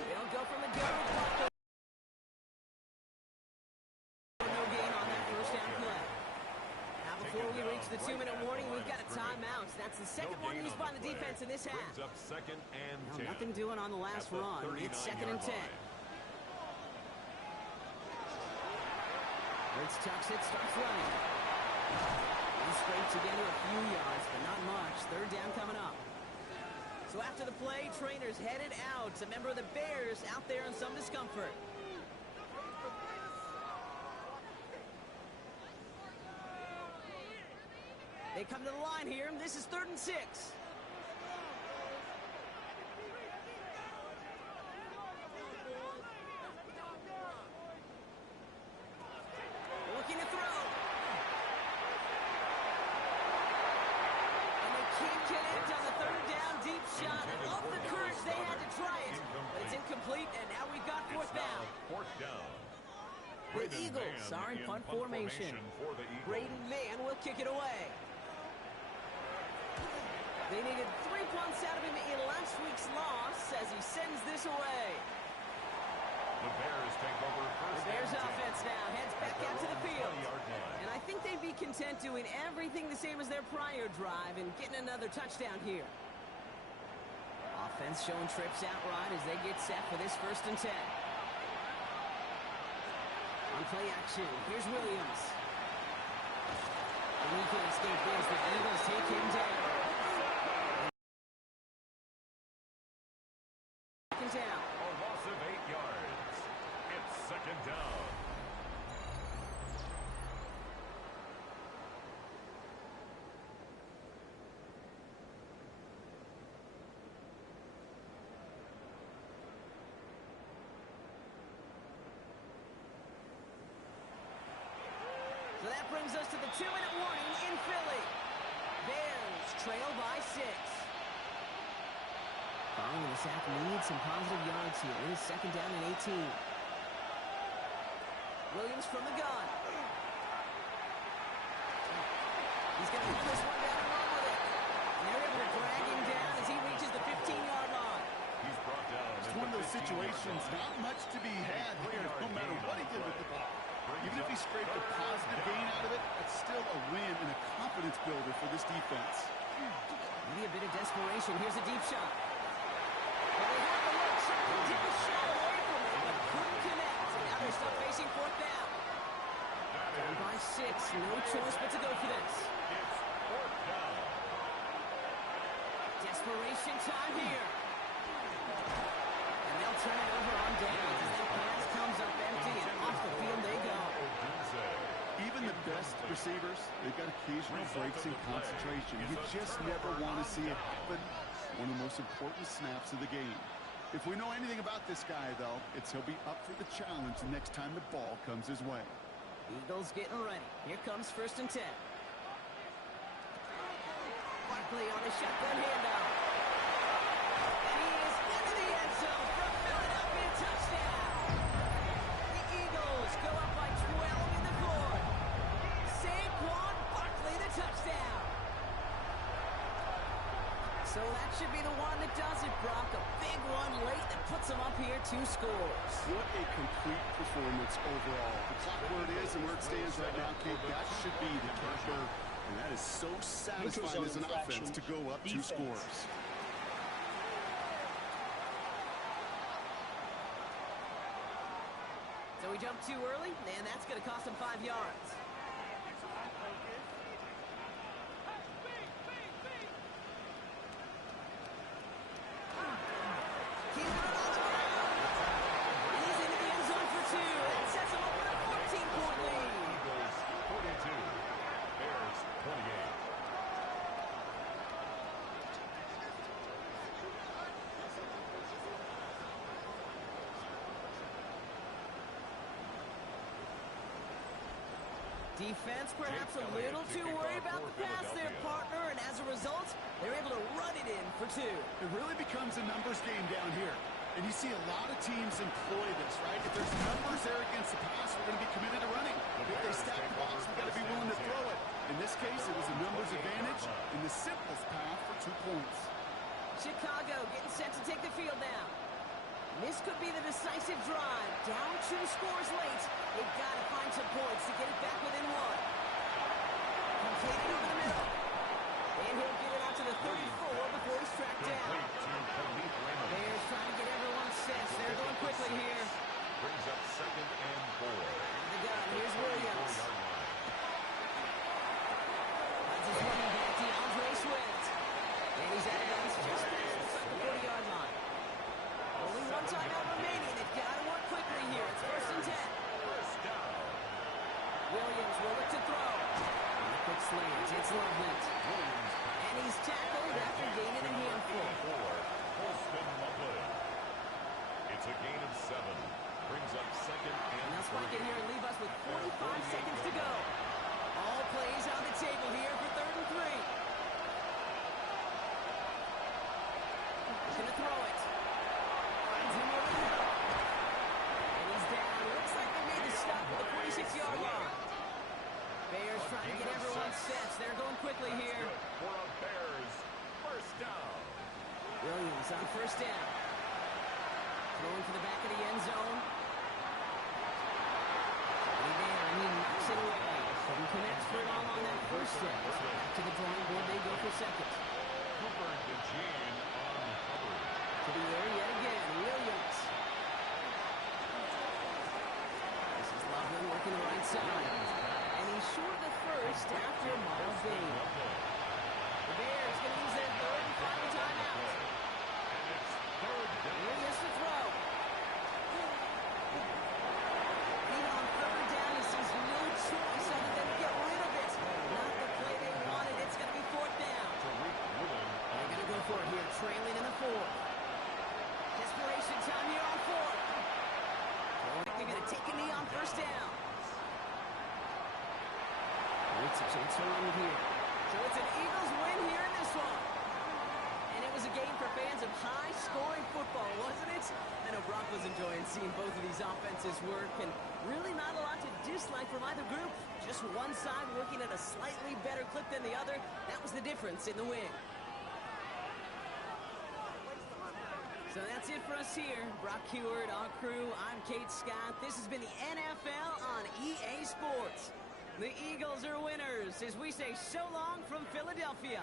They'll go from the gun with block. No gain on that first down play. Now before we reach the 2-minute warning, we've got a timeout. That's the second one used by the defense in this half. Brings up 2nd and 10. Nothing doing on the last run. It's 2nd and 10. Hurts tucks it, starts running. He scraped together a few yards, but not much. 3rd down coming up. So after the play, trainers headed out. A member of the Bears out there in some discomfort. They come to the line here. This is 3rd and 6. Looking to throw. And they can't connect on the 3rd down deep shot. I love the courage they had to try it. But it's incomplete, and now we've got 4th down. 4th down. The Eagles are in punt formation. Braden Mann will kick it away. They needed 3 punts out of him in last week's loss as he sends this away. The Bears take over first. The Bears offense now heads back out to the field. And I think they'd be content doing everything the same as their prior drive and getting another touchdown here. Offense showing trips out right as they get set for this 1st and 10. On play action, here's Williams. And he can't escape this. The Eagles take him down. Second down. A loss of 8 yards. It's 2nd down. So that brings us to the 2-minute warning in Philly. Bears trail by 6. Following the sack needs some positive yards here. It is 2nd down and 18. Williams from the gun. He's going to pull this one down and run with it. And they're able to drag him down as he reaches the 15-yard line. He's brought down. It's one of those situations, not much to be had here, no matter what he did with the ball. Even if he scraped a positive gain out of it, that's still a win and a confidence builder for this defense. Maybe a bit of desperation. Here's a deep shot. Well, they have the look, shot the deep shot away from it, but couldn't connect. And now they're still facing 4th down. Down by 6. No choice but to go for this. It's 4th down. Desperation time here. And they'll turn it over on downs as that pass comes up empty and off the field they go. Even the best receivers, they've got occasional breaks in concentration. You just never want to see it happen. One of the most important snaps of the game. If we know anything about this guy, though, it's he'll be up for the challenge the next time the ball comes his way. Eagles getting ready. Here comes 1st and 10. Barkley on a shotgun handoff. And he is into the end zone for a Philadelphia touchdown. The Eagles go up by 12 in the 4th. Saquon Barkley the touchdown. So that should be the one that does it, Brock. A big one late that puts them up here 2 scores. What a complete performance overall. The clock where it is and where it stands right now, Kate, that should be the capper. And that is so satisfying as an offense to go up 2 scores. So we jumped too early, and that's going to cost them 5 yards. He's into the end zone for 2. That sets him up with a 14-point lead. Eagles 42, Bears 28. Defense perhaps a little too worried about the pass there, partner, and as a result, they're able to run it in for 2. It really becomes a numbers game down here. And you see a lot of teams employ this, right? If there's numbers there against the pass, we're going to be committed to running. If they stack blocks, we've got to be willing to throw it. In this case, it was a numbers advantage in the simplest path for 2 points. Chicago getting set to take the field now. This could be the decisive drive. Down 2 scores late. They've got to find some points to get it back within 1. Completed over the middle. And he'll get it out to the 34 before he's tracked down. Bears trying to get everyone set. They're going quickly here. Brings up 2nd and 4. The gun. Here's Williams. That's his running back, DeAndre Swift. And he's out of bounds just past the 40-yard line. Only 1 timeout remaining. They've got to work quickly here. It's 1st and 10. First down. Williams will look to throw. And the quick slant. It's Loveland. And he's tackled after gaining a handful. It's a gain of 7. Brings up 2nd and Now spike it here and leave us with 45 seconds to go. All plays on the table here for 3rd and 3. He's going to throw it. Finds him over the middle. And he's down. Looks like they made the stop at the 46-yard line. Bears trying to get everyone set. They're going quickly here. For a Bears first down. Williams on 1st down. Throwing for the back of the end zone. And he knocks it away. Couldn't connect for it all on that 1st down. So back to the drawing board they go for 2nd. Cooper DeJean on Hubbard. To the air yet again. Williams. This is Loveland working the right side. And he's short the 1st after a mild gain. The Bears going to use their 3rd and final timeout. And it's 3rd down. Here he is to throw. Even on 3rd down, he sees no choice other than to get rid of it. Not the play they wanted. It's going to be 4th down. They're going to go for it here, trailing in the 4th. Desperation time here on 4th. They're going to take a knee on 1st down. It's a chance to run here. So it's an Eagles win here in this one. And it was a game for fans of high-scoring football, wasn't it? I know Brock was enjoying seeing both of these offenses work, and really not a lot to dislike from either group. Just one side working at a slightly better clip than the other. That was the difference in the win. So that's it for us here. Brock Heward, our crew, I'm Kate Scott. This has been the NFL on EA Sports. The Eagles are winners as we say so long from Philadelphia.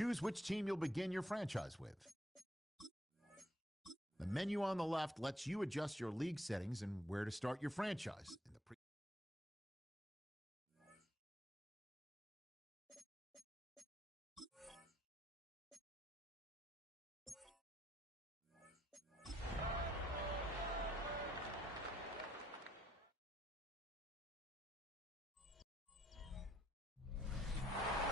Choose which team you'll begin your franchise with. The menu on the left lets you adjust your league settings and where to start your franchise.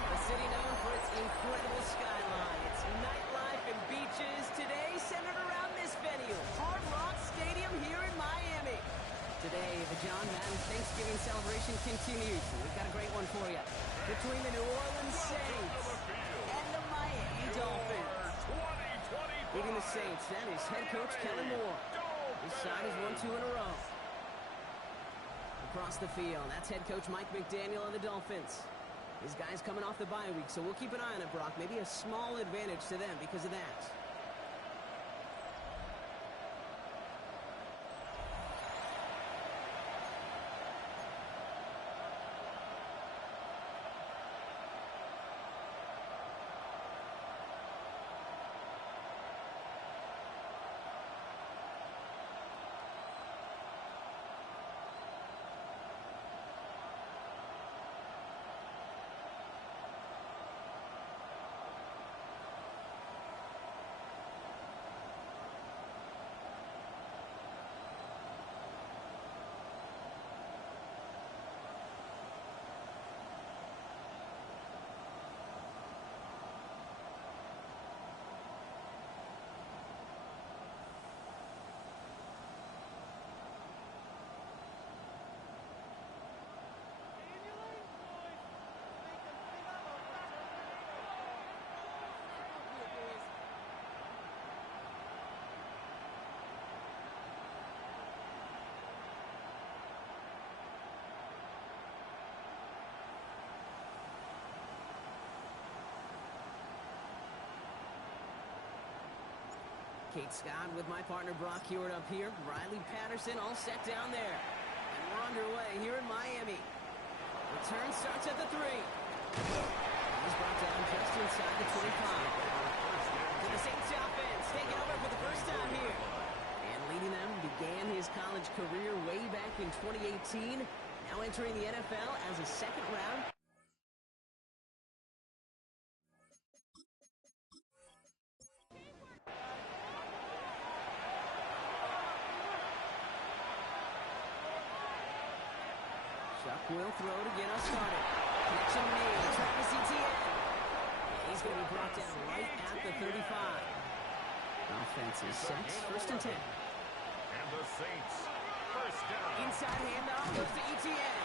The city known for its incredible skyline, its nightlife and beaches, today centered around this venue, Hard Rock Stadium here in Miami. Today, the John Madden Thanksgiving celebration continues. We've got a great one for you. Between the New Orleans Saints and the Miami Dolphins. Leading the Saints, that is head coach Kellen Moore. His side has won 2 in a row. Across the field, that's head coach Mike McDaniel of the Dolphins. These guys coming off the bye week, so we'll keep an eye on it, Brock. Maybe a small advantage to them because of that. Kate Scott with my partner Brock Hewitt up here. Riley Patterson all set down there. And we're underway here in Miami. Return starts at the 3. He's brought down just inside the 25. To the Saints offense, taking over for the first time here. And leading them, began his college career way back in 2018. Now entering the NFL as a second-round. Chuck will throw to get us started. Connection made. Travis Etienne. He's going to be brought down right at the 35. Offense is set. First and 10. And the Saints, first down. Inside handoff goes to Etienne.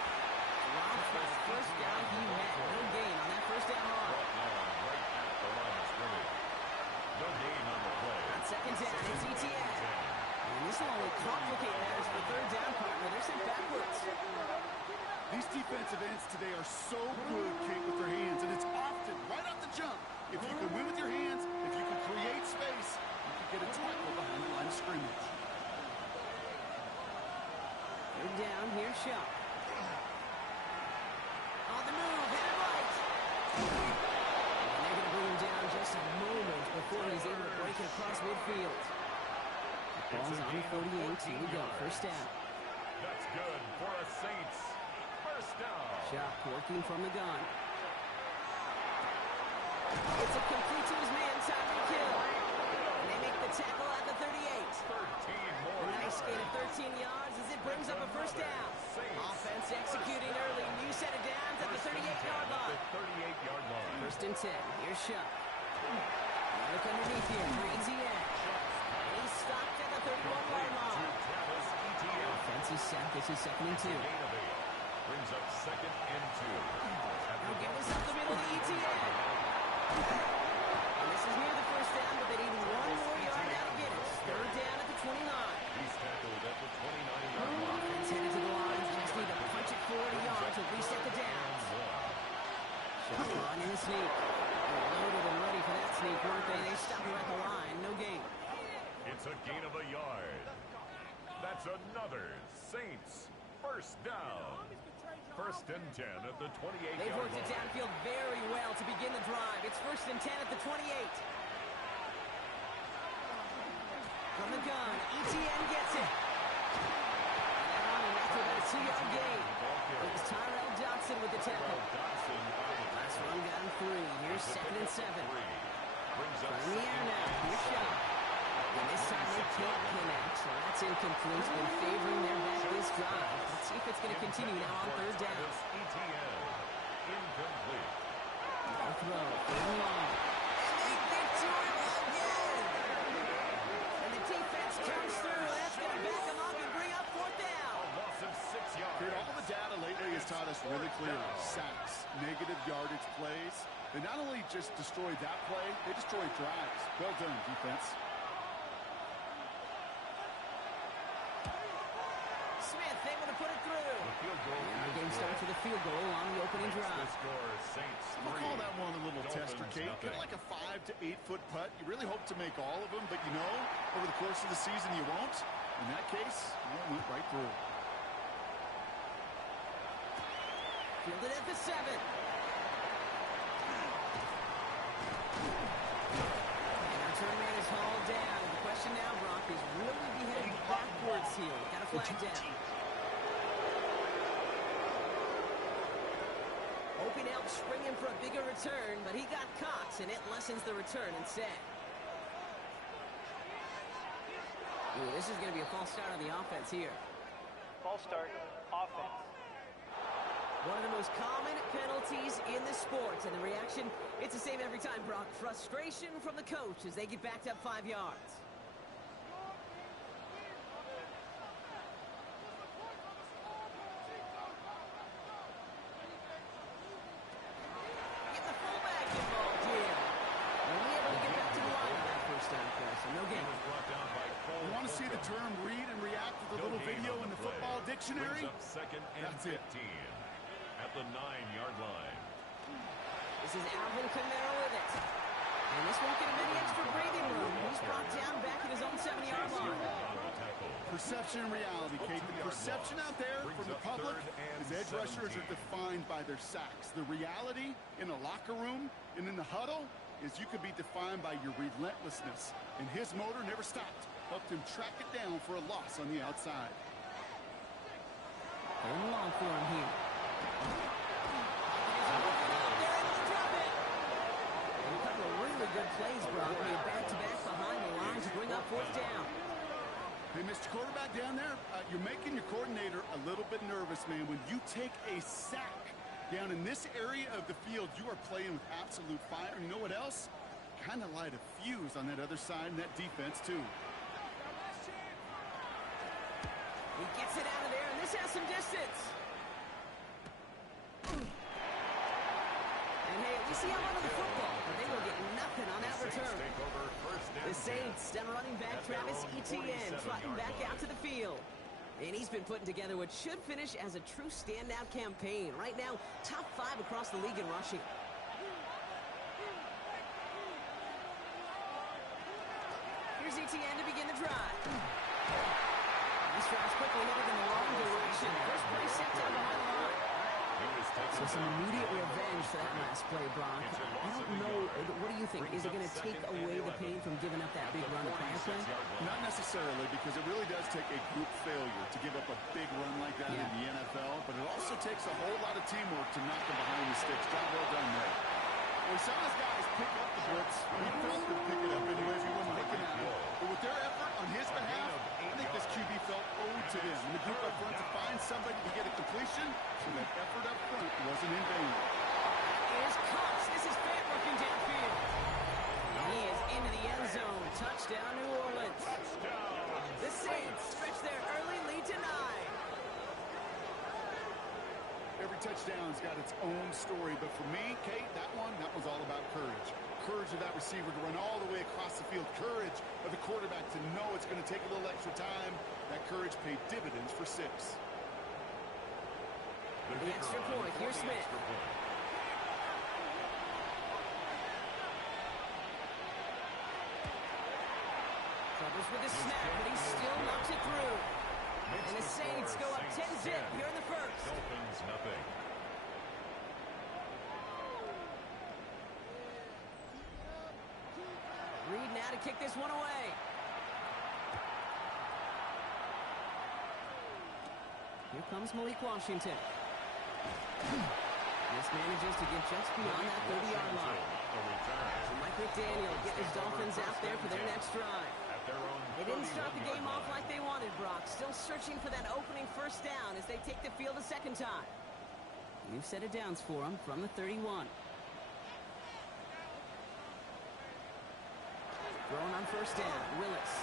Dropped for the first down he had. No gain on that first down run. Right at the line of scrimmage. No gain on the play. On second down, it's Etienne. And this will only complicate matters for third down, partner. They're sent backwards. These defensive ends today are so good, Kate, with their hands, and it's often right off the jump. If you can win with your hands, if you can create space, you can get a tackle behind the line of scrimmage. Third down, here's Shuck. On the move, hit it right. And they're going to bring him down just a moment before he's able to break it across midfield. Ball's on the 48. Here we go, first down. That's good for a Saints. First down. Shuck working from the gun. It's a complete to his man, Tyreek Hill. And they make the tackle at the 38. 13 more. A nice gain of 13 yards as it brings up a first down. Offense executing early. New set of downs at the 38-yard line. The 38-yard line. First and 10. Here's Shuck. Look underneath here for Etienne. And he's stopped at the 31-yard line. Offense is set. This is second and 2. Brings up second and 2. Now get this up the middle to Etienne. And this is near the first down, but they need one more yard now to get it. Third down at the 29. He's tackled at the 29-yard line. Offense headed to the line. Just need to punch it 40 yards to reset the downs. Shuck on in the sneak. They're loaded and ready for that sneak, weren't they? They stop her at the line. No gain. It's a gain of a yard. That's another Saints first down. For First and 10 at the 28-yard line. They've worked it downfield very well to begin the drive. It's first and 10 at the 28. From the gun, ETN gets it. And after about a 2-yard gain, it was Tyrell Dodson with the tackle. Last run got him 3. Here's second and 7. From the air now, here's Shaw. And this time they can't connect, so that's incomplete. It's been favoring their back this drive. Let's see if it's going to continue now on third down. ETN, incomplete. Throw, third and long. And they get to it again! And the defense comes through. That's going to back them up and bring up fourth down. A loss of 6 yards. Dude, all the data lately has taught us really clearly. Sacks, negative yardage plays. They not only just destroyed that play, they destroyed drives. Well done, defense. Smith able to put it through. The field goal. And our game starts with a field goal on the opening drive. The score, Saints 3. We'll call that one a little tester, Kate. Nothing. Kind of like a 5 to 8 foot putt. You really hope to make all of them, but you know, over the course of the season, you won't. In that case, it went right through. Fielded at the 7. And our turn man is hauled down. And the question now, Brock, is will we be heading backwards here? Got a flag down. Hoping to help spring him for a bigger return, but he got caught, and it lessens the return instead. Ooh, this is going to be a false start on the offense here. False start, offense. One of the most common penalties in the sport, and the reaction, it's the same every time, Brock. Frustration from the coach as they get backed up 5 yards. Get the fullback involved here. Only able to get back to the line on that first down play, so no gain. You want to see the term read and react with a little video in the football dictionary? Brings up second and That's 15 it. at the 9-yard line. This is Alvin Kamara with it. And this won't get him any extra breathing room. He's brought down back at his own 7-yard line. Perception and reality, Kate. The perception out there from the public is edge rushers are defined by their sacks. The reality in a locker room and in the huddle is you could be defined by your relentlessness. And his motor never stopped. Helped him track it down for a loss on the outside. Going long for him here. And a couple of really good plays, Brock. Made back-to-back behind the line to bring up fourth down. Hey, Mr. Quarterback down there, you're making your coordinator a little bit nervous, man. When you take a sack down in this area of the field, you are playing with absolute fire. You know what else? Kind of light a fuse on that other side and that defense, too. He gets it out of there, and this has some distance. And hey, at least he held onto the football, but they will get nothing on that return. The Saints, down running back Travis Etienne, trotting back out to the field. And he's been putting together what should finish as a true standout campaign. Right now, top 5 across the league in rushing. Here's Etienne to begin the drive. These drives quickly headed in the wrong direction. First play set down behind the line. So some immediate revenge for that last play, Brock. I don't know. What do you think? Is it going to take away the pain from giving up that big run the prior play? Not necessarily, because it really does take a group failure to give up a big run like that in the NFL, but it also takes a whole lot of teamwork to knock them behind the sticks. Job well done there. We saw his guys pick up the blitz. He felt them pick it up anyways. He wasn't looking at it. But with their effort on his behalf, I think this QB felt owed to them. And the group up front to find somebody to get a completion, so that effort up front wasn't in vain. Here's Cox. This is Fant working downfield. And he is into the end zone. Touchdown, New Orleans. The Saints stretch their early lead to 9. Every touchdown's got its own story, but for me, Kate, that was all about courage. Courage of that receiver to run all the way across the field. Courage of the quarterback to know it's going to take a little extra time. That courage paid dividends for 6. The extra point. Here's Smith. Troubles with the snap, but he still knocks it through. And the Saints go up 10-zip here in the first. Dolphins nothing. now to kick this one away. Here comes Malik Washington. This manages to get just beyond that 30-yard line. So Mike McDaniel getting his Dolphins out there for their next drive. They didn't start the game off like they wanted, Brock. Still searching for that opening first down as they take the field a second time. New set of downs for them from the 31. Throwing on first down, Willis.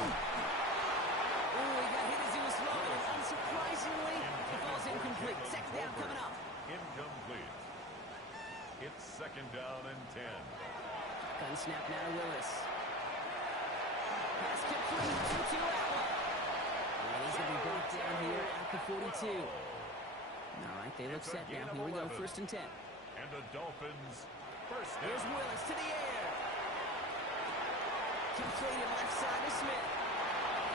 Oh, he got hit as he was throwing, and unsurprisingly, it falls incomplete. Second down coming up. Incomplete. It's second down and 10. Gun snap now to Willis. Pass complete, Tutu Atwell. And he's going to be brought down here at the 42. All right, they look set now. Here we go, first and 10. And the Dolphins first down. Here's Willis to the air. Completed left side to Smith.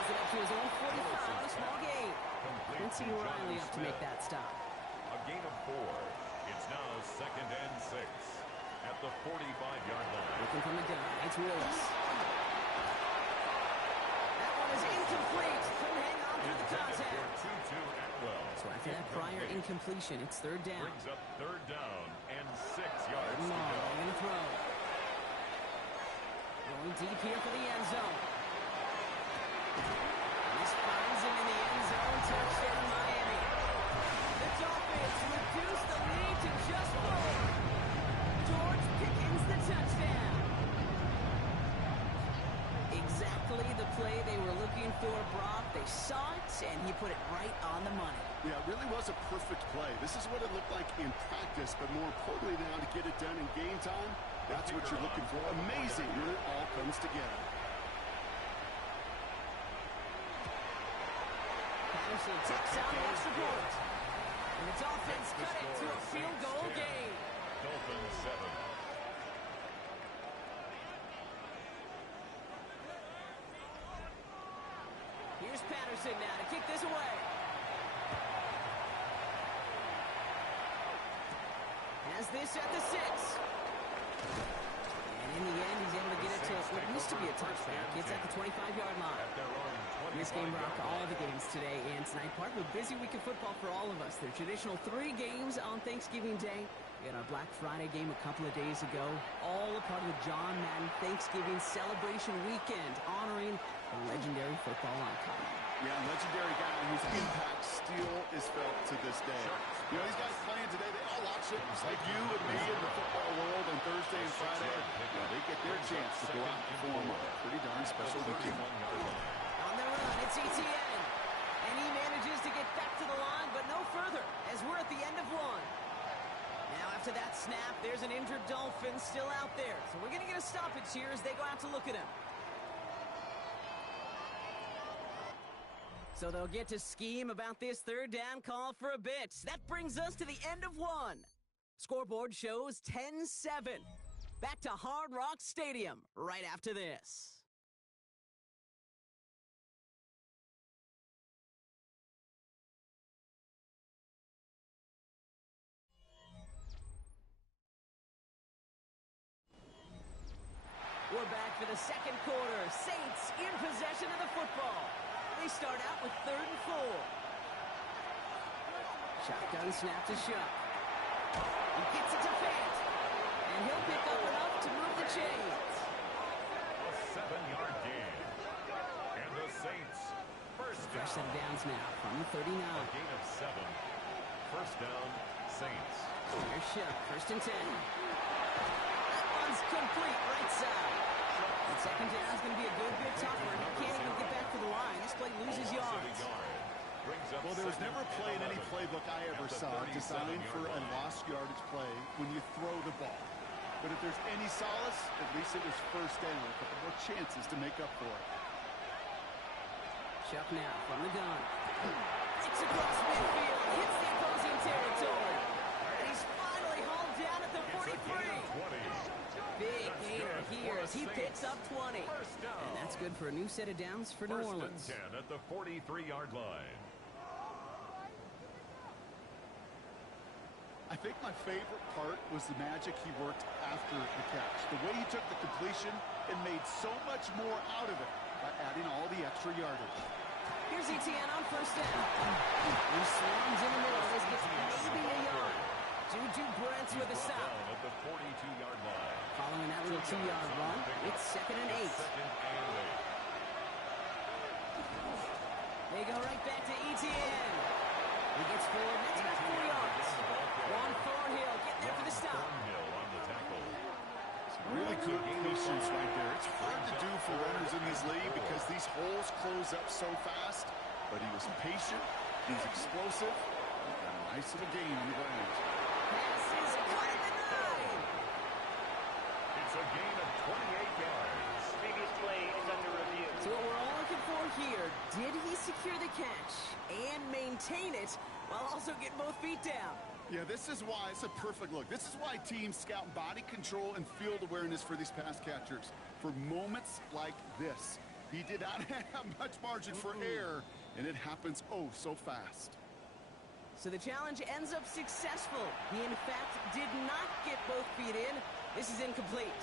He's it up to his own 45 on a small gain. Quincy Riley up to make that stop. A gain of 4. It's now second and 6 at the 45-yard line. Looking from the gun. It's Willis. That one is incomplete. Couldn't hang on through the contact. So after that prior incompletion, it's third down. Brings up third down and 6 yards to go. They're going to throw. Going deep here for the end zone. This finds him in the end zone. Touchdown, Miami. The Dolphins reduce the lead to just 4. George Pickens the touchdown. Exactly the play they were looking for, Brock. They saw it, and he put it right on the money. Yeah, it really was a perfect play. This is what it looked like in practice, but more importantly now to get it done in game time, that's what you're looking for. Amazing when it all comes together. Patterson takes out the extra point. And the Dolphins cut it to a field goal game. Dolphins 7. Here's Patterson now to kick this away. Has this at the 6. And in the end, he's able to get it to what used to be a touchback. It's at the 25-yard line. In this game, Brock, all the games today and tonight. Part of a busy week of football for all of us. The traditional 3 games on Thanksgiving Day. We had our Black Friday game a couple of days ago. All a part of the John Madden Thanksgiving celebration weekend, honoring a legendary football icon. Yeah, legendary guy whose impact still is felt to this day. You know, these guys playing today, they all watch it just like you and me in the football world on Thursday and Friday. You know, they get their chance to go out and perform a pretty darn special weekend. On the run, it's Etienne. And he manages to get back to the line, but no further, as we're at the end of 1. Now, after that snap, there's an injured Dolphin still out there. So we're going to get a stoppage here as they go out to look at him. So they'll get to scheme about this third down call for a bit. That brings us to the end of 1. Scoreboard shows 10-7. Back to Hard Rock Stadium right after this. We're back for the second quarter. Saints in possession of the football. They start out with 3rd and 4. Shotgun snap to Shuck. He gets it to Fant. And he'll pick up enough to move the chains. A 7-yard gain. And the Saints first down. Fresh set of downs now from the 39. A gain of 7. First down, Saints. Here's Shuck, 1st and 10. That one's complete right side. And second down is going to be a good bit tougher. He can't even get back to the line. This play loses yards. Well, there was never a play in any playbook I ever saw designed for a lost yardage play when you throw the ball. But if there's any solace, at least it was first down. A couple more chances to make up for it. Shuck now from the gun. It's across midfield. Hits the opposing territory. And he's finally hauled down at the 43. Big gainer here as he picks up 20. And that's good for a new set of downs for New Orleans. 10 at the 43-yard line. I I think my favorite part was the magic he worked after the catch. The way he took the completion and made so much more out of it by adding all the extra yardage. Here's Etienne on first down. He slams in the middle. This gets maybe a yard. Juju Brents with a stop. At the 42-yard line. Following that little 2-yard run, it's 2nd and 8. They go right back to Etienne. He gets forward. That's about 4 yards. Juan Thornhill getting there for the stop. Thornhill on the tackle. Really good patience right there. It's hard to do for runners in this league because these holes close up so fast. But he was patient. He's explosive. Got a nice little gain on the ground. Pass is caught at the 9. It's a gain of 28 yards. Previous play is under review. So what we're all looking for here, did he secure the catch and maintain it while also getting both feet down? Yeah, this is why it's a perfect look. This is why teams scout body control and field awareness for these pass catchers. For moments like this, he did not have much margin for error, and it happens oh so fast. So the challenge ends up successful. He, in fact, did not get both feet in. This is incomplete.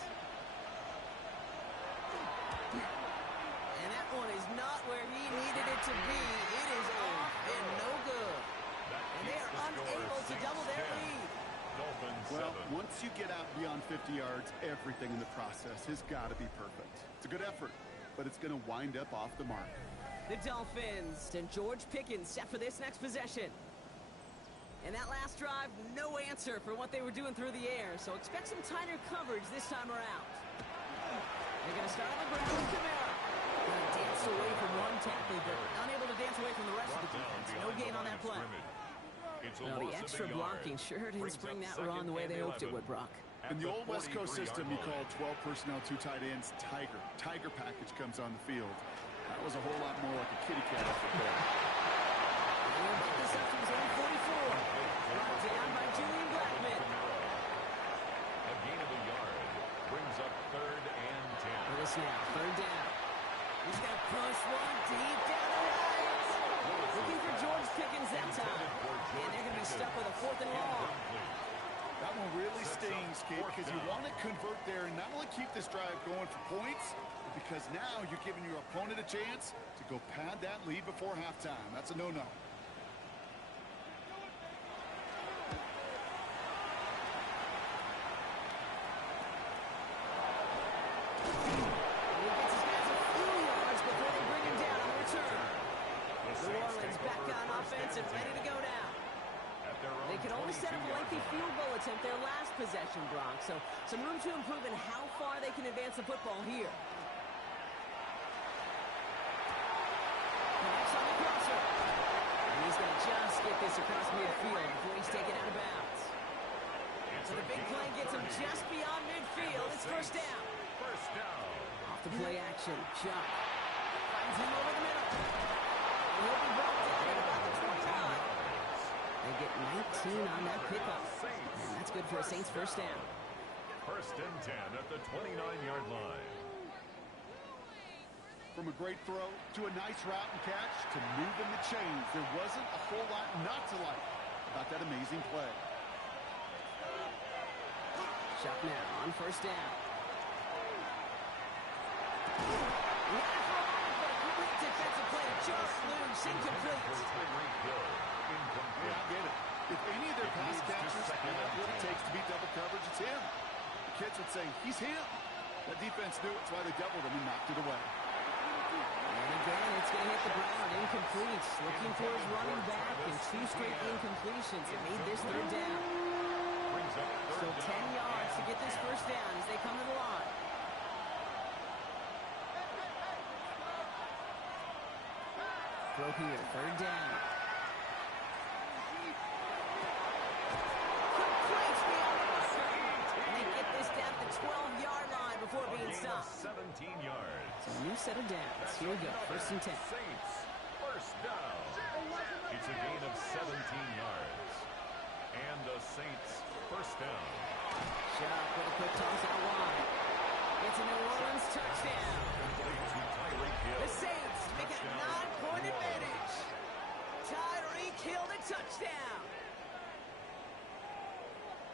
And that one is not where he needed it to be. It is off and no good. And they are unable to double their lead. Well, once you get out beyond 50 yards, everything in the process has got to be perfect. It's a good effort, but it's going to wind up off the mark. The Dolphins and George Pickens set for this next possession. And that last drive, no answer for what they were doing through the air, so expect some tighter coverage this time around. They're going to start on the ground with Kamara. Danced away from one tackle, but unable to dance away from the rest of the defense. No gain on that play. Well, the extra blocking sure didn't spring that run the way they hoped it would, Brock. In the old West Coast system, you call 12 personnel, 2 tight ends, Tiger. Tiger package comes on the field. That was a whole lot more like a kitty cat effort there. He'll get this up to his own 44. Brought down by Julian Blackman. A gain of a yard brings up 3rd and 10. For the snap, 3rd down. He's got to push one deep down the right. Looking for George Pickens that time. And they're going to be stuck with a 4th and long. That one really stings, kid, because you want to convert there and not only keep this drive going for points, but because now you're giving your opponent a chance to go pad that lead before halftime. That's a no-no. And ready to go now. They could only set up a lengthy field goal attempt their last possession, Bronx. So some room to improve in how far they can advance the football here. Connects on the crosser. And he's going to just get this across midfield before he's taken out of bounds. So the big play gets him just beyond midfield. It's 1st down. Off the play action. Chuck finds him over the middle. He'll be brought down at about the 29. They get 19 on that pickup. And that's good for a Saints 1st down. 1st and 10 at the 29-yard line. From a great throw to a nice route and catch to moving the chains, there wasn't a whole lot not to like about that amazing play. Chuck now on 1st down. Defensive play just loose, incomplete. Yeah, I get it. If any of their pass catchers have what it takes to beat double coverage, it's him. The kids would say, he's him. That defense knew it. That's why they doubled him and knocked it away. And again, it's going to hit the ground. Incomplete. Looking for his running back, and 2 straight incompletions. It made this 3rd down. So 10 yards to get this 1st down as they come to the line. Throw here, 3rd down. Complete beyond the buffer. And they get this down to the 12-yard line before being stopped. 17 yards. So a new set of downs. Here we go, 1st and 10. Saints, 1st down. It's a gain of 17 yards. And the Saints, 1st down. Chuck with a quick toss out wide. It's a New Orleans touchdown. The Saints make it a 9-point advantage. Tyreek Hill the touchdown.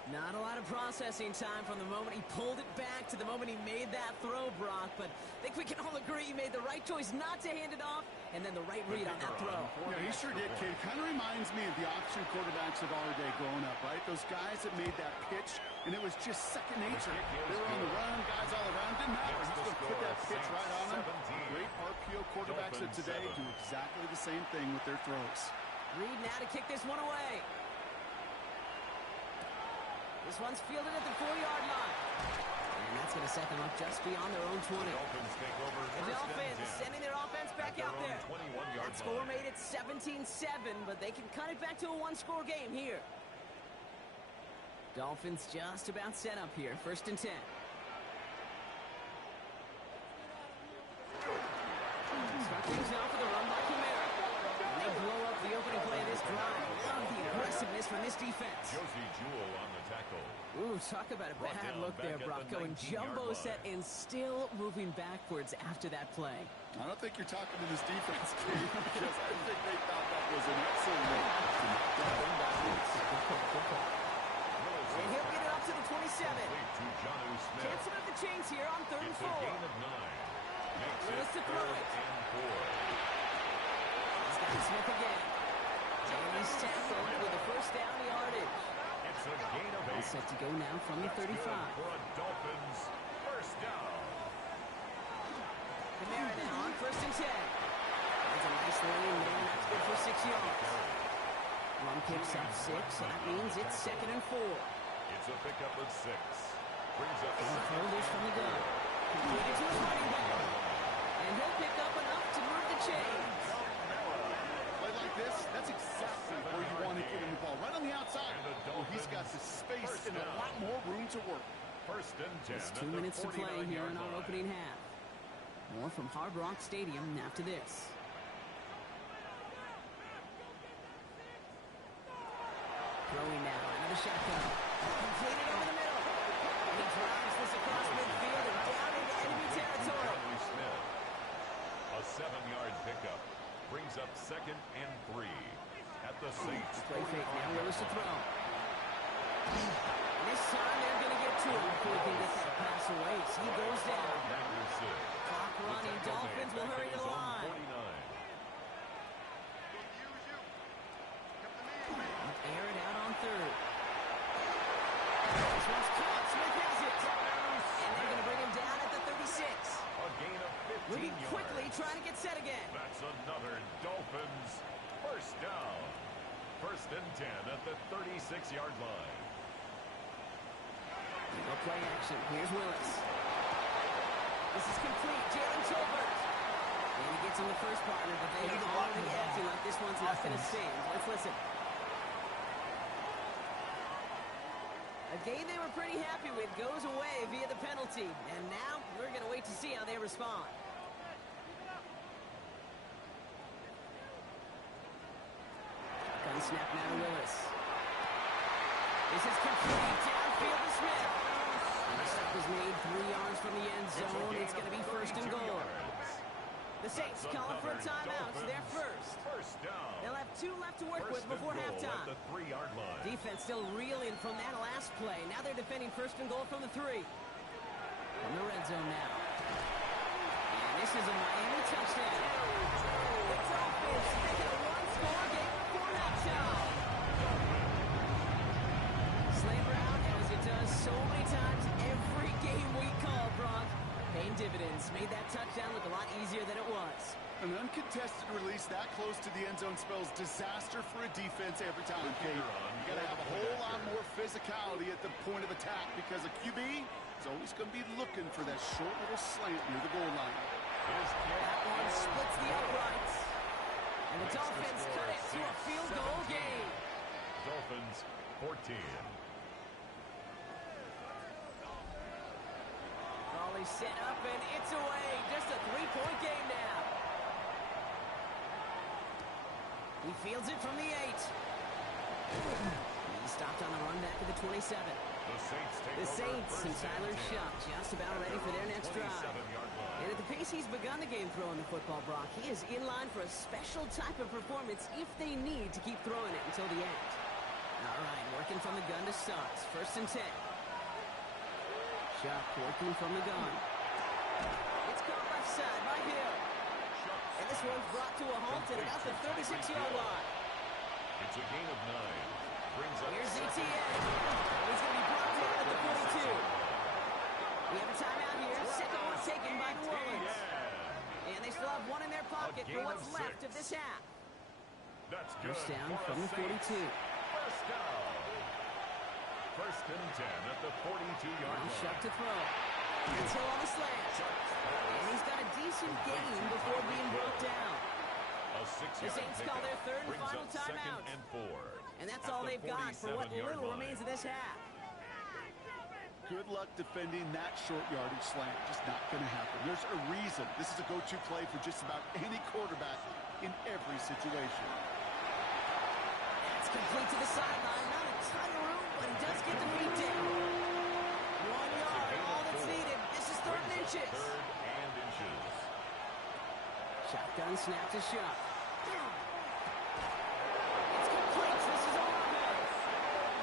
Not a lot of processing time from the moment he pulled it back to the moment he made that throw, Brock. But I think we can all agree he made the right choice not to hand it off, and then the right read on that throw. Yeah, he sure did, kid. Kind of reminds me of the option quarterbacks of our day growing up, right? Those guys that made that pitch, and it was just second nature. They were on the run, guys all around. Didn't matter. He's going to put that pitch right on them. Great RPO quarterbacks of today do exactly the same thing with their throws. Reed now to kick this one away. This one's fielded at the 4-yard line. And that's going to set them up just beyond their own 20. The Dolphins take over The Dolphins sending their offense back out there. 21-yard That score line. made it 17-7, but they can cut it back to a one-score game here. Dolphins just about set up here. 1st and 10. Start things off with a run by Kamara. And they blow up the opening play of this drive. Love the aggressiveness from this defense. Josie Jewell on the tackle. Ooh, talk about a bad look there, Brock. Going jumbo set and still moving backwards after that play. I don't think you're talking to this defense, Steve, because I think they thought that was an excellent way to knock that thing backwards. And he'll get it up to the 27. To Jonnu Smith. Can't submit the chains here on 3rd and It's 4. a gain of 9. Makes Willis it to throw 3rd it. and 4. He's got Smith again. And he's tackled with a 1st down yardage. It's a gain of 8. All set to go now from the 35. For a Dolphins 1st down. Kamara now on 1st and 10. That's a nice lane there. That's good for 6 yards. Run picks up 6, so that means it's 2nd and 4. It's a pickup of 6. Brings up And throw this from the gun. Completed to his running back. And he'll pick up enough to move the chains. Play like this, that's exactly where you want to get him the ball. Right on the outside. Well, he's got the space and a lot more room to work. 1st and 10. Just 2 minutes to play here in our opening half. More from Hard Rock Stadium after this. Throwing now, another shotgun. Completed over the middle. And he drives this across midfield and down into enemy territory. Jonnu Smith. A 7-yard pickup. Brings up 2nd and 3. At the Saints. Play fake now, Willis to throw. This time they're going to get to him before he can get that pass away. So he goes down. Clock running. Dolphins will hurry to the line. 49. Air it out on 3rd. This one's caught. Smith has it. And they're going to bring him down at the 36. A gain of 15 Moving quickly, yards. trying to get set again. That's another Dolphins 1st down. 1st and 10 at the 36-yard line. No play action. Here's Willis. This is complete. Jalen Tolbert. And he gets in the first partner, but they are already acting like this one's not going to stand. Let's listen. A game they were pretty happy with goes away via the penalty. And now we're going to wait to see how they respond. Gun snap now to Willis. This is complete. Downfield to Smith. And the stop is made 3 yards from the end zone. It's going to be 1st and goal. The Saints calling for a timeout. They're first. 1st down. They'll have 2 left to work with before halftime. At the 3-yard line. Defense still reeling from that last play. Now they're defending 1st and goal from the 3. From the red zone now. And this is a Miami touchdown. The Dolphins make it a one-score game before halftime. Slam around as it does so many times every game we call, Brock. Paying dividends. Made that touchdown look a lot easier than it was. An uncontested release that close to the end zone spells disaster for a defense every time, Kate. You got to have a whole lot more physicality at the point of attack because a QB is always going to be looking for that short little slant near the goal line. That one splits the uprights. And the Dolphins cut it to a field goal game. Dolphins 14. Raleigh set up and it's away. Just a 3-point game now. He fields it from the 8. He stopped on the run back at the 27. The Saints and Tyler Shuck just about ready for their next drive. And at the pace he's begun the game throwing the football, Brock, he is in line for a special type of performance if they need to keep throwing it until the end. Now, All right, working from the gun to start. 1st and 10. Shuck working from the gun. It's caught left side by Hill. And this one's brought to a halt at about the 36-yard line. It's a gain of 9. Brings up Here's ETN. He's going to be brought down at the 42. We have a timeout here. Second one taken by New Orleans. And they still have one in their pocket for what's left of this half. That's good. First down from the 42. First down. 1st and 10 at the 42-yard line. Shuck to throw. It's Hill on the slant. And he's got a decent gain before being brought down. The Saints call their 3rd and final timeout. And that's all they've got for what little remains of this half. Good luck defending that short yardage slant. Just not going to happen. There's a reason this is a go-to play for just about any quarterback in every situation. It's complete to the sideline. Not a ton of room, but he does get the feet down. 1 yard, all that's needed. This is 3rd and inches. Shotgun snap to Shuck. It's complete. This is all good.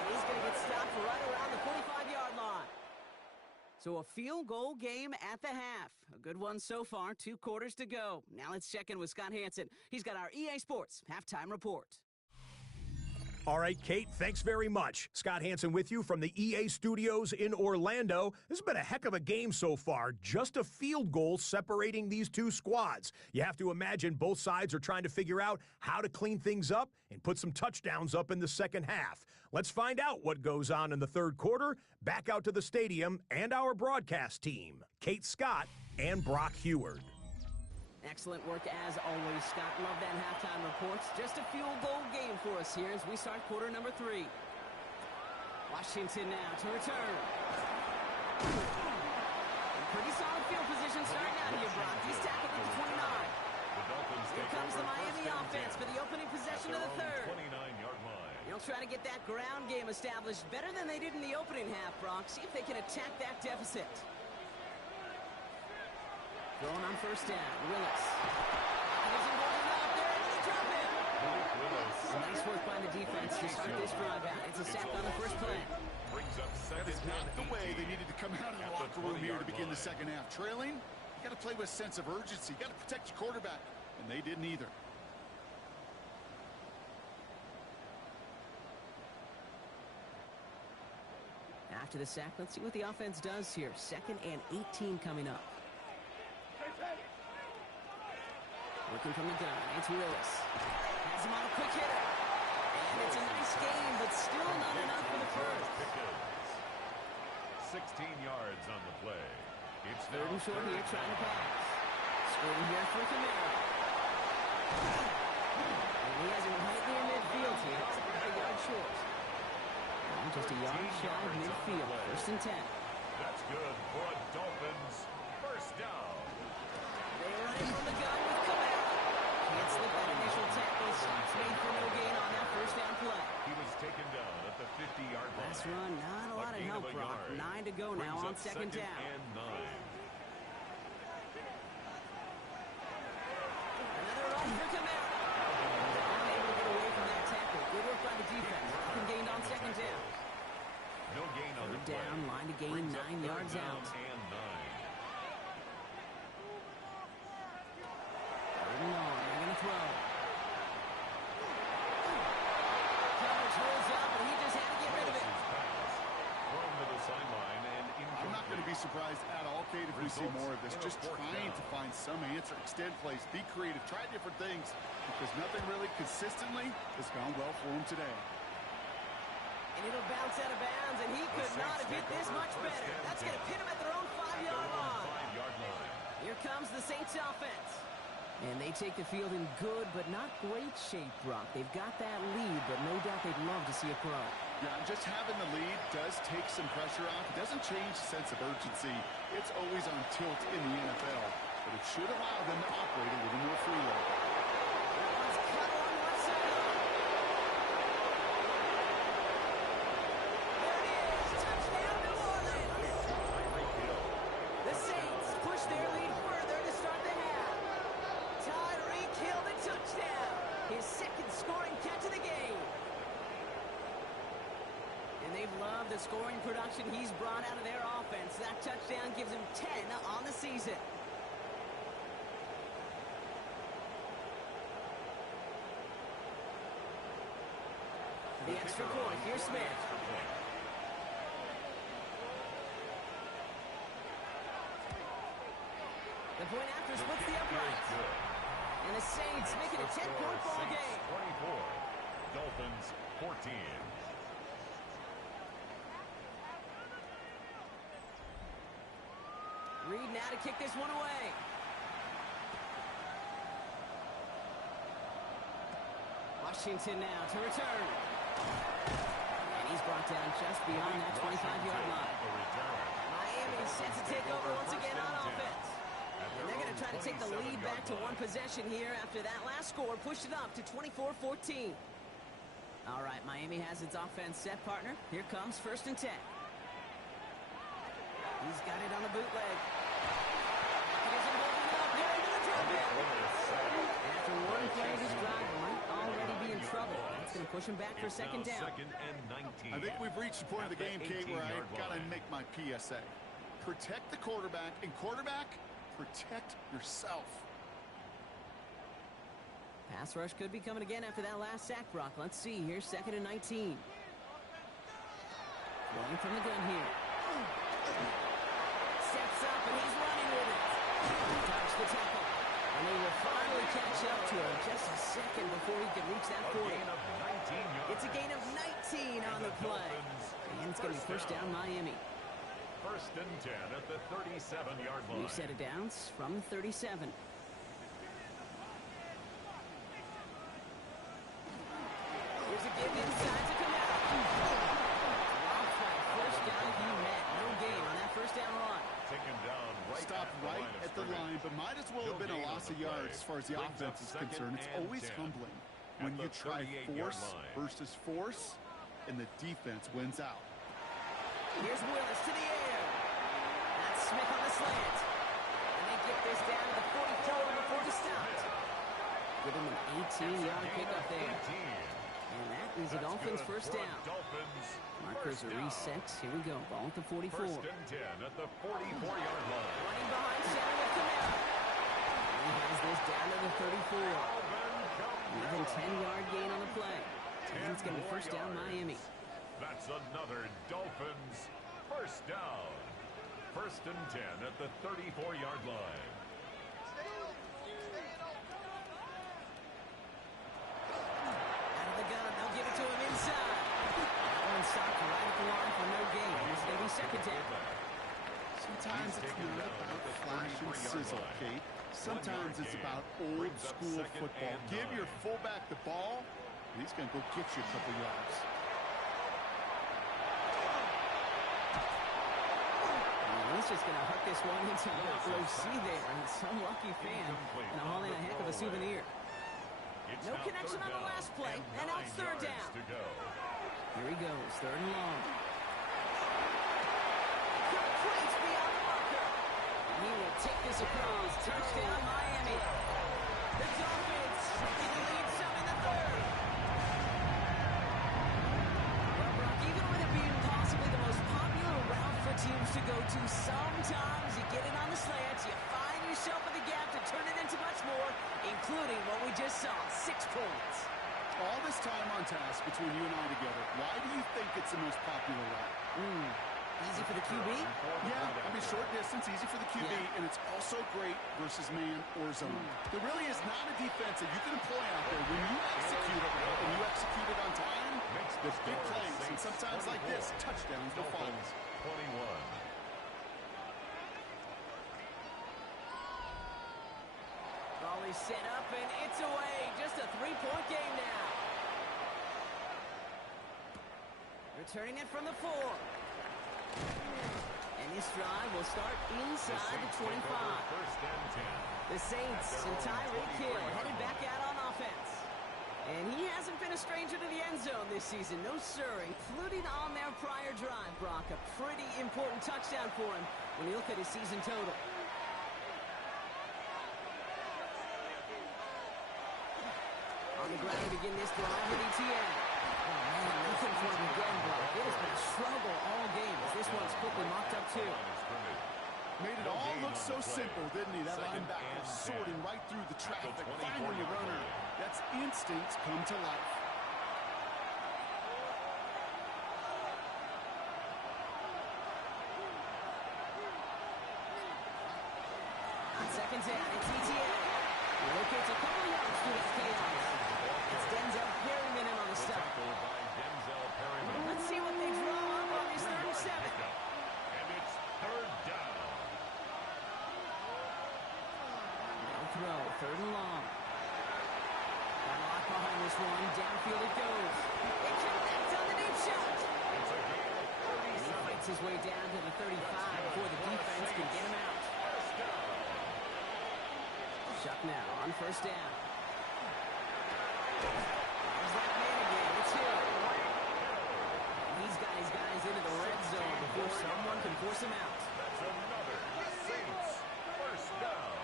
He's going to get stopped right around the 45-yard line. So a field goal game at the half. A good one so far. 2 quarters to go. Now let's check in with Scott Hanson. He's got our EA Sports halftime report. All right, Kate, thanks very much. Scott Hanson with you from the EA Studios in Orlando. This has been a heck of a game so far. Just a field goal separating these two squads. You have to imagine both sides are trying to figure out how to clean things up and put some touchdowns up in the second half. Let's find out what goes on in the 3rd quarter. Back out to the stadium and our broadcast team, Kate Scott and Brock Heward. Excellent work as always, Scott. Love that halftime report. Just a field goal game for us here as we start quarter number 3. Washington now to return. Pretty solid field position starting out here, Brock. He's tackled at the 29. Here comes the Miami offense for the opening possession of the 3rd. They'll try to get that ground game established better than they did in the opening half, Brock. See if they can attack that deficit. Throwing on 1st down, Willis. Doesn't hold it out there, and they drop him. Nice work by the defense to start this drive out. It's a sack on the 1st play. That is not the way they needed to come out of the locker room here to begin the second half. Trailing, you got to play with a sense of urgency. You got to protect your quarterback, and they didn't either. After the sack, let's see what the offense does here. 2nd and 18 coming up. Working from the gun, it's Willis. Has him on a quick hitter. And it's a nice game, but still not enough for the 1st. 16 yards on the play. It's 3rd and short here, trying to pass. Screen here for Camara. And he has it right near midfield here. It's about a yard short. And just a yard shy of midfield. 1st and 10. That's good for a Dolphins 1st down. They run in from the gun with Camara. Can't slip that initial tackle. Stops made for no gain on that 1st down play. He was taken down at the 50-yard line. Last run, not a lot of help, Brock. 9 to go now on 2nd down. And 9. Another run for Camara. Unable to get away from that tackle. Good work by the defense. Nothing gained on 2nd down. No gain on the play. Down, line to gain 9 yards out. And 9. They're going to throw. Coverage holds up, but he just had to get rid of it. Thrown to the sideline and I'm not going to be surprised at all, Kate, if we see more of this. Just trying to find some answer, extend plays, be creative, try different things, because nothing really consistently has gone well for him today. And it'll bounce out of bounds, and he could not have hit this much better. That's going to pin him at their own 5-yard line. Here comes the Saints offense. And they take the field in good but not great shape, Brock. They've got that lead, but no doubt they'd love to see a pro. Yeah, just having the lead does take some pressure off. It doesn't change the sense of urgency. It's always on tilt in the NFL, but it should allow them to operate a little more freely. One's cut on one side. There it is. Touchdown, New Orleans. The Saints push their lead further to start the half. Tyreek Hill the touchdown. His 2nd scoring catch of the game. the scoring production he's brought out of their offense. That touchdown gives him 10 on the season. The extra point, here's Smith. The point after splits the uprights. And the Saints make it a 10-point ball game. 24, Dolphins 14. Reed now to kick this one away. Washington now to return. And he's brought down just beyond that 25-yard line. Miami sets to take over once again on offense. And they're going to try to take the lead back to one possession here after that last score pushed it up to 24-14. All right, Miami has its offense set, partner. Here comes 1st and 10. He's got it on the bootleg. He isn't holding up. They're into the drop in. After one play, this drive might already be in trouble. That's going to push him back for second down. Second and 19. I think we've reached the point of the game, Kate, where I've got to make my PSA. Protect the quarterback, and quarterback, protect yourself. Pass rush could be coming again after that last sack, Brock. Let's see. Here's 2nd and 19. Going from the gun here. Steps up, and he's running with it. Dodge the tackle. And they will finally catch up to him just a second before he can reach that 40. It's a gain of 19 on the play. And it's going to be pushed down Miami. 1st and 10 at the 37-yard line. New set of downs from the 37. Here's a give inside to come out. First guy he met. No gain on that first down run. Taken down right. Stopped right at the line, but might as well have been a loss of yards as far as the offense is concerned. It's always humbling when you try force versus force, and the defense wins out. Here's Willis to the air. That's Smith on the slant. And they get this down to the 44 before he stopped. Give him an 18-yard pickup there. And that is a Dolphins first down. Markers are reset. Here we go. Ball at the 44. 1st and 10 at the 44-yard line. Running behind center with Kamara. He has this down to the 34. Even 10-yard gain on the play. And it's going to be first down Miami. That's another Dolphins first down. 1st and 10 at the 34-yard line. Out of the gun, they'll give it to him inside. That one stopped right at the line for no gain. It's going to be second down. Sometimes it's not about flash and sizzle, Kate. Sometimes it's about old school football. Give your fullback the ball, and he's going to go get you a couple yards. He's just going to hook this one into low C there. And some lucky fan and hauling a heck of a souvenir. No connection on the last play, and now it's 3rd down. Here he goes, 3rd and long. Completes beyond the marker. He will take this across. Touchdown, Miami. The Dolphins taking the lead some in the 3rd. Well, Brock, even with it being possibly the most popular route for teams to go to, sometimes you get it on the slants, you find yourself in the gap to turn it into much more, including what we just saw, 6 points. All this time on task between you and I together, why do you think it's the most popular route? Easy for the QB? Yeah, I mean, short distance, easy for the QB, and it's also great versus man or zone. There really is not a defense that you can employ out there when you execute it well and you execute it on time. There's big plays, and sometimes like this, touchdowns will follow. 21. Ball is set up, and it's away. Just a 3-point game now. Returning it from the 4. And this drive will start inside the 25. The Saints and Tyreek Hill headed back out on offense. And he hasn't been a stranger to the end zone this season. No, sir, including on their prior drive, Brock. A pretty important touchdown for him when you look at his season total. On the ground to begin this drive with ETN. Oh, man, couldn't find him again, Brock. It has been a struggle all game as this one's quickly mocked up too. Made it all look so simple, didn't he? That linebacker sorting right through the traffic, finding the runner. That's instinct come to life. On second down, it's ETN. He locates a couple yards through that chaos. It's Denzel Perryman in on the stop. Let's see what they draw up on this 3rd and 7. And it's 3rd down. Throw, 3rd and long. Got a lot behind this one. Downfield it goes. They connect on the deep shot. It's a gain of 37. And he fights his way down to the 35 before the defense can get him out. Chuck now on 1st down. There's that man again. It's Hill. And he's got his guys into the red zone before someone can force him out. That's another Saints 1st down.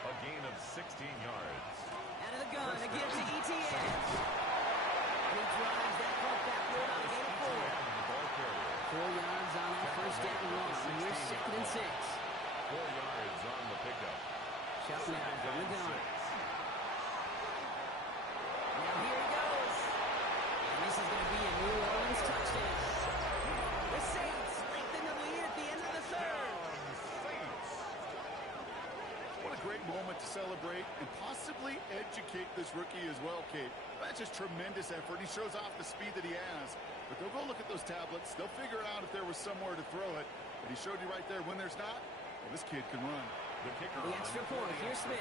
A gain of 16 yards. Out of the gun, again to ETN. And he drives that ball backward on a gain of 4. 4 yards on that 1st down run. And here's 2nd and 6. 4 yards on the pickup. Chuck now from the gun. Now here he goes. And this is going to be a New Orleans touchdown. The Saints lengthen the lead at the end of the 3rd. What a great moment to celebrate and possibly educate this rookie as well, Kate. That's just tremendous effort. He shows off the speed that he has. But they'll go look at those tablets. They'll figure out if there was somewhere to throw it. But he showed you right there when there's not. Well, this kid can run. The extra point. Here's Smith.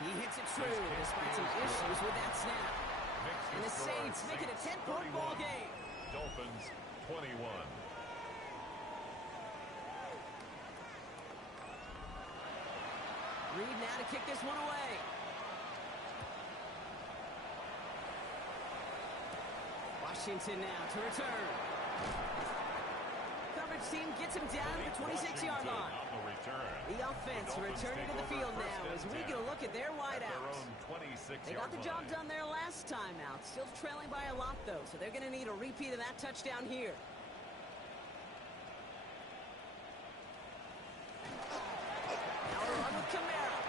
He hits it true despite some issues with that snap. And the Saints make it a 10-point ball game. Dolphins 21. Reed now to kick this one away. Washington now to return. Coverage team gets him down to the 26-yard line. The offense returning to the field now as we get a look at their wideouts. They got the job done there last time out. Still trailing by a lot, though, so they're going to need a repeat of that touchdown here. Now a run with Kamara.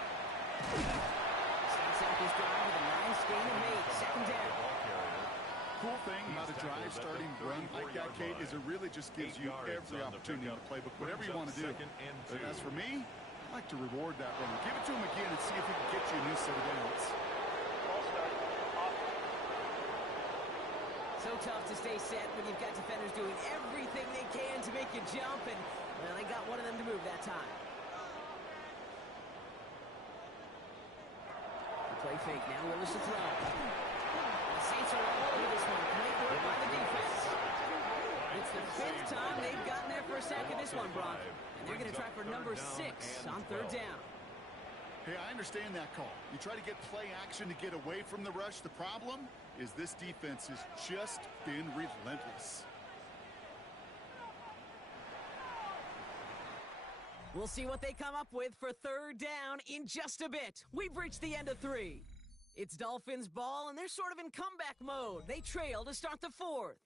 Starts out this drive with a nice gain of 8. 2nd down. Cool thing about a drive starting run like that, Kate, is it really just gives you every opportunity in the playbook, whatever you want to do. But as for me, I like to reward that run. Give it to him again and see if he can get you a new set of downs. So tough to stay set when you've got defenders doing everything they can to make you jump, and well, they got one of them to move that time. The play fake now, Willis to throw. The Saints are all over this one. Great work by the defense. It's the 5th time they've gotten their first sack of this one, Brock. And they're going to try for number 6 on 3rd down. Hey, I understand that call. You try to get play action to get away from the rush. The problem is this defense has just been relentless. We'll see what they come up with for 3rd down in just a bit. We've reached the end of 3. It's Dolphins ball, and they're sort of in comeback mode. They trail to start the 4th.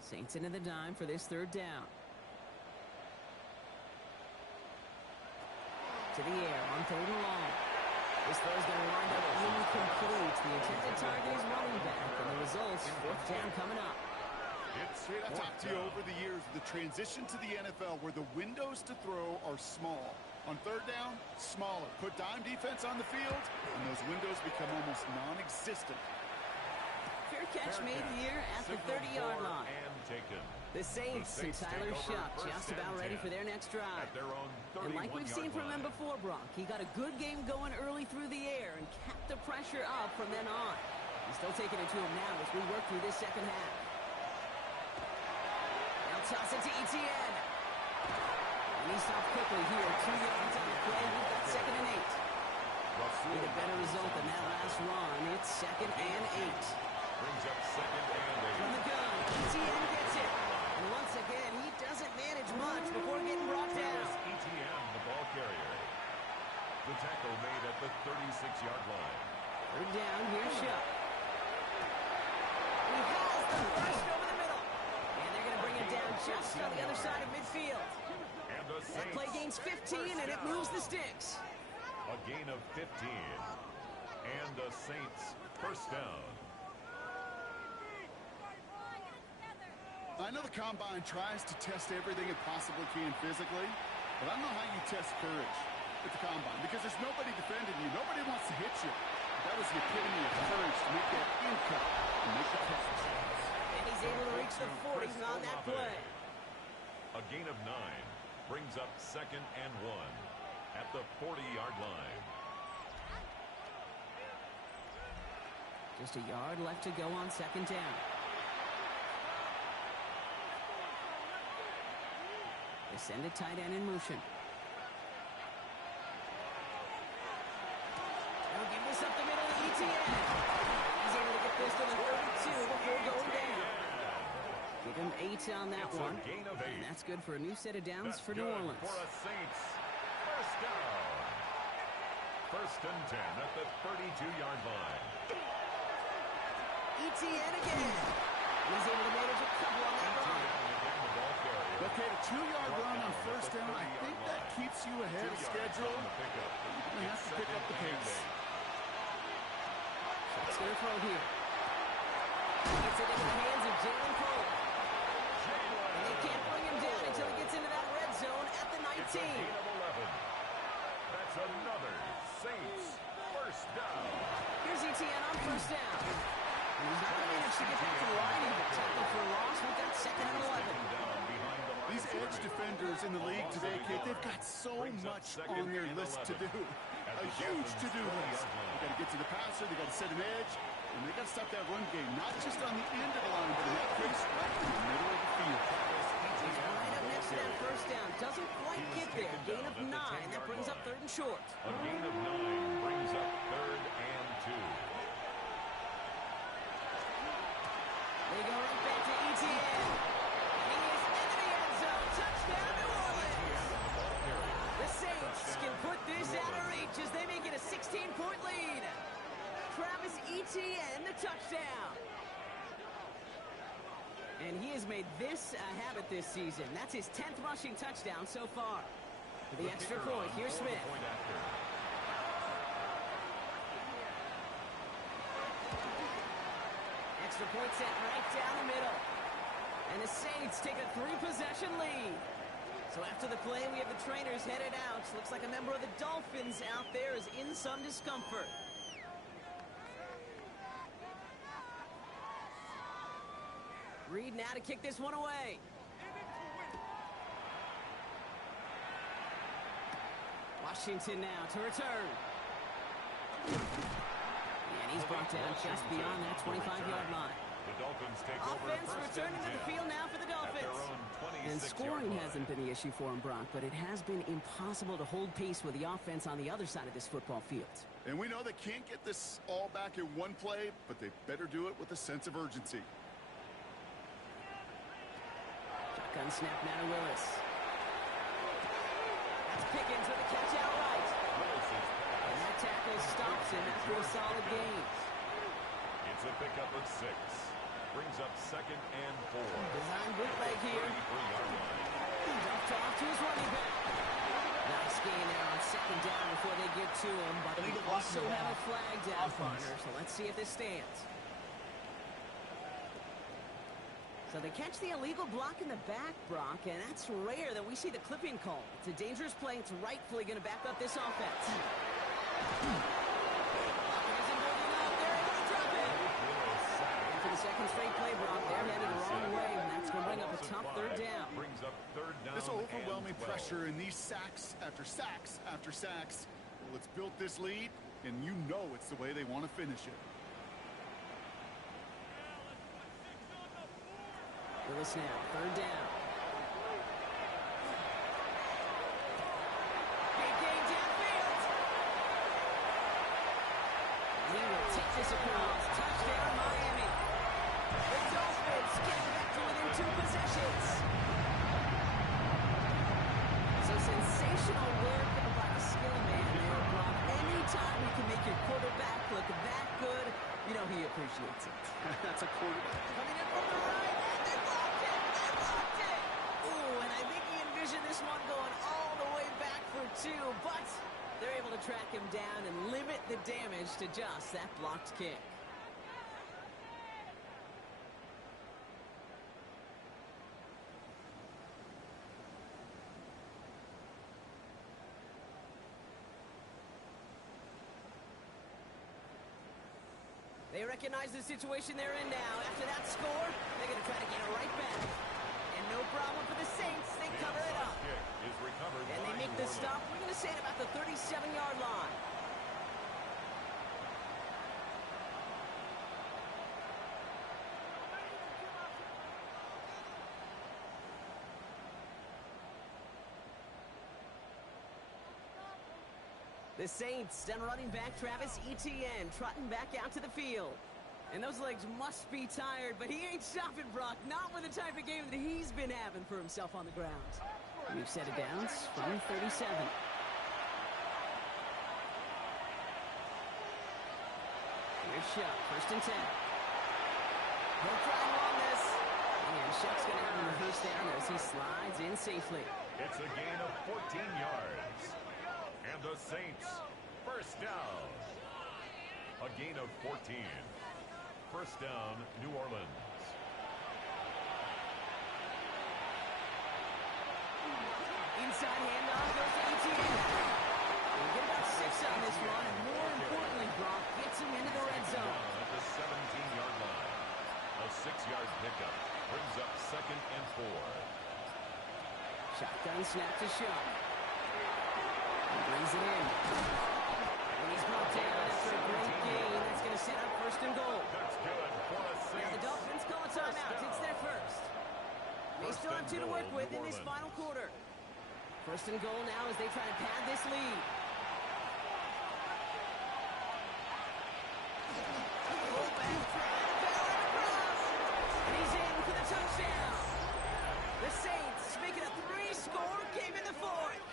Saints into the dime for this 3rd down. To the air on 3rd and long. This throw's going to wind up incomplete. The intended target is running back, and the results, 4th down coming up. I've talked to you over the years, the transition to the NFL where the windows to throw are small. On 3rd down, smaller. Put dime defense on the field, and those windows become almost non-existent. Fair catch made here at the 30-yard line. The Saints and Tyler Shuck just about ready for their next drive. And like we've seen from him before, Brock, he got a good game going early through the air and kept the pressure up from then on. He's still taking it to him now as we work through this 2nd half. Now toss it to ETN. And he stopped quickly here. 2 yards on the play. We've got 2nd and 8. With a better result than that last run, it's 2nd and 8. Brings up 2nd and 8. From the gun, ETN gets it. And once again, he doesn't manage much before getting brought down. ETN, the ball carrier. The tackle made at the 36-yard line. 3rd down, here's Shuck. He has the burst over the middle. And they're going to bring him down just on the other side of midfield. And the That play gains 15, and it moves the sticks. A gain of 15. And the Saints first down. I know the Combine tries to test everything it possibly can physically, but I don't know how you test courage at the Combine because there's nobody defending you. Nobody wants to hit you. That was the epitome of courage to make that in-cut and make the catch. And he's able to reach the 40 on that play. A gain of 9 brings up 2nd and 1 at the 40-yard line. Just a yard left to go on 2nd down. They send a tight end in motion. They'll give this up the middle to ETN. He's able to get this to the 32 before going down. Give him 8 on that one. And that's good for a new set of downs for New Orleans. For a Saints first down. 1st and 10 at the 32-yard line. ETN again. He's able to manage a couple on that run. Okay, a 2-yard run on 1st down. I think that keeps you ahead of schedule. You're going to have to pick up the pace. It's going to throw here. Gets it into the hands of Jalen Cole. And they can't bring him down until he gets into that red zone at the 19. That's another Saints first down. Here's ETN on 1st down. He's not going to manage to get back to the line. He's tackle for a loss. We've got 2nd and 11. These edge defenders in the league today, Kate, they've got so much on their list to do. A huge to-do list. They got to get to the passer, they got to set an edge, and they got to stop that run game, not just on the end of the line, but in that place right in the middle of the field. He's right up next to that 1st down. Doesn't quite get there. Gain of 9. That brings up 3rd and short. A gain of 9 brings up 3rd and 2. They go right back to ETN. He is into the end zone. Touchdown, New Orleans. The Saints can put this out of reach as they make it a 16-point lead. Travis Etienne, the touchdown. And he has made this a habit this season. That's his 10th rushing touchdown so far. For the extra point, here's Smith. Extra point set right down the middle. And the Saints take a 3-possession lead. So after the play, we have the trainers headed out. Looks like a member of the Dolphins out there is in some discomfort. Reed now to kick this one away. Washington now to return. And he's brought down just beyond that 25-yard line. The Dolphins take Offense over returning to the field now for the Dolphins. And scoring hasn't been the issue for him, Brock, but it has been impossible to hold pace with the offense on the other side of this football field. And we know they can't get this all back in one play, but they better do it with a sense of urgency. Shotgun snap now to Willis. That's Pickens with a catch outright. And that tackle stops him after a solid gain. It's a pickup of 6. Brings up 2nd and 4. Design bootleg here. Dumped off to his running back. Nice gain there on 2nd down before they get to him, but they also have a flag down, partner, so let's see if this stands. So they catch the illegal block in the back, Brock, and that's rare that we see the clipping call. It's a dangerous play. It's rightfully going to back up this offense. For the 2nd straight play, Brock, they're headed the wrong way, and that's going to bring up a tough 3rd down. Brings up 3rd down. This overwhelming pressure and these sacks after sacks after sacks. Well, it's built this lead, and you know it's the way they want to finish it. Willis now, 3rd down. appreciates it. That's a quarterback. Coming in from the right, and they blocked it! They blocked it! Ooh, and I think he envisioned this one going all the way back for two, but they're able to track him down and limit the damage to just that blocked kick. They recognize the situation they're in now. After that score, they're going to try to get it right back. And no problem for the Saints. They cover it up. And they make the stop. We're going to say it about the 37-yard line. The Saints, then running back Travis Etienne, trotting back out to the field. And those legs must be tired, but he ain't stopping, Brock. Not with the type of game that he's been having for himself on the ground. We've set it down from 37. Here's Shuck, 1st and 10. He'll try and run this. And Shuck's going to have him reverse down as he slides in safely. It's a gain of 14 yards. And the Saints, 1st down. A gain of 14. 1st down, New Orleans. Inside handoff goes to Etienne. We'll get about 6 on this one, and more importantly, Brock gets him into the red zone. At the 17-yard line. A 6-yard pickup brings up 2nd and 4. Shotgun snap to Shuck. He brings it in. And he's brought down after a great gain. That's going to set up 1st and goal. That's good for a Saints. Now the Dolphins call a timeout. It's their first. They still have 2 to work with in this final quarter. 1st and goal now as they try to pad this lead. Fullback trying to barrel it across. And he's in for the touchdown. The Saints make it a 3-score game in the 4th.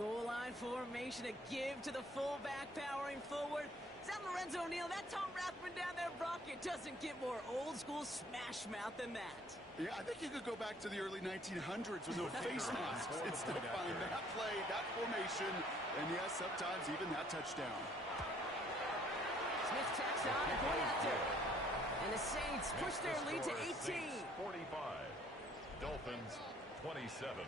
Goal line formation, a give to the fullback, powering forward. Is that Lorenzo Neal? That Tom Rathman down there, Brock? It doesn't get more old-school smash mouth than that. Yeah, I think you could go back to the early 1900s with no face masks and still find that play, that formation, and yes, sometimes even that touchdown. Smith tacks on and going after. And the Saints push their lead to 18. Saints 45. Dolphins 27.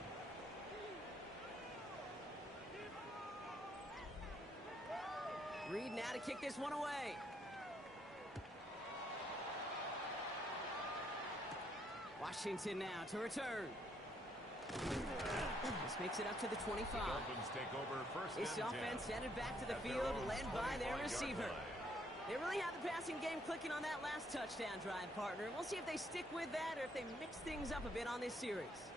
Reed now to kick this one away. Washington now to return. This makes it up to the 25. Dolphins take over 1st This and 10. offense headed back to the field, led by their receiver. They really have the passing game clicking on that last touchdown drive, partner. We'll see if they stick with that or if they mix things up a bit on this series.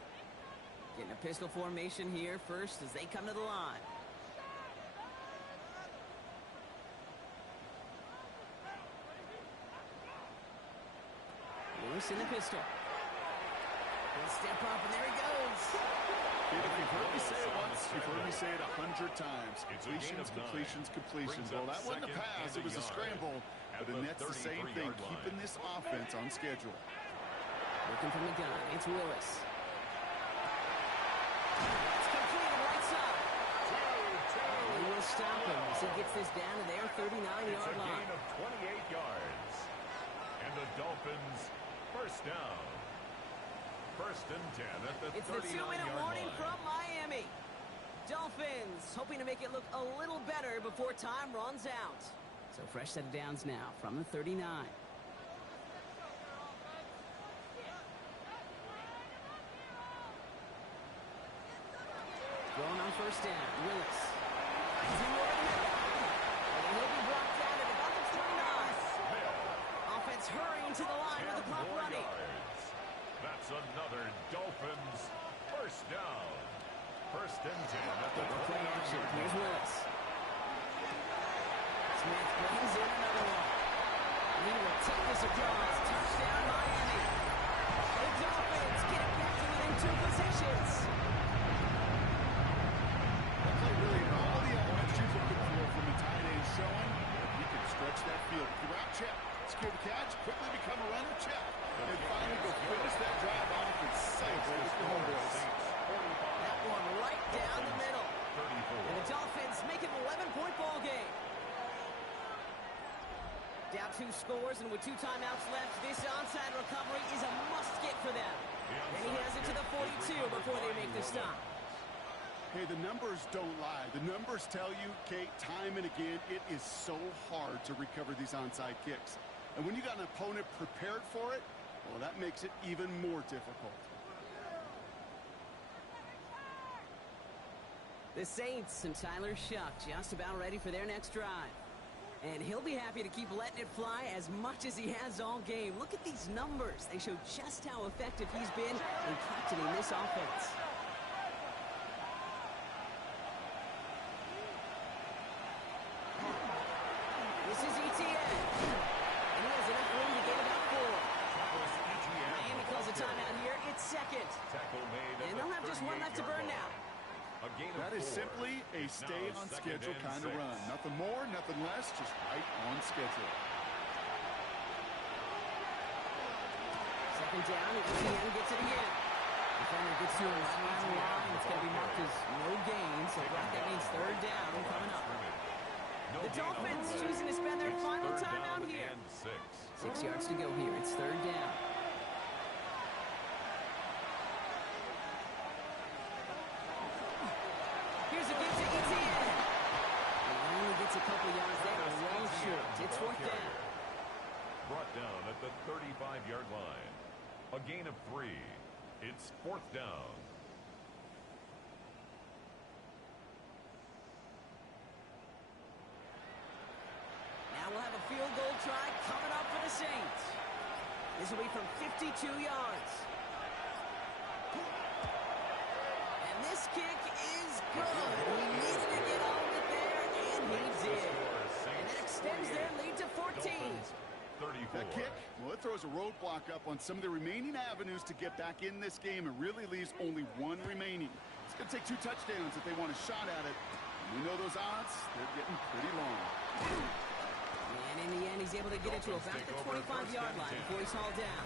Getting a pistol formation here first as they come to the line. Lewis in the pistol. He'll step up, and there he goes. If you've heard me say it once, you've heard me say it 100 times. Completions. Well, that wasn't a pass. It was a scramble. But that's the same thing, keeping this offense on schedule. Looking from the gun. It's Willis. It's completed right side. He will stop him as he gets this down to their 39-yard line. It's a gain of 28 yards. And the Dolphins 1st down. 1st and 10 at the 39-yard line. It's the 2-minute warning from Miami. Dolphins hoping to make it look a little better before time runs out. So fresh set of downs now from the 39. Going on 1st down, Willis. Finds him over the middle. And he'll be brought down at about the 29. Offense hurrying to the line with the clock running. That's another Dolphins 1st down. 1st and 10 at the play action. Here's Willis. Smith brings in another one. He will take this across. Touchdown, Miami. The Dolphins get it back to within 2 positions. That play really all the elements you're looking for from a tight end showing. He can stretch that check. Secure the catch, quickly become a runner, check. And finally go finish that drive off and celebrate with the homeboys. That one right down the middle. And the Dolphins make it an 11-point ball game. Down 2 scores, and with 2 timeouts left, this onside recovery is a must-get for them. And he has it to the 42 before they make the stop. Hey, the numbers don't lie. The numbers tell you, Kate, time and again, it is so hard to recover these onside kicks. And when you got an opponent prepared for it, well, that makes it even more difficult. The Saints and Tyler Shuck just about ready for their next drive. And he'll be happy to keep letting it fly as much as he has all game. Look at these numbers. They show just how effective he's been in captaining this offense. This is ETN. And he has enough room to gain about 4. Miami calls a timeout here. It's second. And they'll have just 1 left to burn now. That is simply a stay-on-schedule kind of run. Nothing more, nothing less, just right on schedule. Second down, and ETN gets it again. Defender gets to him right around the line. It's going to be marked as no gain, so that means 3rd down coming up. The Dolphins choosing to spend their final timeout here. 6 yards to go here. It's 3rd down. Here's a give to ETN. He only gets a couple yards there. Well short. It's 4th down. Brought down at the 35-yard line. A gain of 3. It's 4th down. Now we'll have a field goal try coming up for the Saints. This will be from 52 yards. And this kick is good. He needed to get on it there, and he did. And that extends their lead to 14. That kick, well, it throws a roadblock up on some of the remaining avenues to get back in this game and really leaves only 1 remaining. It's going to take 2 touchdowns if they want a shot at it. And we know those odds, they're getting pretty long. And in the end, he's able to get it to about the 25-yard line before he's hauled down.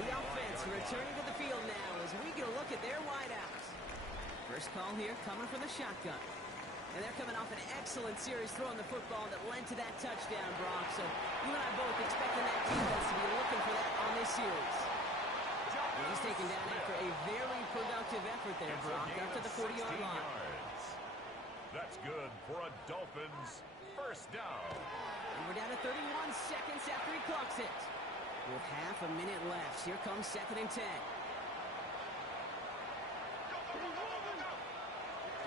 The offense returning to the field now as we get a look at their wideouts. First call here coming from the shotgun. And they're coming off an excellent series throwing the football that led to that touchdown, Brock. So you and I both expecting that defense to be looking for that on this series. And he's taken down after a very productive effort there, Brock, up to the 40-yard line. That's good for a Dolphins first down. And we're down to 31 seconds after he clocks it. With half a minute left, here comes 2nd and 10.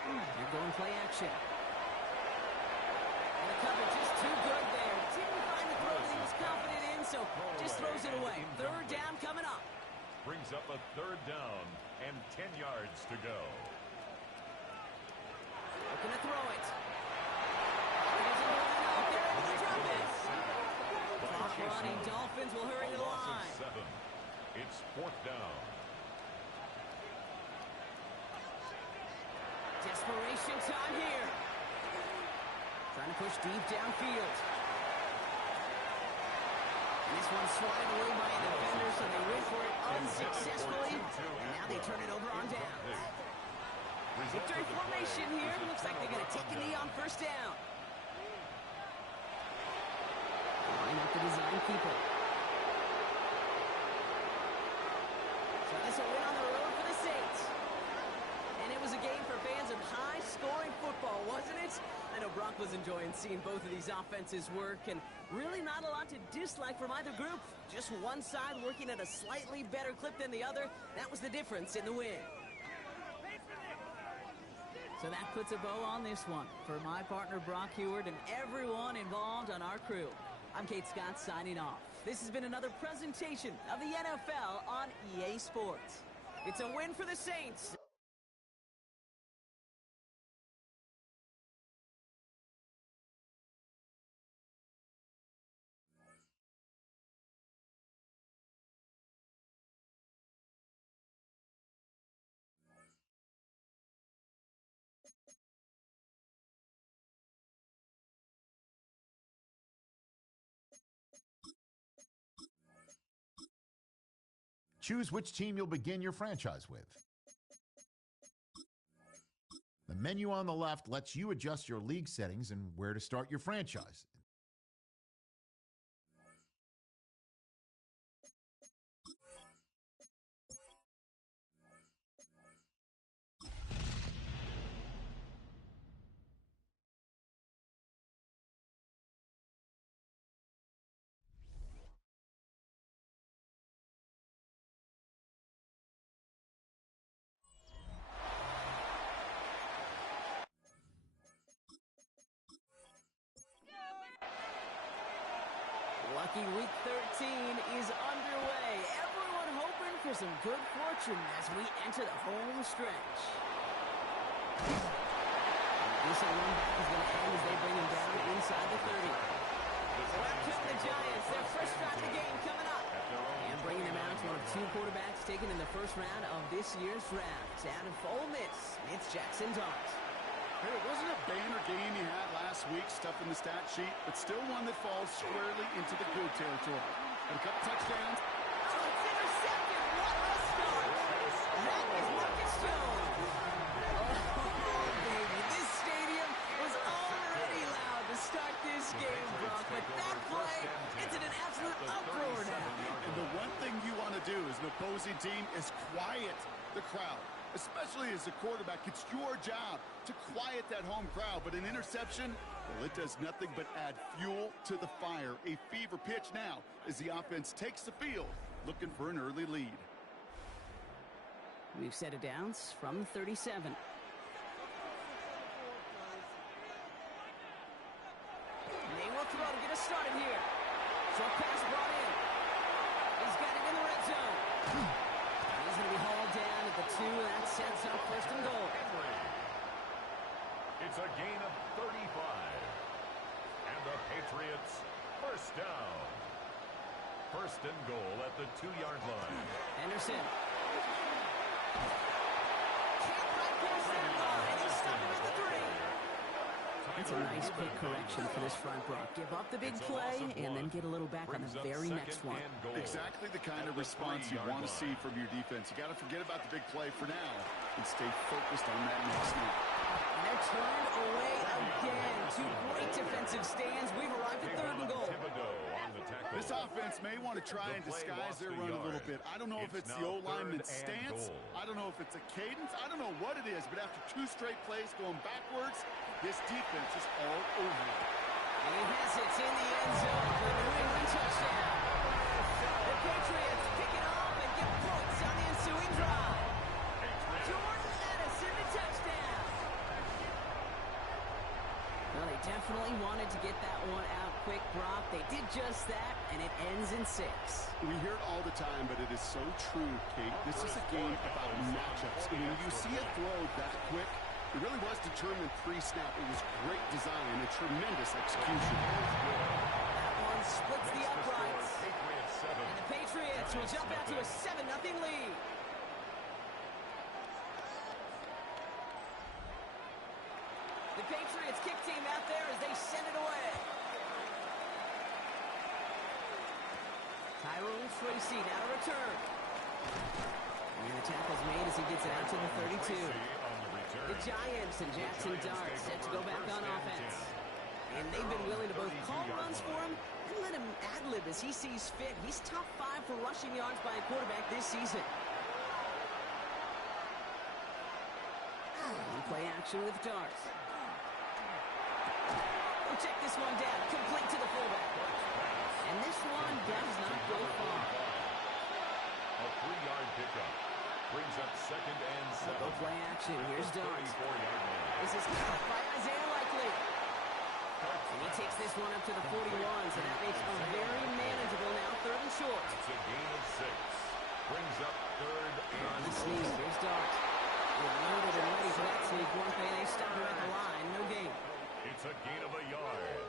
They're going play action. And the coverage is too good there. Didn't find the throw that he was confident in, so just throws it away. 3rd down coming up. Brings up a 3rd down and 10 yards to go. Looking to throw it. Out there into the drop it. Clock running. Dolphins will hurry to the line. 7. It's 4th down. Desperation time here. Trying to push deep downfield. And this one's swatted away by a defender, so they went for it unsuccessfully. And now they turn it over on downs. Victory formation here. Looks like they're going to take a knee on 1st down. Line up the design keeper. So this will win on the road for the Saints. And it was a game for fans of high-scoring football, wasn't it? I know Brock was enjoying seeing both of these offenses work, and really not a lot to dislike from either group. Just one side working at a slightly better clip than the other. That was the difference in the win. So that puts a bow on this one. For my partner, Brock Heward, and everyone involved on our crew, I'm Kate Scott signing off. This has been another presentation of the NFL on EA Sports. It's a win for the Saints. Choose which team you'll begin your franchise with. The menu on the left lets you adjust your league settings and where to start your franchise. Lucky Week 13 is underway. Everyone hoping for some good fortune as we enter the home stretch. Decent run back is going to end as they bring him down inside the 30. So out come the Giants. Their first drive of the game coming up. And bringing them out to one of two quarterbacks taken in the first round of this year's draft. Out of Ole Miss, it's Jackson Dart. Hey, it wasn't a banner game you had last week, stuff in the stat sheet, but still one that falls squarely into the good territory. And a couple touchdowns. Oh, it's intercepted. What a start. That is Marcus Jones. Oh, baby. This stadium was already loud to start this game, Brock. But that play, it's in an absolute uproar now. And the one thing you want to do as an opposing team is quiet the crowd. Especially as a quarterback, it's your job to quiet that home crowd. But an interception, well, it does nothing but add fuel to the fire. A fever pitch now as the offense takes the field, looking for an early lead. We've set a downs from the 37. They will throw to get us started here. Short pass brought in. He's got it in the red zone. He's going to be hauled down at the 2, and that sets up first and goal. It's a gain of 35. And the Patriots first down. First and goal at the 2-yard line. Anderson. Can't bypass that line. He's stopping at the 3. It's a nice quick correction for this front, Brock. Give up the big play and then get a little back on the very next one. Exactly the kind of response you want to see from your defense. You got to forget about the big play for now and stay focused on that next snap. And they're turned away again. Two great defensive stands. We've arrived at 3rd and goal. This offense may want to try and disguise their run a little bit. I don't know if it's the O-lineman's stance. I don't know if it's a cadence. I don't know what it is, but after 2 straight plays going backwards, this defense is all over it. And he has it in the end zone for the New England touchdown. The Patriots pick it off and get points on the ensuing drive. Jordan Addison, the touchdown. Well, they definitely wanted to get that one out quick, Brock. They did just that, and it ends in 6. We hear it all the time, but it is so true, Kate. This is a game about matchups. And when you see a throw that quick, it really was determined pre-snap. It was great design and tremendous execution. That one splits the uprights. And the Patriots will jump out to a 7-0 lead. The Patriots kick team out there as they send it away. Tyrone Tracy now to return. And the tackle's made as he gets it out to the 32. The Giants and Jackson Dart set to go back on offense. And they've been willing to both call runs for him and let him ad-lib as he sees fit. He's top 5 for rushing yards by a quarterback this season. And play action with Dart. We'll check this one down, complete to the fullback. And this one does not go far. A 3-yard pickup brings up 2nd and 7. Go play action. Here's Dart. This is caught by Isaiah Likely. And he takes this one up to the 41, so that makes a very manageable now 3rd and short. It's a gain of 6. Brings up 3rd and on the sneak. Here's Dart. We're loaded and ready for that sneak. One play, they stop him at the line. No gain. It's a gain of a yard.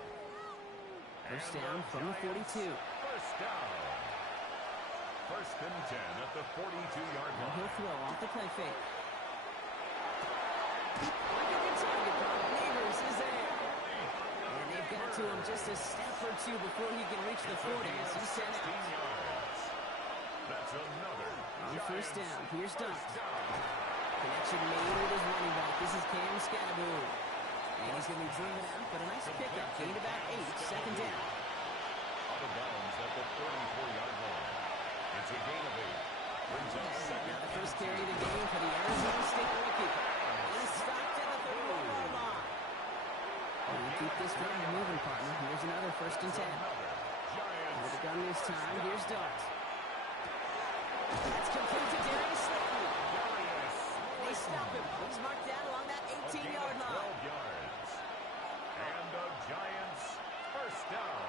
First down from the 42. First down. 1st and 10 at the 42-yard line. He'll throw off the play fake. Look at the target, Brock. Neighbors is there. And they've got to him just a step or 2 before he can reach the 40 as he's sent out. That's another On first down, here's Dunk. Connection made with his running back. This is Cam Scatterboom. And he's going to be driven out, but a nice pickup. Gained about 8, second down. Out of bounds at the 34-yard line. It's a gain of 8. Brings up second. Now the first carry of the game for the Arizona State rookie. He's stopped at the 31-yard line. And keep this drive moving, partner. Here's another first and 10. With the gun this time, here's Dart. That's complete to Darius Slayton. They stop him. He's marked down along that 18-yard line. 12 yards. And the Giants first down.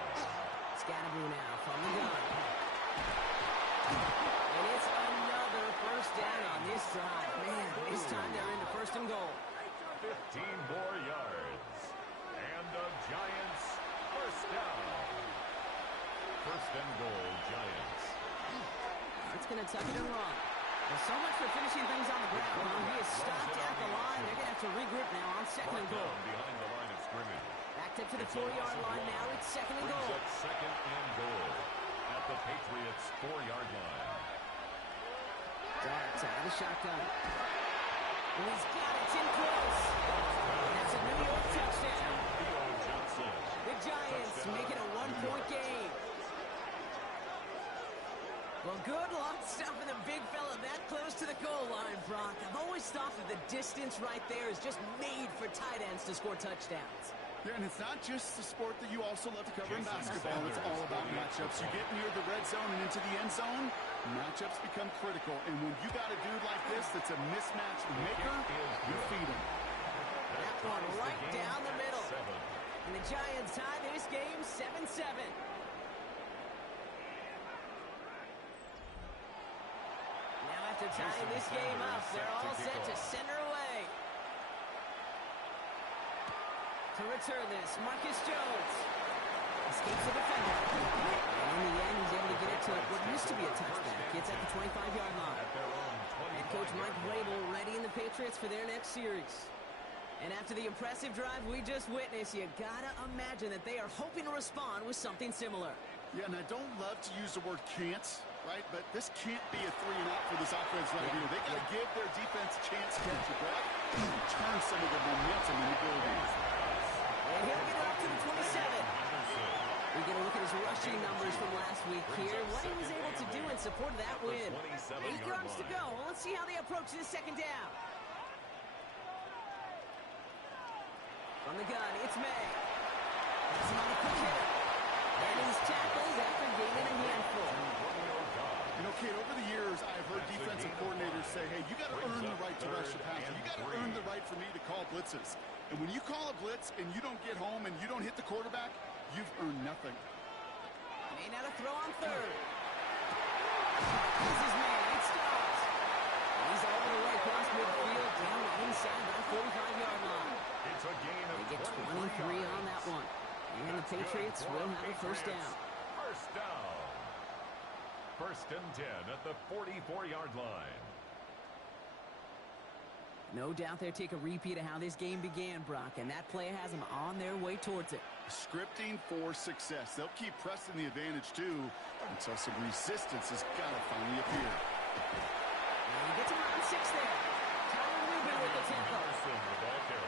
Scatterboom now from the gun. And it's another first down on this drive. Man, this time they're into first and goal. 15 more yards. And the Giants first down. First and goal, Giants. It's going to tuck it in wrong. Well, so much for finishing things on the ground. He is stopped at the line. They're going to have to regroup now on second and goal. Behind the line of scrimmage. Backed up to the 4-yard line now. It's second and goal. Brings up second and goal at the Patriots' 4-yard line. Darts out of the shotgun. And he's got it. It's in close. That's a New York touchdown. The Giants make it a 1-point game. Well, good luck stopping the big fella that close to the goal line, Brock. I've always thought that the distance right there is just made for tight ends to score touchdowns. Yeah, and it's not just the sport that you also love to cover in basketball. It's all about matchups. You get near the red zone and into the end zone, matchups become critical. And when you got a dude like this that's a mismatch maker, you feed him. That one right down the middle. And the Giants tie this game 7-7. After tying this game up, they're all set to center away. To return this, Marcus Jones escapes the defender. And in the end, he's able to get it to what used to be a touchback. Gets at the 25-yard line. Head coach Mike Vrabel readying the Patriots for their next series. And after the impressive drive we just witnessed, you gotta imagine that they are hoping to respond with something similar. Yeah, and I don't love to use the word can't, right? But this can't be a 3-and-out for this offense right here. They got to give their defense a chance to catch it back and turn some of the momentum in the building. And he'll get it up to the 27. We get a look at his rushing numbers from last week here. What he was able to do in support of that win. 8 yards to go. Let's see how they approach this second down. From the gun, it's May. That's him on the quick hitter. And he's tackled after gaining a handful. You know, Kate, over the years, I've heard defensive coordinators say, hey, you got to earn the right to rush the passer. You got to earn the right for me to call blitzes. And when you call a blitz and you don't get home and you don't hit the quarterback, you've earned nothing. May now to throw on third. This is May. It stops. He's all the way across midfield, down inside that 45-yard line. It's a gain of they get 23 on that one. And the Patriots will have a first down. First down. First and 10 at the 44-yard line. No doubt they'll take a repeat of how this game began, Brock, and that play has them on their way towards it. Scripting for success. They'll keep pressing the advantage, too, until some resistance has got to finally appear. And he gets around 6 there. Tyler Rubin with the tackle.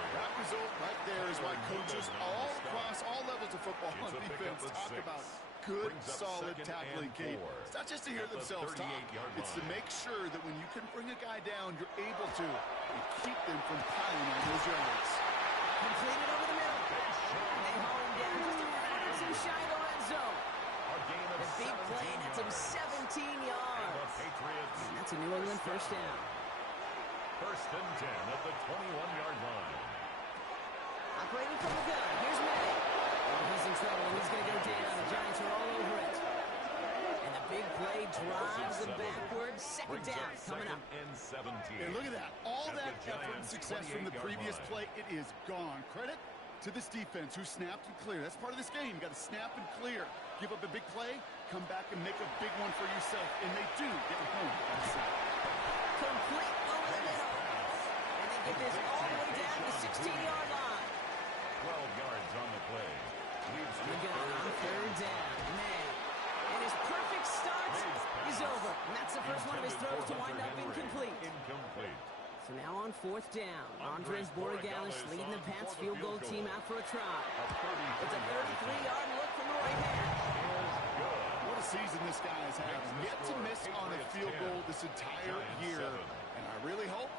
That result right there is why coaches all across all levels of football on defense talk about good, solid tackling, Kate. It's not just to hear themselves talk. It's to make sure that when you can bring a guy down, you're able to and keep them from piling on those yards. Completed over the middle. And they haul him down just a fraction shy of the red zone. The big play nets him 17 yards. And that's a New England first down. First and 10 at the 21-yard line. Operating from the gun. Here's May. Oh, he's in trouble, and he's going to go down. The Giants are all over it. And the big play drives them backwards. Second down coming up. And look at that. All that effort and success from the previous play, it is gone. Credit to this defense who snapped and cleared. That's part of this game. You got to snap and clear. Give up a big play, come back and make a big one for yourself. And they do get home. Complete over the middle. And they get this all the way down to the 16-yard line. 12 yards on the play. Leads to third down. Man. And his perfect start is over. And that's the first one of his throws to wind 4th down. Andres Borregales leading the Pats field goal team out for a try. It's a 33-yard look from the right hand. What a season this guy has had. Yet to miss on a field goal this entire year. And I really hope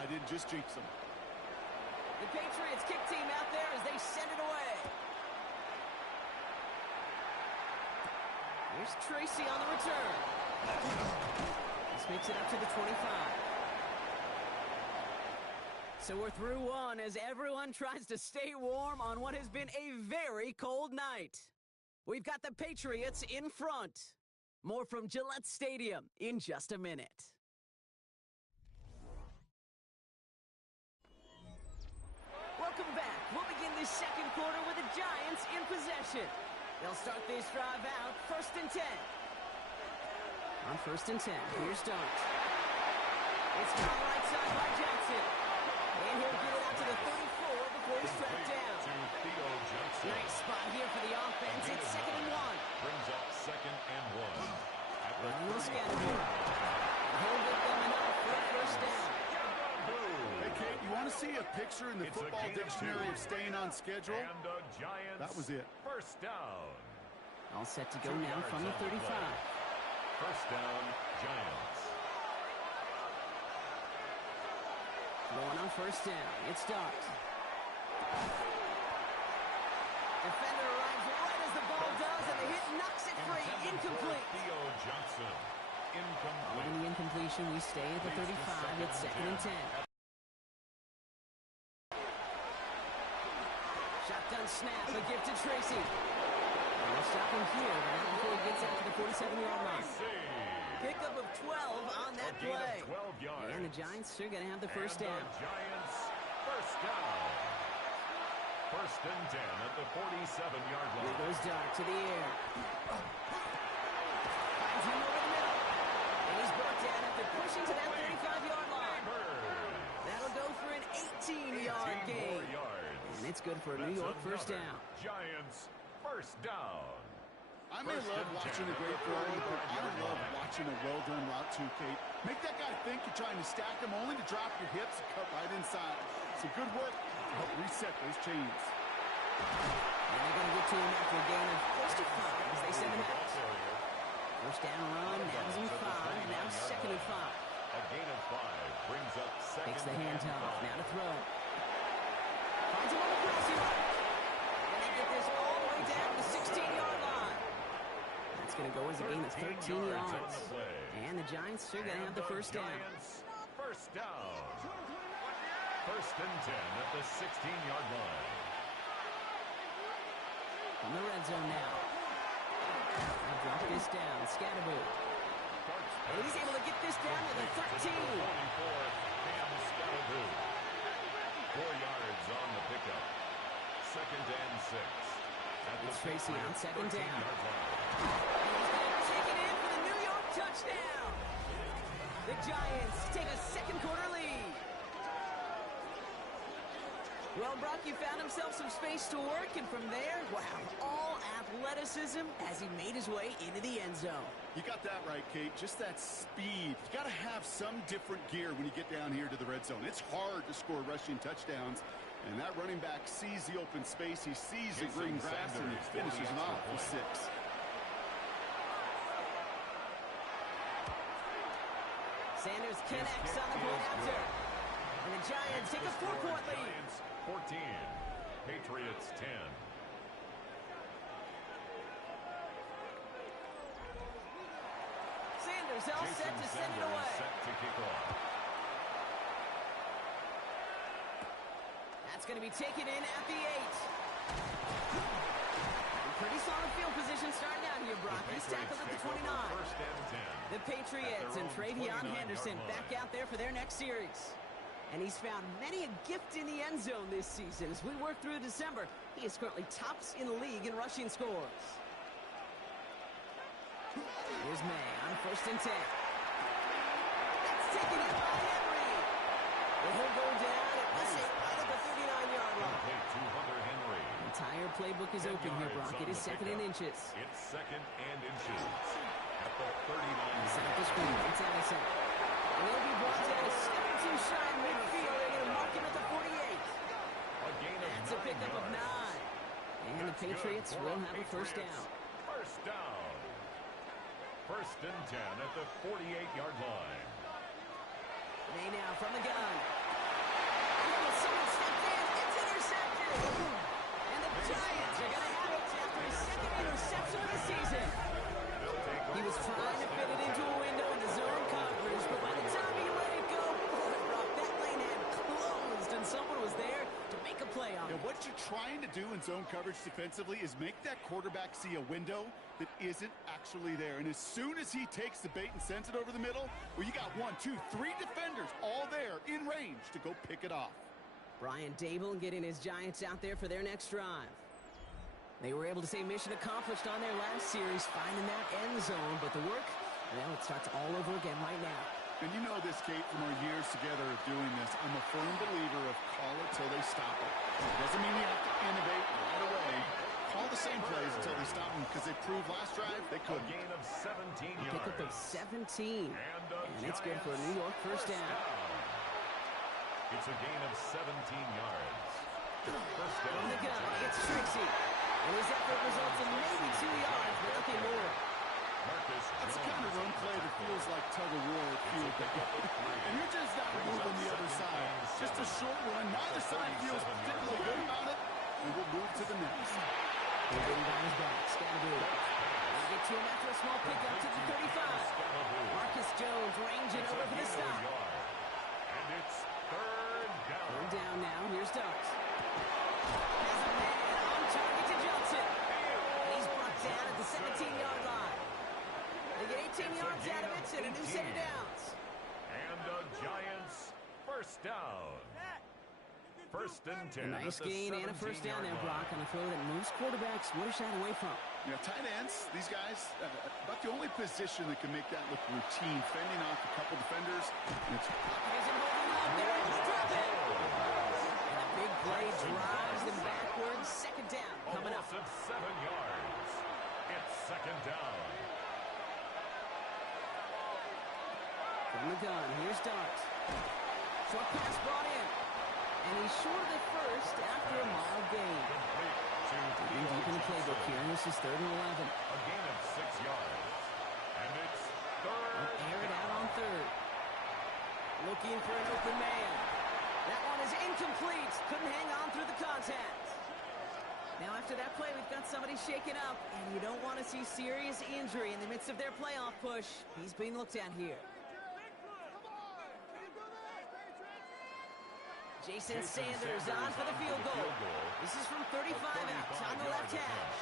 I didn't just jinx him. The Patriots kick team out there as they send it away. Here's Tracy on the return. This makes it up to the 25. So we're through one as everyone tries to stay warm on what has been a very cold night. We've got the Patriots in front. More from Gillette Stadium in just a minute. Welcome back. We'll begin this second quarter with the Giants in possession. They'll start this drive out, 1st and 10. On 1st and 10, here's Dart. It's gone right side by Jackson. And he'll get it out to the 34 before he's tracked down. Nice spot here for the offense. It's 2nd and 1. Brings up 2nd and 1. Running with Scattergood. He'll get them enough for a 1st down. Hey, Kate, you want to see a picture in the football dictionary of staying on schedule? And the Giants. That was it. 1st down. All set to go now from the 35. 1st down, Giants. Going on 1st down. It's Dart. Defender arrives right as the ball does, and the hit knocks it free. Incomplete. Theo Johnson. Incomplete. On the incompletion, we stay at the 35. It's 2nd and 10. Shotgun snap, a gift to Tracy. We'll stop him here, but not before he gets out to the 47-yard line. Pickup of 12 on that play. 12 yards. And the Giants are going to have the 1st down. The Giants, 1st down. 1st and 10 at the 47-yard line. Here goes Dart to the air. Finds him over the middle. And he's brought down after pushing to that 35-yard line. That'll go for an 18-yard gain. And it's good for a New York 1st down. Giants, 1st down. I may love watching a great throw, but I love watching a well-done route too, Kate. Make that guy think you're trying to stack him, only to drop your hips and cut right inside. Some good work to help reset those chains. And they're going to get to him after a gain of close to 5 as they send him out. 1st down run, now is in 5, now 2nd and 5. A gain of 5 brings up 2nd. Takes the handoff, now to throw. Finds him on the crossing route. And they get this all the way down to the 16-yard line. That's going to go as a gain of 13 yards. And the Giants are going to have the 1st down. 1st down. 1st and 10 at the 16-yard line. From the red zone now. They'll drop this down. Scattergood. And he's able to get this down to the 13. 4 yards on the pickup. 2nd and 6. It's Tracy on 2nd down. And he's going to take it in for the New York touchdown. The Giants take a second quarter lead. Well, Brock, you found himself some space to work, and from there, wow, all athleticism as he made his way into the end zone. You got that right, Kate. Just that speed. You got to have some different gear when you get down here to the red zone. It's hard to score rushing touchdowns, and that running back sees the open space. He sees the green grass, and he finishes it off with 6. Sanders connects on the play after. And the Giants take a 4-point lead. 14. Patriots 10. Sanders all set to send it away. Set to kick off. That's going to be taken in at the 8. Pretty solid field position starting out here, Brock. He's tackled at the 29. 1st and 10. The Patriots and Travion Henderson back out there for their next series. And he's found many a gift in the end zone this season. As we work through December, he is currently tops in the league in rushing scores. Here's May on 1st and 10. That's taken in by Henry. And he'll go down at right at the 39-yard line. To Hunter Henry. The entire playbook is open here, Brock. It is 2nd and inches. It's 2nd and inches. At the 39. Set up the screen. It's Allison. And he'll be brought down a step or two shy midfield. They're going to That's a pickup of 9. And the Patriots will have a first down. First down. First and 10 at the 48-yard line. May now from the gun. Oh, someone stepped in. It's intercepted. And the Giants are going to have it after his second interception of the season. He was trying to fit it into a window in the zone coverage, but by the time he let it go, boy, Brock, that lane had closed, and someone was there to make a play on it. What you're trying to do in zone coverage defensively is make that quarterback see a window that isn't actually there. And as soon as he takes the bait and sends it over the middle, well, you got 1, 2, 3 defenders all there in range to go pick it off. Brian Dable getting his Giants out there for their next drive. They were able to say mission accomplished on their last series, finding that end zone. But the work, well, it starts all over again right now. And you know this, Kate, from our years together of doing this. I'm a firm believer of call it till they stop it. It doesn't mean you have to innovate right away. Call the same plays until they stop them, because they proved last drive they couldn't. A gain of 17 yards. Pickup of 17. And it's good for a New York first down. It's a gain of 17 yards. First down. From the gun, it's Trixie. And his effort results in maybe 2 yards, but nothing more. That's the kind of run play that feels like tug-of-war at field goal. And you're just not moving the other side. Just a short run. Neither side feels particularly good about it. And we'll move to the next. He's getting down his back. Scatterboo. They'll get to him after a small pickup to the 35. Marcus Jones ranging over for the stop. And it's third down. Third down now. Here's Dux. Has a man on target to Johnson. And he's brought down at the 17-yard line. They get 18 yards out of it and a new set of downs. And the Giants first down. First and 10. A nice gain and a first down there, Brock, on a throw that most quarterbacks would have shied away from. Yeah, tight ends, these guys, about the only position that can make that look routine, fending off a couple defenders. And it's They're able to drop it. And a big play drives them backwards. Second down coming up. Of 7 yards. It's second down. From the gun, here's Dux. Short pass brought in. And he's short of the first after a mild gain. Digging deep in the playbook here, and this is 3rd and 11. A gain of 6 yards. And it's third. Air it out on 3rd. Looking for an open man. That one is incomplete. Couldn't hang on through the contact. Now after that play, we've got somebody shaken up, and you don't want to see serious injury in the midst of their playoff push. He's being looked at here. Jason Sanders on for the field goal. This is from 35 out on the left hash.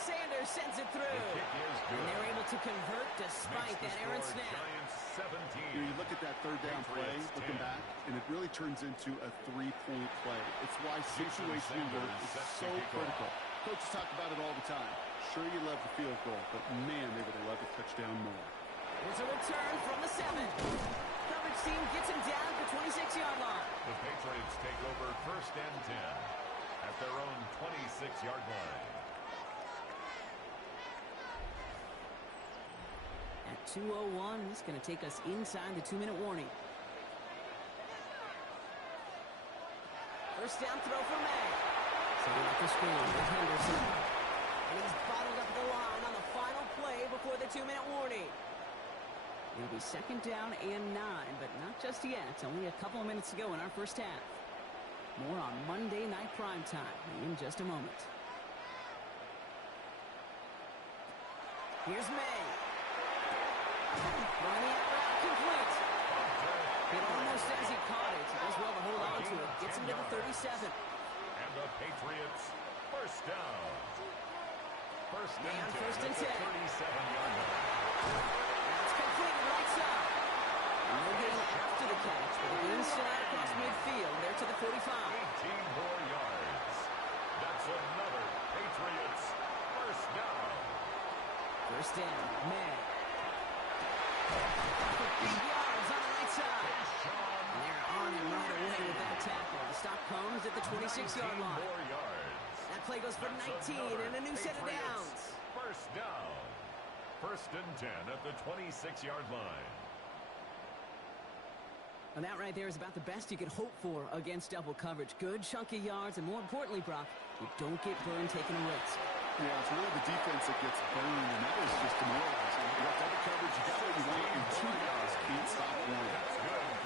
Sanders sends it through. And they're able to convert despite that errant snap. You look at that third down play, looking back, and it really turns into a 3-point play. It's why situational work is so critical. Coaches talk about it all the time. Sure, you love the field goal, but man, they would have loved a touchdown more. There's a return from the 7. Coverage team gets him down at the 26-yard line. The Patriots take over first and 10 at their own 26-yard line. At 2:01, this is going to take us inside the 2-minute warning. First down throw for May. Setting up the screen with Henderson. And he's bottled up the line on the final play before the 2-minute warning. It'll be second down and 9, but not just yet. It's only a couple of minutes to go in our first half. More on Monday Night Primetime in just a moment. Here's May. Running out route complete. It almost as he caught it. He does well to hold on to it. Gets him to the 37. And the Patriots first down. First and 10 first and 10. 37-yard line. That's completed right side. And no gain after the catch, but the gain still out across midfield. There to the 45. 18 more yards. That's another Patriots first down. First down, May. 8 yards on the right side. And they're on him right away with that tackle. The stop comes at the 26-yard line. 4 yards. That play goes for 19 and a new set of downs. First down. First and 10 at the 26-yard line. And that right there is about the best you could hope for against double coverage. Good chunk of yards, and more importantly, Brock, you don't get burned taking a risk. Yeah, it's really the defense that gets burned, and that is just demoralizing. You got double coverage, you got what you want, and 2 guys can't stop one.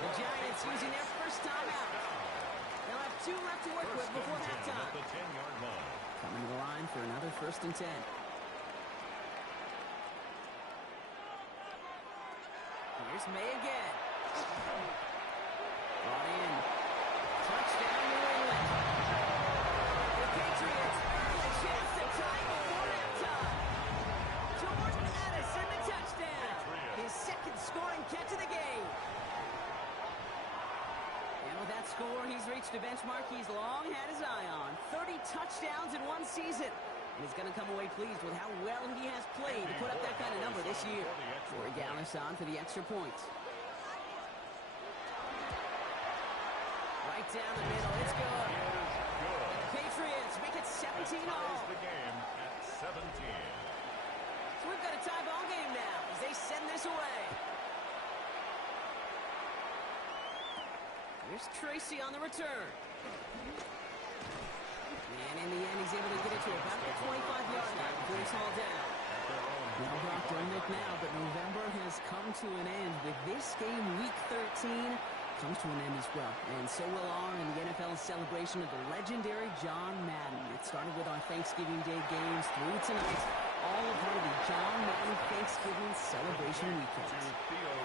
The Giants using their first time out. They'll have 2 left to work with before halftime. Coming to the line for another 1st and 10. Here's May again. Brought in. Touchdown, New England. The Patriots earn the chance to tie before halftime. Jordan Addison, the touchdown. His 2nd scoring catch of the game. And with that score, he's reached a benchmark he's long had his eye on. 30 touchdowns in 1 season. And he's going to come away pleased with how well he has played to put up that kind of number this year. Corey Gallis on for the extra points. Right down the middle. It's good. Patriots make it 17-all. The game at 17. So we've got a tie ball game now as they send this away. Here's Tracy on the return. And in the end, he's able to get it to about the 25-yard line before he's hauled down. Now, Brock, don't look now, but November has come to an end with this game, Week 13, comes to an end as well. And so will our in the NFL celebration of the legendary John Madden. It started with our Thanksgiving Day games through tonight, all a part of the John Madden Thanksgiving celebration weekend.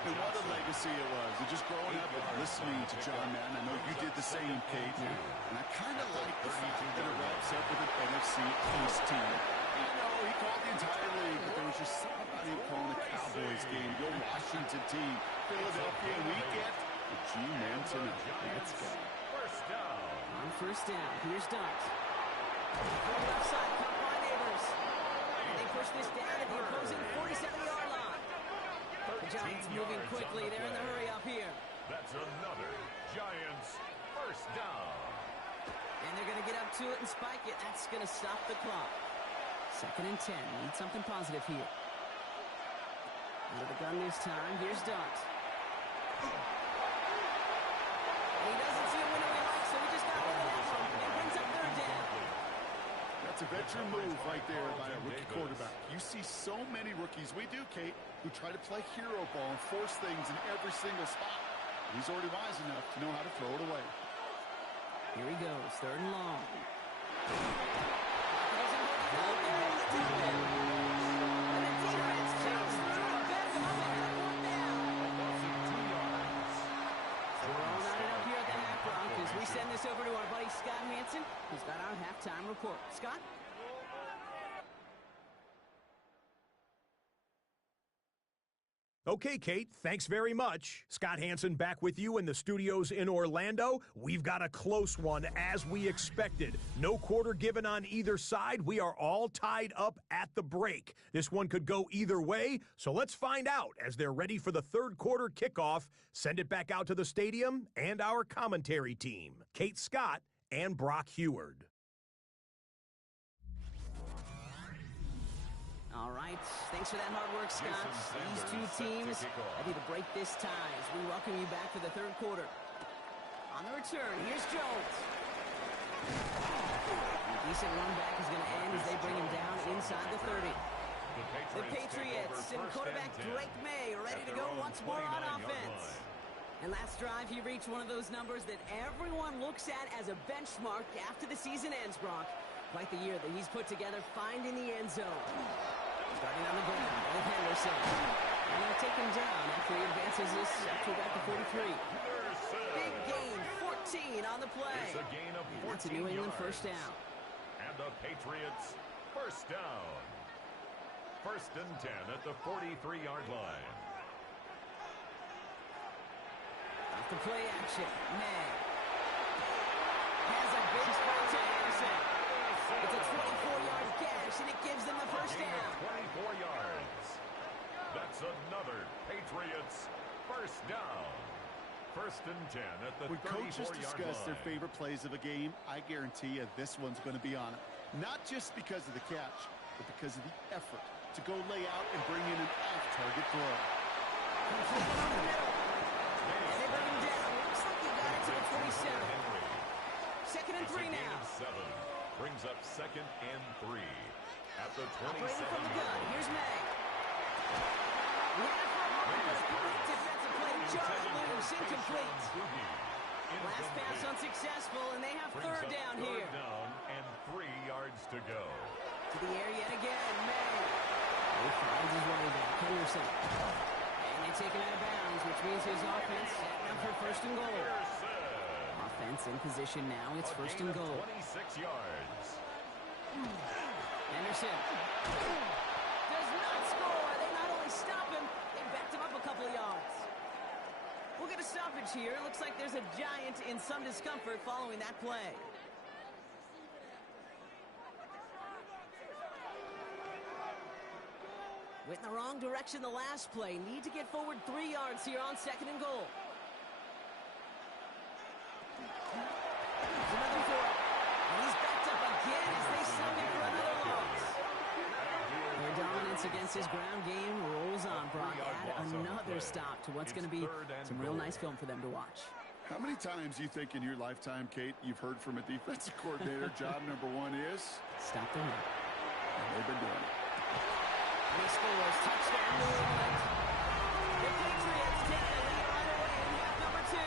And what a legacy it was. And just growing up and listening to John Madden, I know you did the same, Kate. And I kind of like the fact that it wraps up with an NFC East team. You know, he called the entire league, but there was just something about him calling the Cowboys game, your Washington team, Philadelphia, and we get the G-Man tonight. Let's go. First down. On first down, here's Dart. From the left side, caught by Neighbors. And they push this down at the opposing 47-yard line. The Giants moving quickly. They're in the hurry up here. That's another Giants first down. And they're going to get up to it and spike it. That's going to stop the clock. 2nd and 10. Need something positive here. Under the gun this time. Here's Dart. And he doesn't see a window he likes, so he just got rid of that one. It brings up 3rd down. That's a veteran move right there by a rookie quarterback. You see so many rookies, we do, Kate, who try to play hero ball and force things in every single spot. He's already wise enough to know how to throw it away. Here he goes, 3rd and long. We send this over to our buddy Scott Hansen, who's got our halftime report. Scott? Okay, Kate, thanks very much. Scott Hansen back with you in the studios in Orlando. We've got a close one, as we expected. No quarter given on either side. We are all tied up at the break. This one could go either way, so let's find out as they're ready for the 3rd quarter kickoff. Send it back out to the stadium and our commentary team, Kate Scott and Brock Heward. All right, thanks for that hard work, Scott. These 2 teams ready to break this tie as we welcome you back for the 3rd quarter. On the return, here's Jones. A decent run back is going to end as they bring him down inside the 30. The Patriots and quarterback Drake May are ready to go once more on offense. And last drive, he reached one of those numbers that everyone looks at as a benchmark after the season ends, Brock. Quite the year that he's put together, finding the end zone. Starting on the ground with Henderson. And they'll take him down after he advances this up to about the 43. Big gain, 14 on the play. It's a gain of 14 that's a New England yards. first down. And the Patriots first down. 1st and 10 at the 43-yard line. Off the play action, May. Has a big spot to Anderson. It's a 24-yard catch, and it gives them the first down. 24 yards. That's another Patriots first down. 1st and 10 at the 34-yard line. When coaches discuss their favorite plays of a game, I guarantee you this one's going to be on it. Not just because of the catch, but because of the effort to go lay out and bring in an off-target throw. And they bring him down 27. Second and 3 now. 7 brings up second and 3 at the 27. Operating from the gun. Here's May. Ran for a moment, but a great defensive play. Jarred it loose, incomplete. Last pass unsuccessful, and they have third down here. Third down and 3 yards to go. To the air yet again, May. He finds his way back. Henderson. And they take him out of bounds, which means his offense setting up for first and goal. Offense in position now. It's first and goal. 26 yards. Henderson does not score. They not only stop him, they backed him up a couple of yards. We'll get a stoppage here. Looks like there's a Giant in some discomfort following that play. Went in the wrong direction the last play. Need to get forward 3 yards here on second and goal. There's another throw. And he's backed up again as they sub him for another loss. Their dominance against his ground game rolls on. Brock, add another stop to what's going to be some real nice film for them to watch. How many times do you think in your lifetime, Kate, you've heard from a defensive coordinator, job number 1 is? Stop the run. And they've been doing it. And he scores. Touchdown, New England. The Patriots take the lead right away in half number 2.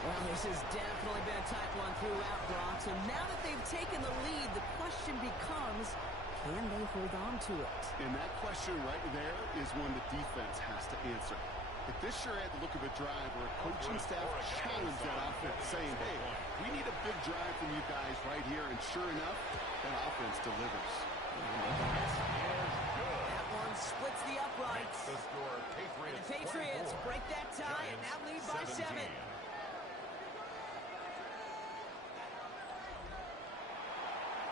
Well, this has definitely been a tight one throughout, Brock. So now that they've taken the lead, the question becomes, can they hold on to it? And that question right there is one the defense has to answer. If this sure had the look of a drive where a coaching staff challenged that offense, saying, hey, we need a big drive from you guys right here, and sure enough, that offense delivers. That one splits the uprights. The score, And the Patriots break that tie and now lead by 7.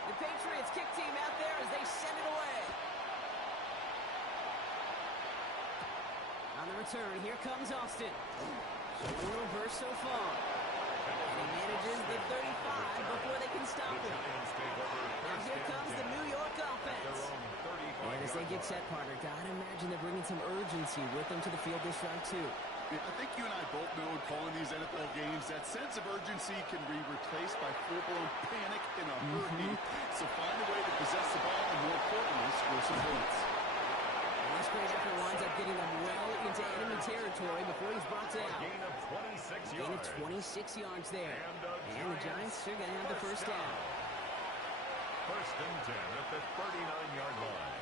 The Patriots kick team out there as they send it away. On the return, here comes Austin. Showing a little burst so far. And he manages the 35 before they can stop him. Now here comes the New York offense. And as they get set, Parker, gotta imagine they're bringing some urgency with them to the field this drive, too. Yeah, I think you and I both know in calling these NFL games, that sense of urgency can be replaced by full-blown panic in a hurry. So find a way to possess the ball and, more importantly, score some points. And this great effort winds up getting them well into enemy territory before he's brought down. Gain of 26 Gain yards. of 26 yards there. And the Giants are going to have the first down. First and 10 at the 39-yard line.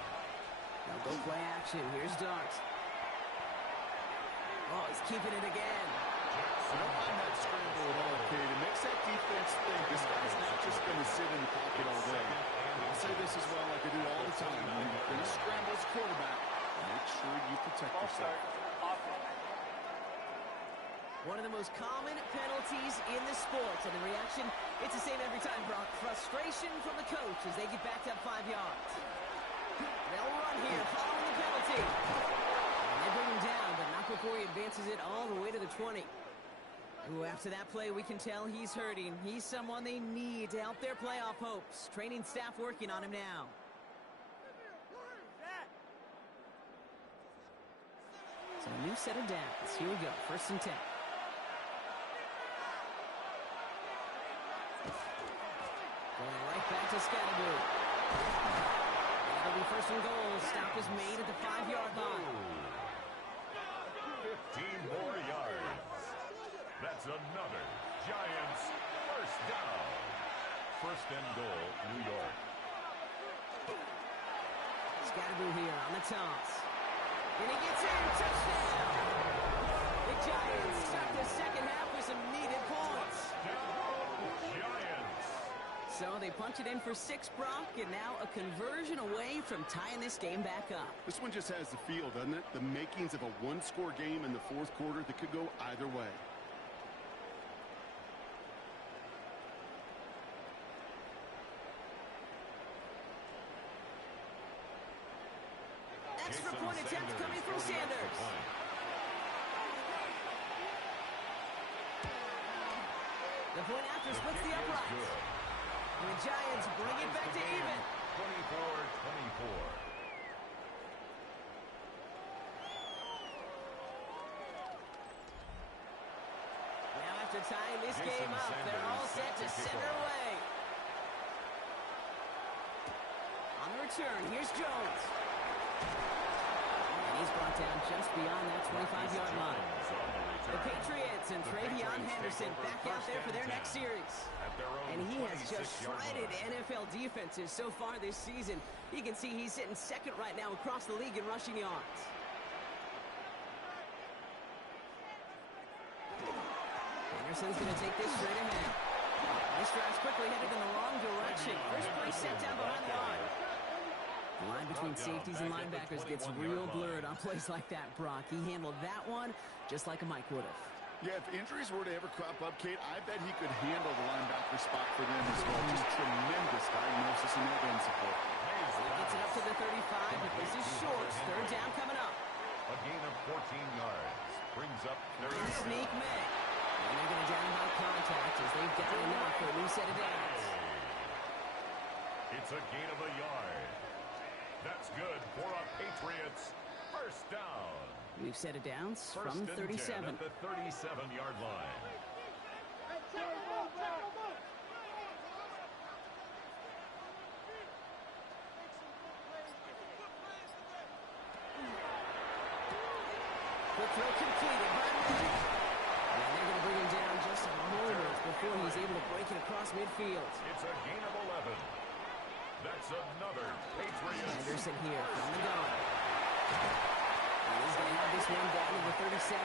Now go play action. Here's Dart. Oh, he's keeping it again. I don't mind that scramble at all, Kate. It makes that defense think this guy's not just going to sit in the pocket all day. I'll say this as well, like I do all the time. When you're going to scramble as quarterback, make sure you protect yourself. One of the most common penalties in the sport. And the reaction, it's the same every time, Brock. Frustration from the coach as they get backed up 5 yards. They'll run here following the penalty. And they bring him down, but not before he advances it all the way to the 20. Ooh, after that play, we can tell he's hurting. He's someone they need to help their playoff hopes. Training staff working on him now. So a new set of downs. Here we go, first and 10. Going right back to Scatterboo. That'll be first and goal. Stop is made at the 5-yard line. 15 more yards. That's another Giants first down. First and goal, New York. Scatterboo here on the toss. And he gets in. Touchdown. The Giants start the second half with some needed points. Giants. So they punch it in for 6, Brock, and now a conversion away from tying this game back up. This one just has the feel, doesn't it? The makings of a one-score game in the fourth quarter that could go either way. Extra point attempt coming from Sanders. The point after splits the uprights. And the Giants bring it back to even. 24-24. tying this game up. They're all set to center away. On the return, here's Jones. And he's brought down just beyond that 25-yard line. The Patriots and Travion Henderson back out there for their next series. And he has just shredded NFL defenses so far this season. You can see he's sitting second right now across the league in rushing yards. Henderson's going to take this straight ahead. This drive's quickly headed in the wrong direction. First play set down behind the line. The line between safeties and linebackers gets real blurred on plays like that, Brock. He handled that one just like a Mike would have. Yeah, if injuries were to ever crop up, Kate, I bet he could handle the linebacker spot for them as well. Just tremendous diagnosis and end support. He gets it up to the 35, but this is short. Third down coming up. A gain of 14 yards brings up their sneak May. And they're going to down by contact as they've got enough for a new set of downs. It's a gain of a yard. That's good for a Patriots first down. We've set of downs from 37. At the 37-yard line. The throw completed by May. And they're going to bring him down just a moment before he's able to break it across midfield. It's a gain of 11. That's another Patriots. Henderson here from the gun. And he's going to have this one down to the 37.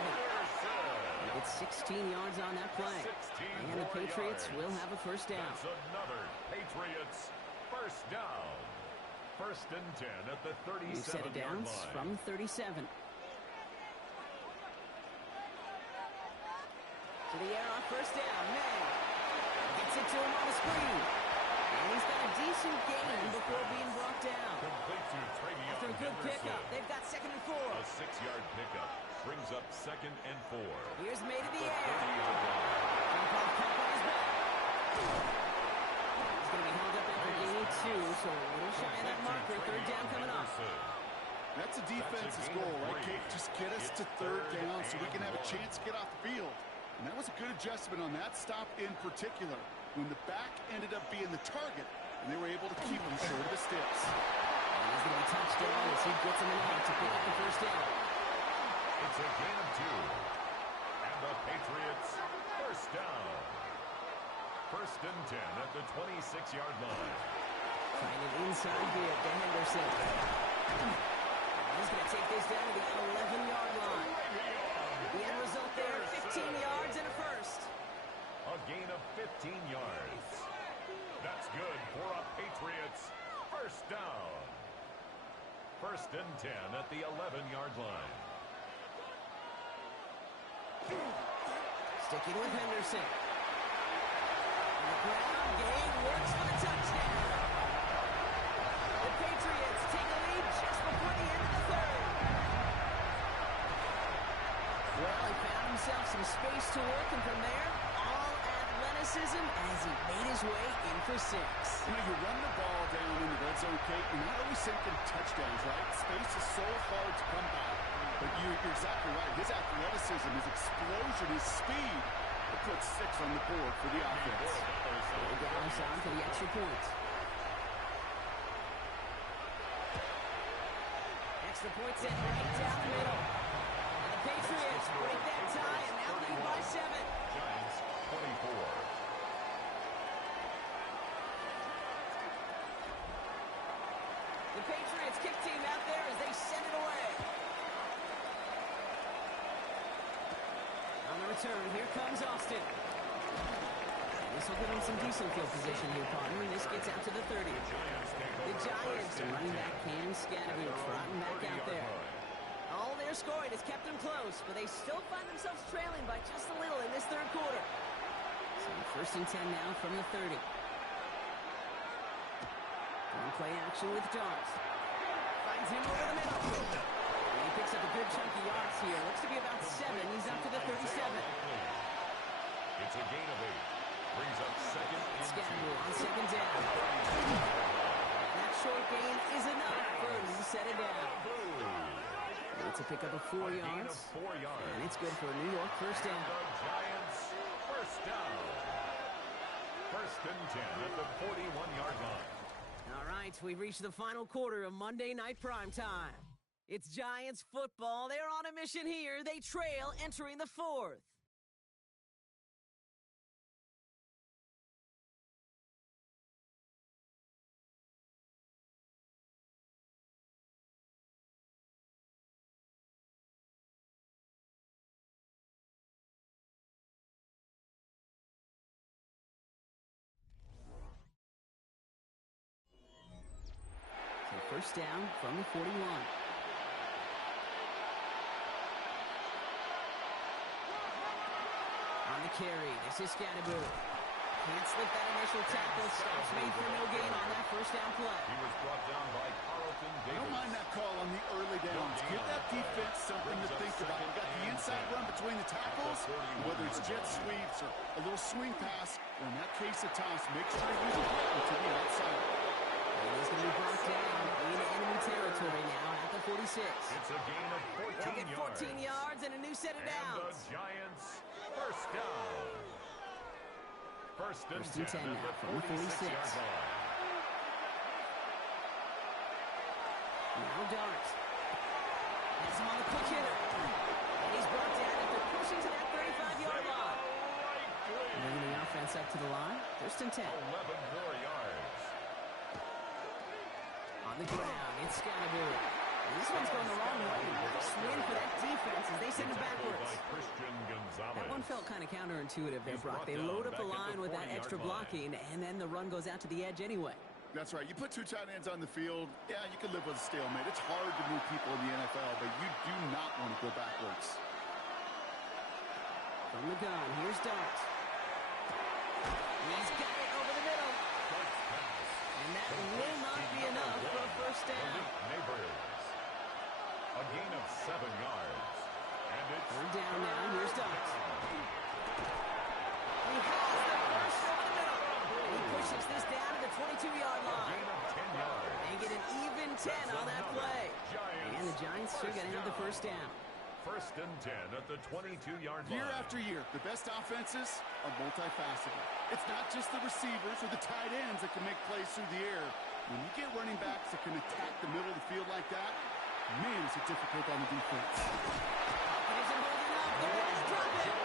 It's 16 yards on that play. And the Patriots will have a first down. That's another Patriots first down. First and 10 at the 37-yard line. We've set it down from 37. To the air on first down. May gets it to him on the screen. And he's got a decent gain before being brought down. After a good pickup, they've got second and 4. A 6-yard pickup brings up second and 4. Here's May to the air. Jump off Cup on his back. He's going to be held up after gaining 2, so a little shy of that marker. Third down coming up. That's a defense's goal, right, Kate? Just get us to third down so we can have a chance to get off the field. And that was a good adjustment on that stop in particular, when the back ended up being the target, and they were able to keep him short of the sticks. And he's going to be touched down as he gets him in the to pick up the first down. It's a gain of 2. And the Patriots first down. First and 10 at the 26-yard line. Trying an inside bid to Henderson. He's going to take this down to the 11-yard line. The end result there, 15 yards and a first. A gain of 15 yards. That's good for a Patriots first down. First and 10 at the 11-yard line. Sticking with Henderson. And the ground game works for the touchdown. The Patriots take a lead just before the end of the third. Well, he found himself some space to work, and from there, all athleticism as he made his way in for 6. You know, you run the ball down in the red zone, Kate, you're not always thinking touchdowns, right? Space is so hard to come by. But you're exactly right. His athleticism, his explosion, his speed, it puts 6 on the board for the offense. Dallas on for the extra point. Extra point set right down the middle. And the Patriots break that tie and now lead by 7. Giants 24. The Patriots kick team out there as they send it away. On the return, here comes Austin. This will give him some decent field position here, partner, and this gets out to the 30. The Giants and running back Cam Scattergood trotting back out there. All their scoring has kept them close, but they still find themselves trailing by just a little in this third quarter. So first and 10 now from the 30. And play action with Dart. Finds him over the middle. And he picks up a good chunk of yards here. Looks to be about 7. He's up to the 37. It's a gain of 8. Brings up second and 2. On second down. That short gain is enough for him to set it down. It's a pickup of 4 yards. Gain of 4 yards. And it's good for a New York first down. The Giants first First down. First and 10 at the 41-yard line. All right, we've reached the final quarter of Monday Night Primetime. It's Giants football. They're on a mission here. They trail entering the fourth. First down from the 41. On the carry, this is Scatterboot. Can't slip that initial tackle. Stops made for no gain on that first down play. He was brought down by Carlton Davis. I don't mind that call on the early downs. Give that defense something to think about. You got the inside run between the tackles, whether it's jet sweeps or a little swing pass, or in that case a toss, make sure you use it to the outside. And he's going to be brought down in enemy territory now at the 46. It's a gain of 14 They'll get 14 yards and a new set of downs. And the Giants, first down. First and 10 now from the 46. Now Dart. Has him on the quick hitter. And he's brought down after pushing to that 35-yard line. Bringing the offense up to the line. First and 10. 11 more yards. On the ground, it's Scatterboot. This one's going the wrong way. Nice win for that defense as they send it backwards. That one felt kind of counterintuitive there, Brock. They load up the line with that extra blocking, and then the run goes out to the edge anyway. That's right. You put two tight ends on the field, yeah, you can live with a stalemate. It's hard to move people in the NFL, but you do not want to go backwards. From the gun, here's Dart. He's got it over the middle. And that will not be enough for a first down. A gain of 7 yards. And it's third down now. Here's Dart. He has the first over the middle. And he pushes this down to the 22-yard line. a gain of 10 yards. They get an even 10 on that play. And the Giants are going to have the first down. First and 10 at the 22-yard line. Year after year, the best offenses are multifaceted. It's not just the receivers or the tight ends that can make plays through the air. When you get running backs that can attack the middle of the field like that, man, is it difficult on the defense. It isn't holding up. They're going to drop it.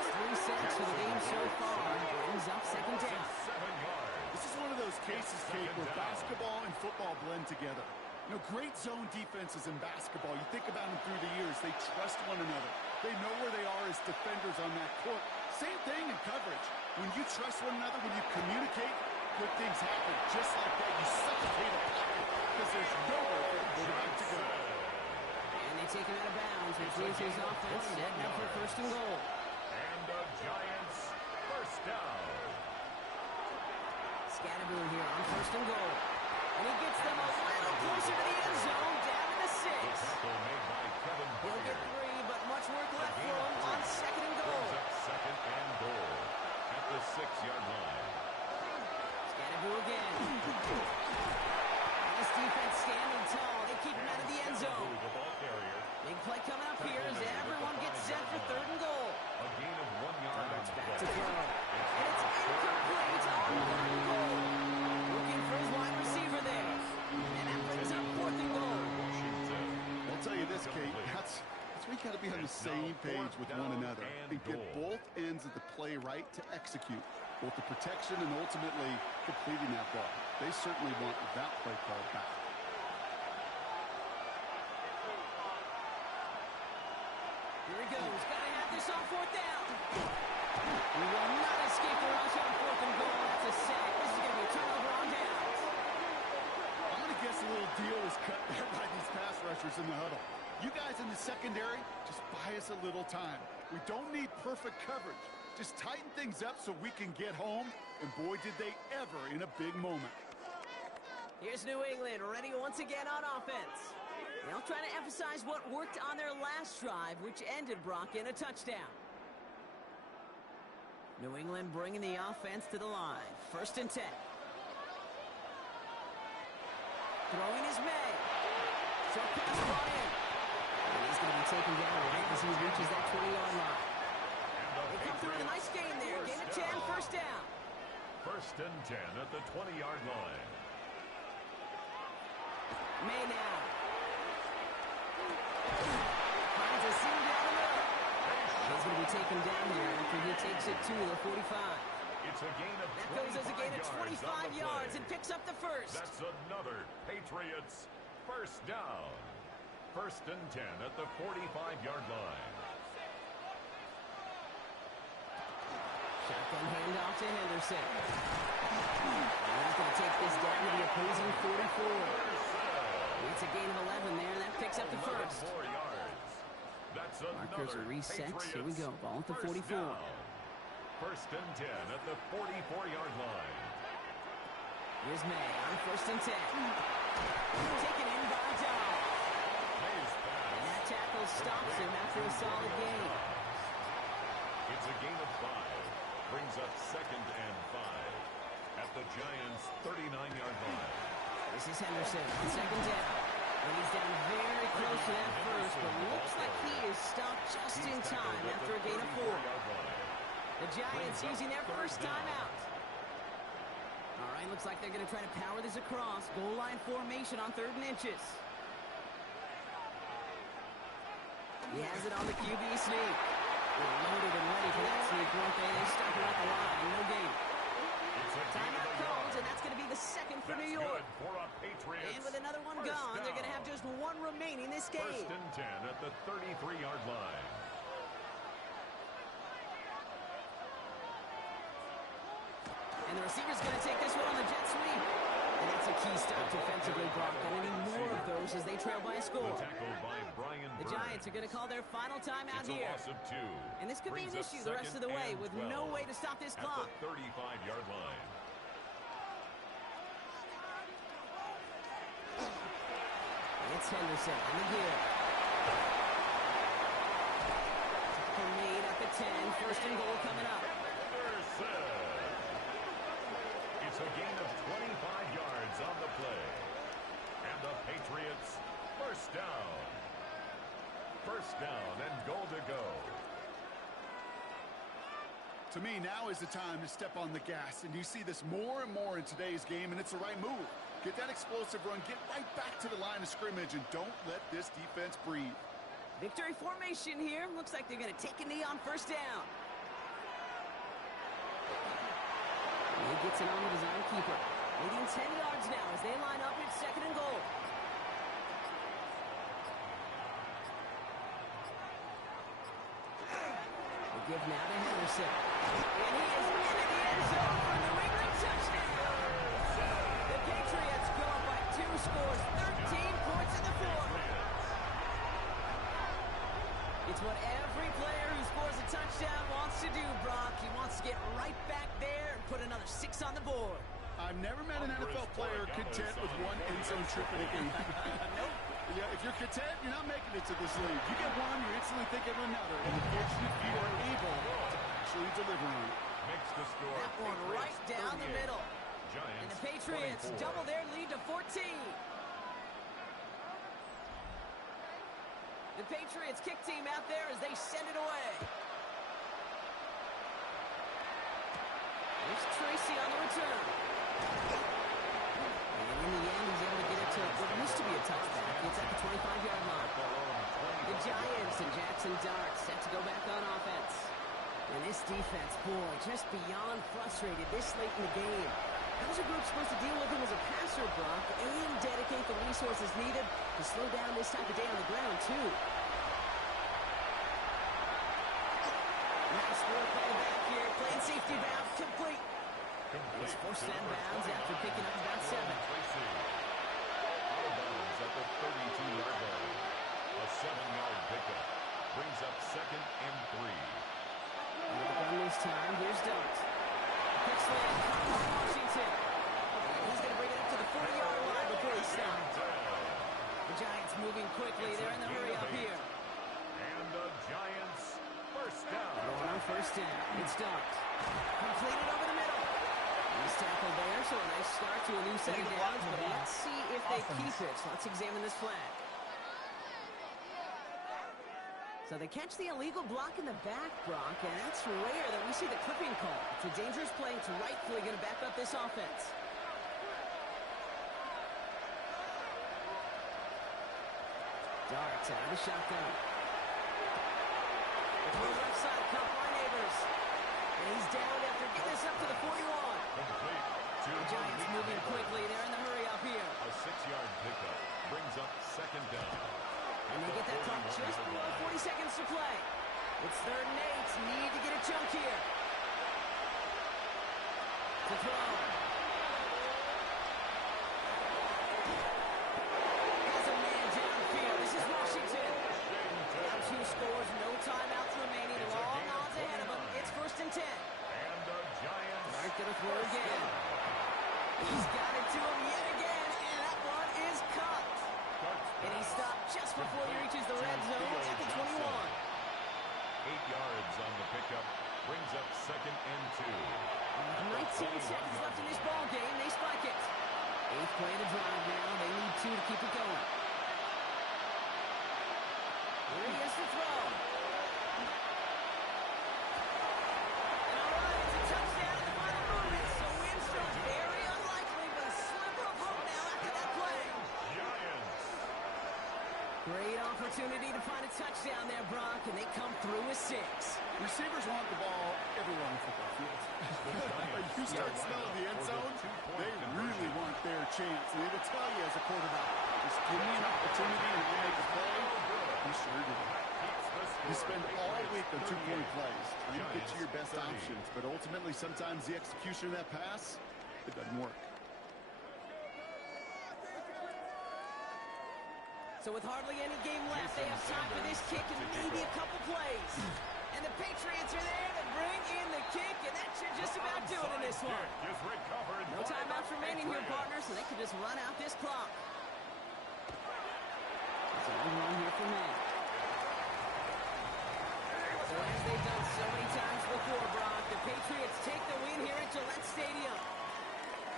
It's 3 sacks for the game so far. Brings up second down. 7 yards. This is one of those cases, Kate, where basketball and football blend together. You know, great zone defenses in basketball. You think about them through the years. They trust one another. They know where they are as defenders on that court. Same thing in coverage. When you trust one another, when you communicate, good things happen. Just like that, you suffocate a pocket because there's nowhere for the quarterback to go. And they take him out of bounds, which leaves his offense setting up for first and goal. And the Giants, first down. Scatterboot here on first and goal. And he gets them a little closer to the end zone, down to the 6. Tackle made by Kevin He'll get 3, but much work left for him on second and goal. Second and goal at the 6-yard line. Scatterboot again. This defense standing tall. They keep him out of the end zone. The ball carrier. Big play coming up here as everyone gets set for third and goal. A gain of 1 yard on the Back play. to throw. And it's incomplete on third and goal. Looking for his wide receiver there. And that brings up fourth and goal. I'll tell you this, Kate, that's where you got to be on the same page with one another and get both ends of the play right to execute both the protection and ultimately completing that ball. They certainly want that play called back. Here he goes. Got to have this on fourth down. He will not escape the rush on fourth and goal. That's a sack. This is going to be a turnover on downs. I'm going to guess a little deal was cut there by these pass rushers in the huddle. You guys in the secondary, just buy us a little time. We don't need perfect coverage. Just tighten things up so we can get home. And boy, did they ever in a big moment. Here's New England ready once again on offense. They'll try to emphasize what worked on their last drive, which ended, Brock, in a touchdown. New England bringing the offense to the line. First and 10. Throwing is May. Short pass brought in. And he's going to be taken down right as he reaches that 20-yard line. They come through with a nice gain there. Gain of 10, first down. First and 10 at the 20-yard line. May now. Finds a seam down the middle. He's going to be taken down here after he takes it to the 45. It's a gain of 25 That goes as a gain of 25 yards and picks up the first. That's another Patriots first down. First and 10 at the 45-yard line. Shotgun handoff to Henderson. And he's going to take this down to the opposing 44. It's a gain of 11 there. That picks up the first. 4 yards. That's Markers are reset. Here we go. Ball at the 44. First and 10 at the 44-yard line. Here's May on first and 10. Taken in by Dow. And that tackle stops him after a solid gain. It's a gain of 5. Brings up second and 5 at the Giants' 39-yard line. This is Henderson on second down. And he's down very close to that first, but looks like he is stopped just in time after a gain of 4. The Giants using their first timeout. All right, looks like they're going to try to power this across. Goal line formation on 3rd and inches. He has it on the QB sneak. They're loaded and ready for that sneak, weren't they? They stuck it at the line. No gain. Timeout calls, and that's going to be the second for New York. And with another one gone, they're going to have just one remaining this game. First and 10 at the 33-yard line. And the receiver's going to take this one on the jet sweep. And that's a key stop defensively, Brock. And any more of those as they trail by a score. The Giants are going to call their final timeout here. And this could be an issue the rest of the way with no way to stop this clock. At the 35-yard line. It's Henderson on the gear. Tackle made at the 10. First and goal coming up. It's a gain of 25 yards on the play. And the Patriots first down. First down and goal to go. To me, now is the time to step on the gas, and you see this more and more in today's game, and it's the right move. Get that explosive run, get right back to the line of scrimmage, and don't let this defense breathe. Victory formation here. Looks like they're going to take a knee on first down. He gets it on the design keeper. Leading 10 yards now as they line up at second and goal. They give now to Henderson. And he is into the end zone for the New England touchdown. The Patriots go up by 2 scores, 13 points in the fourth. It's what every player who scores a touchdown wants to do, Brock. He wants to get right back there and put another 6 on the board. I've never met an NFL player content with one end zone trip in a game. Nope. Yeah, if you're content, you're not making it to this league. You get one, you're instantly thinking of another. And unfortunately, you are able to actually deliver on it. Makes the score. That one right down the middle. Giants, and the Patriots 24. double their lead to 14. The Patriots kick team out there as they send it away. There's Tracy on the return. And in the end, he's able to get it to what used to be a touchback. It's at the 25-yard line. The Giants and Jackson Dart set to go back on offense. And this defense, boy, just beyond frustrated this late in the game. How's a group supposed to deal with him as a passer, Brock, and dedicate the resources needed to slow down this type of day on the ground, too? Nice work by the back here. Playing safety valve complete. He's forced out of bounds after picking up about 7. Out of bounds at the 32-yard line. A 7-yard pickup. Brings up second and 3. With the gun this time, here's Dart. Picks land, Washington. And he's going to bring it up to the 40-yard line before he stops. The Giants moving quickly. They're in the hurry up here. And the Giants first down. Going on first down. It's Dart. Completed over the middle. He's tackled there, so a nice start to a new set of downs, but let's see if they keep it. So let's examine this flag. So So they catch the illegal block in the back, Brock, and that's rare that we see the clipping call. It's a dangerous play. It's rightfully going to back up this offense. Darts out of the shotgun. The throw left side, caught by Neighbors. And he's down after getting this up to the 41. The Giants moving quickly. They're in the hurry up here. A 6-yard pickup brings up second down. And they get that clock just below 40 seconds to play. It's 3rd and 8. Need to get a chunk here. To throw. Has a man downfield. This is Washington. Down 2 scores, no timeouts remaining. Long odds ahead of them. It's 1st and 10. And the Giants Clark gonna throw again. He's got it to him yet again, and that one is caught. And he stopped just before he reaches the red zone at the 21. 8 yards on the pickup brings up 2nd and 2. 19 seconds left in this ball game. They spike it. 8th play of the drive now. They need 2 to keep it going. Here he is to throw. And all right, it's a touchdown in the final moments. So Windsor, very unlikely, but a sliver of hope now after that play. Giants. Great opportunity to find a touchdown there, Brock, and they come through with 6. Receivers want the ball everywhere on the football field. You start smelling the end zone, they really want their chance. And they will tell you as a quarterback, just give me an opportunity and I'll make a play. You sure do. You spend all week on 2-point plays trying to get to your best options, but ultimately sometimes the execution of that pass, it doesn't work. So with hardly any game left, they have time for this kick and maybe a couple plays. And the Patriots are there to bring in the kick, and that should just about do it in this one. No timeouts remaining here, partners, so they can just run out this clock. It's a long run here for me. So as they've done so many times before, Brock, the Patriots take the win here at Gillette Stadium.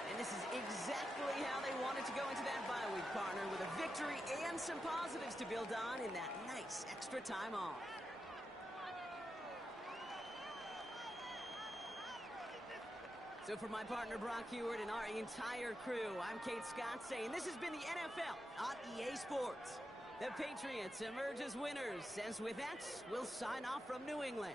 And this is exactly how they wanted to go into that bye week, partner, with a victory and some positives to build on in that nice extra time off. So for my partner, Brock Heward, and our entire crew, I'm Kate Scott saying this has been the NFL on EA Sports. The Patriots emerge as winners, as with that, we'll sign off from New England.